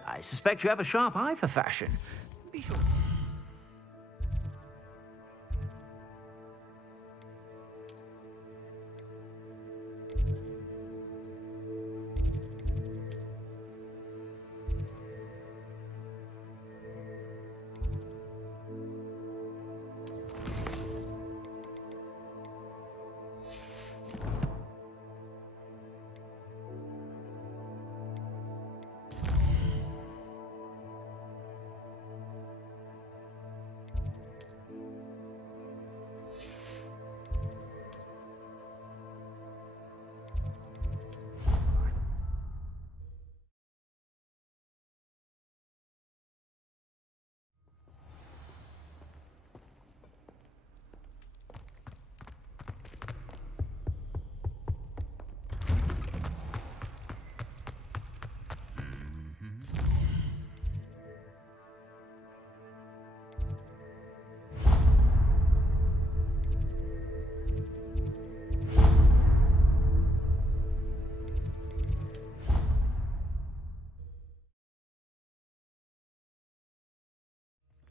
I suspect you have a sharp eye for fashion. Be sure.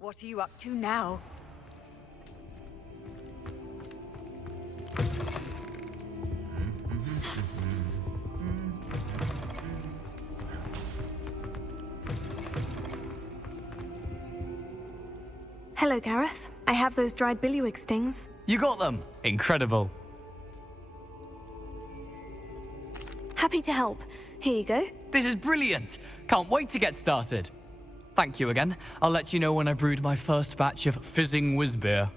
What are you up to now? Hello, Gareth. I have those dried billywig stings. You got them! Incredible. Happy to help. Here you go. This is brilliant! Can't wait to get started. Thank you again. I'll let you know when I've brewed my first batch of fizzing whiz-beer.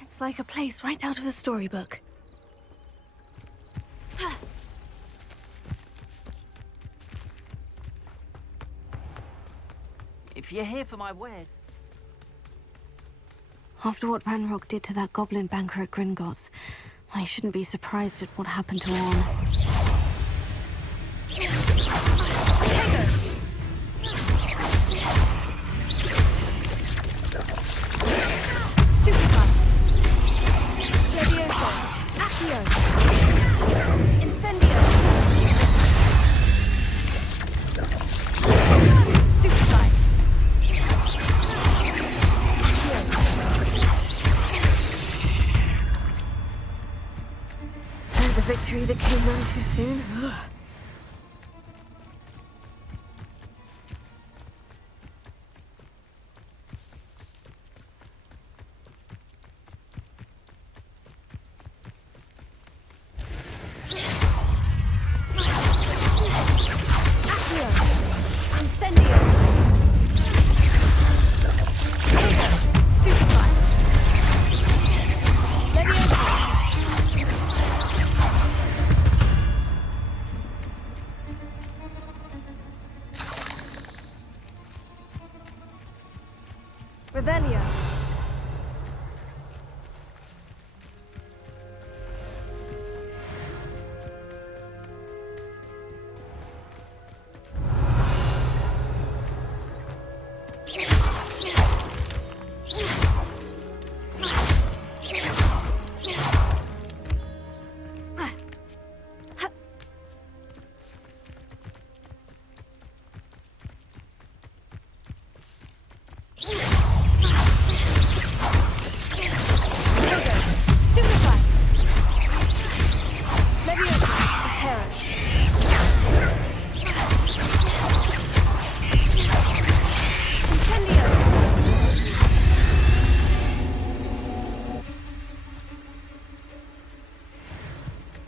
It's like a place right out of a storybook. If you're here for my wares... After what Ranrock did to that goblin banker at Gringotts, I shouldn't be surprised at what happened to Orn. Stupefy! Levioso! Accio! Incendio! Stupefy! There's a victory that came none too soon. Revelio.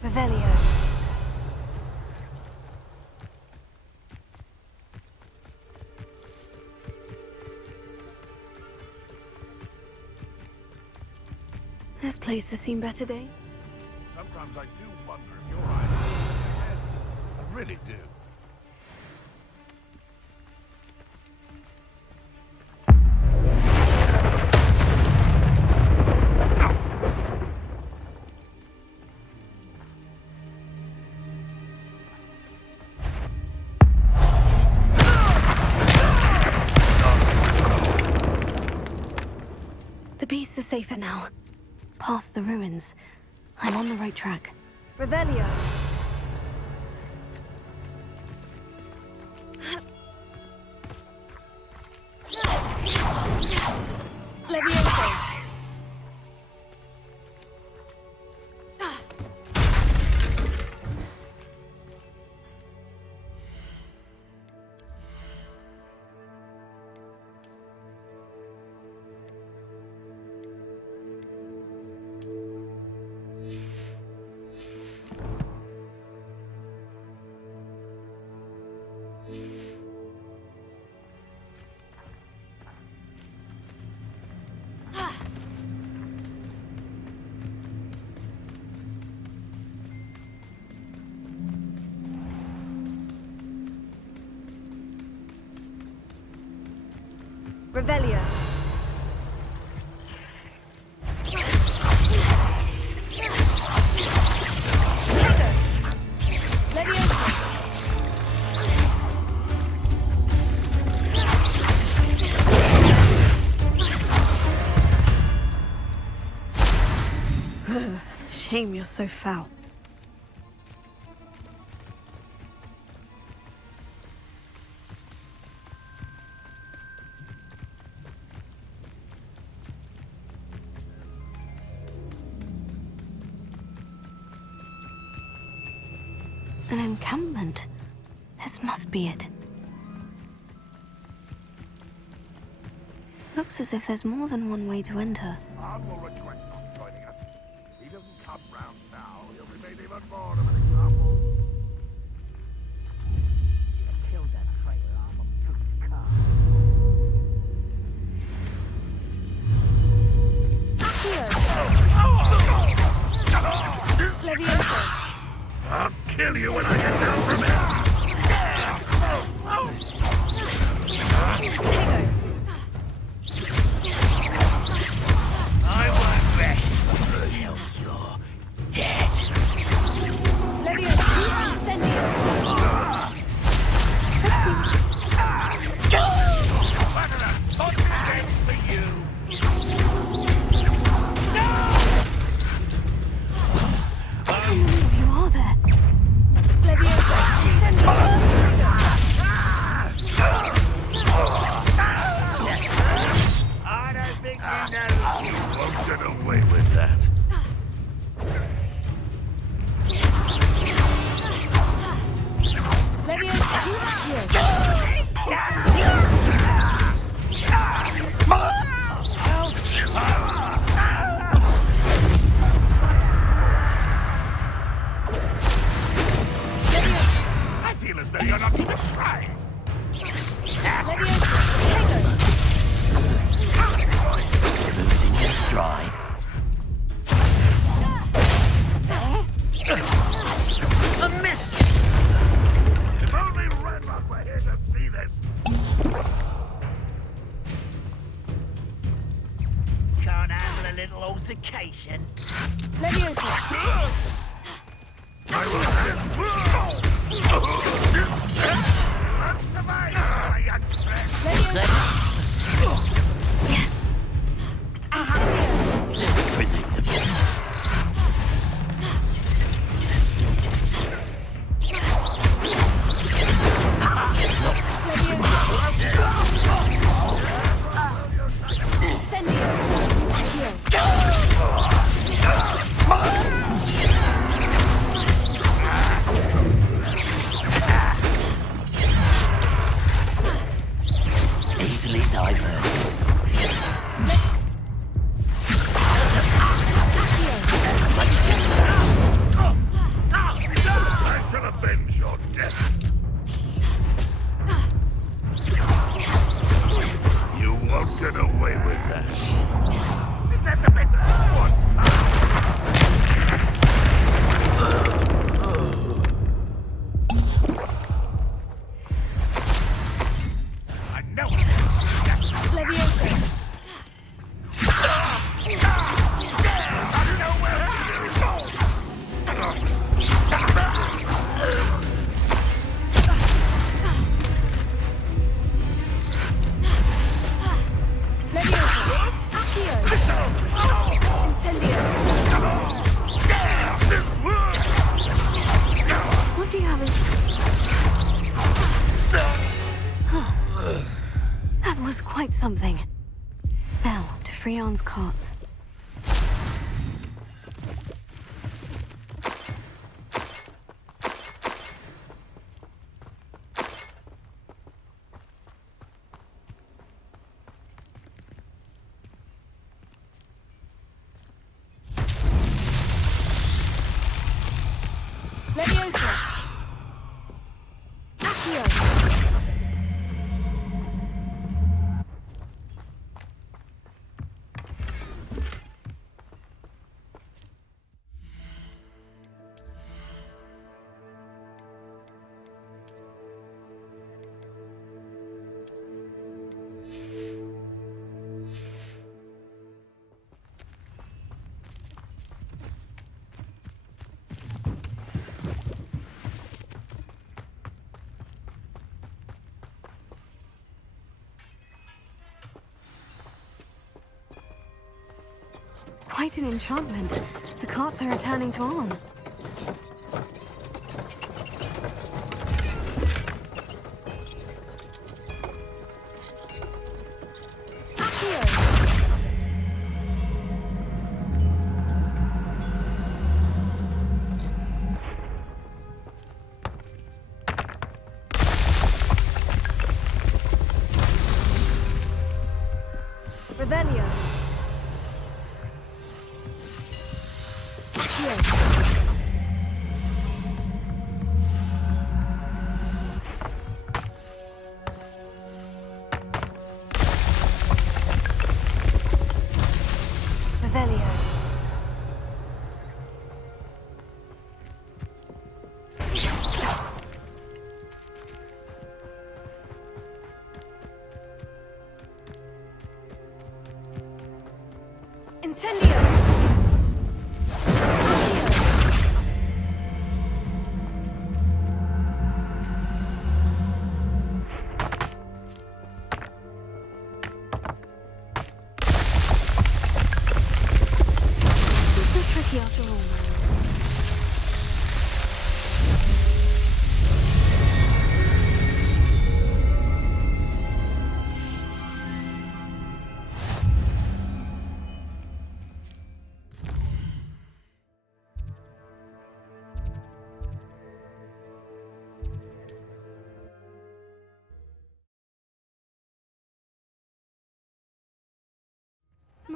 Revelio. This place has seen better days. Sometimes I do wonder if your eyes are in your head. I really do. The beasts are safer now. Past the ruins. I'm on the right track. Revelio. Levioso. Revelio. Shame you're so foul. An encampment. This must be it. Looks as if there's more than one way to enter. Humble request not joining us. He doesn't come round now. He'll be made even more of an example. Kill that traitor arm to his car. Accio. kill you when I get down from here! I won't rest until you're dead. How many of you are there? I don't think you know. You won't get away with that. I feel as though you're not even trying. Losing your stride. A miss! If only Redlock were here to see this. Can't handle a little altercation. I will have survive, my young friend. Yes. Predictable. Easily diverted. I shall avenge your death. You won't get away with that. Is that the best I know. What do you have in... That was quite something. Now, to Freon's carts. Quite an enchantment. The carts are returning to Arn. Revelio. Here.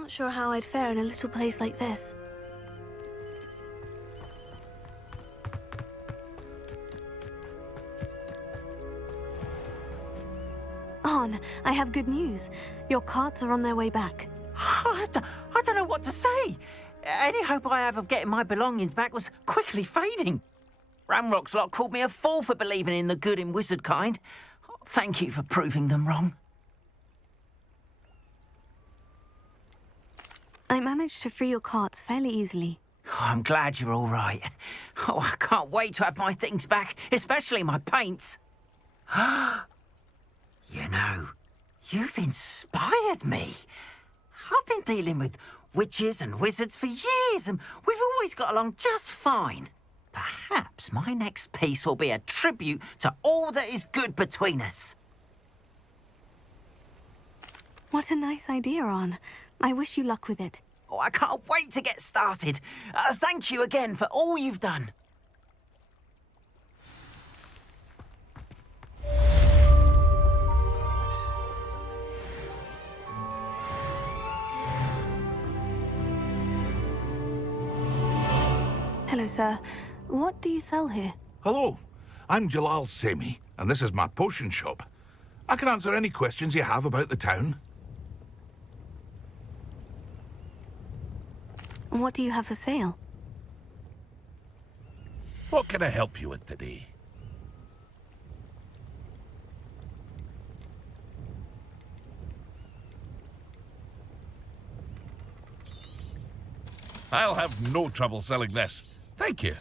not sure how I'd fare in a little place like this. Arn, I have good news. Your carts are on their way back. I don't know what to say. Any hope I have of getting my belongings back was quickly fading. Ramrock's lot called me a fool for believing in the good in wizard kind. Thank you for proving them wrong. I managed to free your carts fairly easily. Oh, I'm glad you're all right. Oh, I can't wait to have my things back, especially my paints. You know, you've inspired me. I've been dealing with witches and wizards for years, and we've always got along just fine. Perhaps my next piece will be a tribute to all that is good between us. What a nice idea, Arn. I wish you luck with it. Oh, I can't wait to get started. Thank you again for all you've done. Hello, sir. What do you sell here? Hello, I'm Jalal Semi, and this is my potion shop. I can answer any questions you have about the town. What do you have for sale? What can I help you with today? I'll have no trouble selling this. Thank you.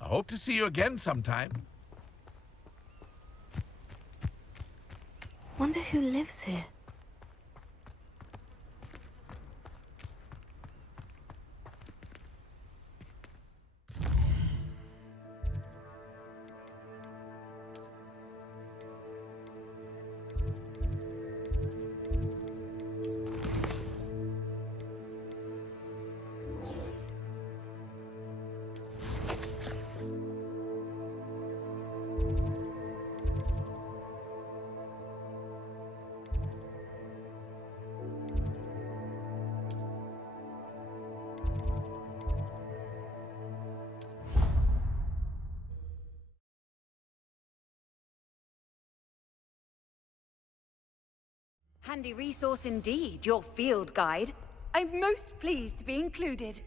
I hope to see you again sometime. Wonder who lives here. Handy resource indeed, your field guide. I'm most pleased to be included.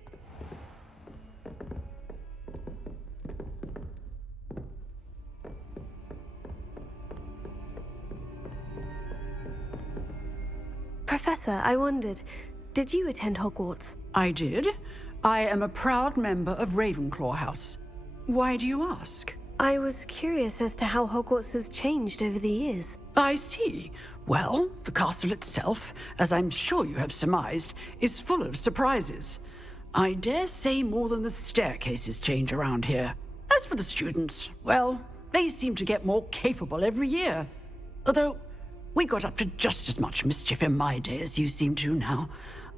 Professor, I wondered, did you attend Hogwarts? I did. I am a proud member of Ravenclaw House. Why do you ask? I was curious as to how Hogwarts has changed over the years. I see. Well, the castle itself, as I'm sure you have surmised, is full of surprises. I dare say more than the staircases change around here. As for the students, well, they seem to get more capable every year. Although, we got up to just as much mischief in my day as you seem to now.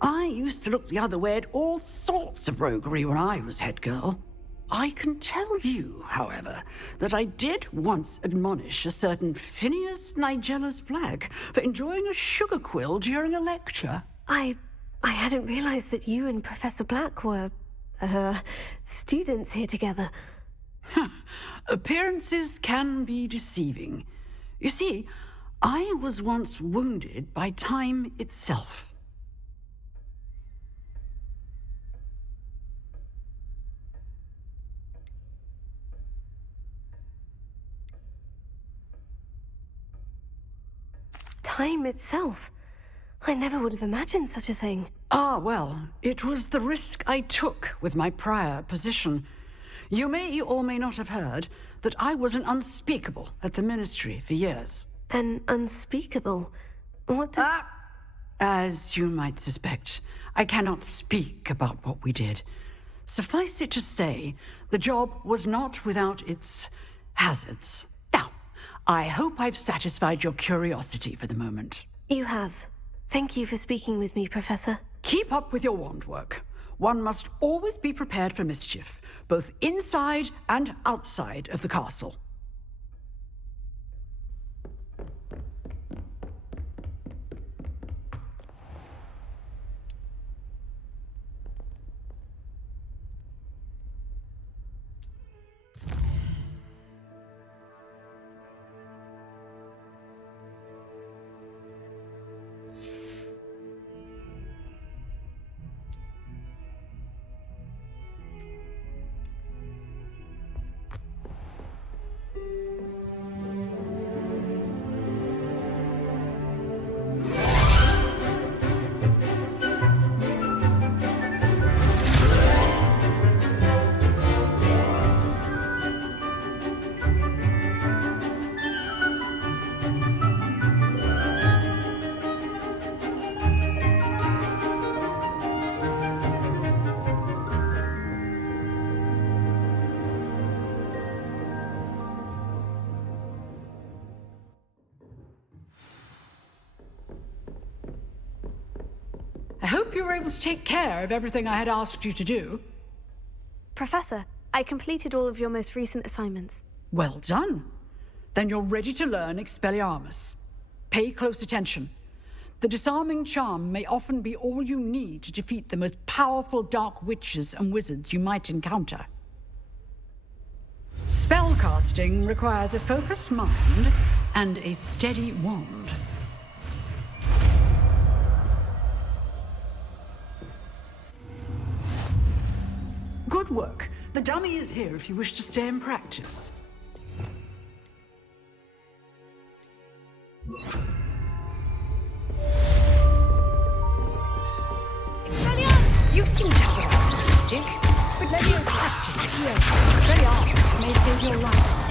I used to look the other way at all sorts of roguery when I was head girl. I can tell you, however, that I did once admonish a certain Phineas Nigellus Black for enjoying a sugar quill during a lecture. I hadn't realized that you and Professor Black were, students here together. Appearances can be deceiving. You see, I was once wounded by time itself. Time itself? I never would have imagined such a thing. Ah, well, it was the risk I took with my prior position. You may or may not have heard that I was an unspeakable at the Ministry for years. An unspeakable? What does... As you might suspect, I cannot speak about what we did. Suffice it to say, the job was not without its hazards. Now, I hope I've satisfied your curiosity for the moment. You have. Thank you for speaking with me, Professor. Keep up with your wand work. One must always be prepared for mischief, both inside and outside of the castle. I hope you were able to take care of everything I had asked you to do. Professor, I completed all of your most recent assignments. Well done. Then you're ready to learn Expelliarmus. Pay close attention. The disarming charm may often be all you need to defeat the most powerful dark witches and wizards you might encounter. Spellcasting requires a focused mind and a steady wand. Good work. The dummy is here if you wish to stay and practice. You seem to have a stick, but Levio's practice here. Expelliarmus may save your life.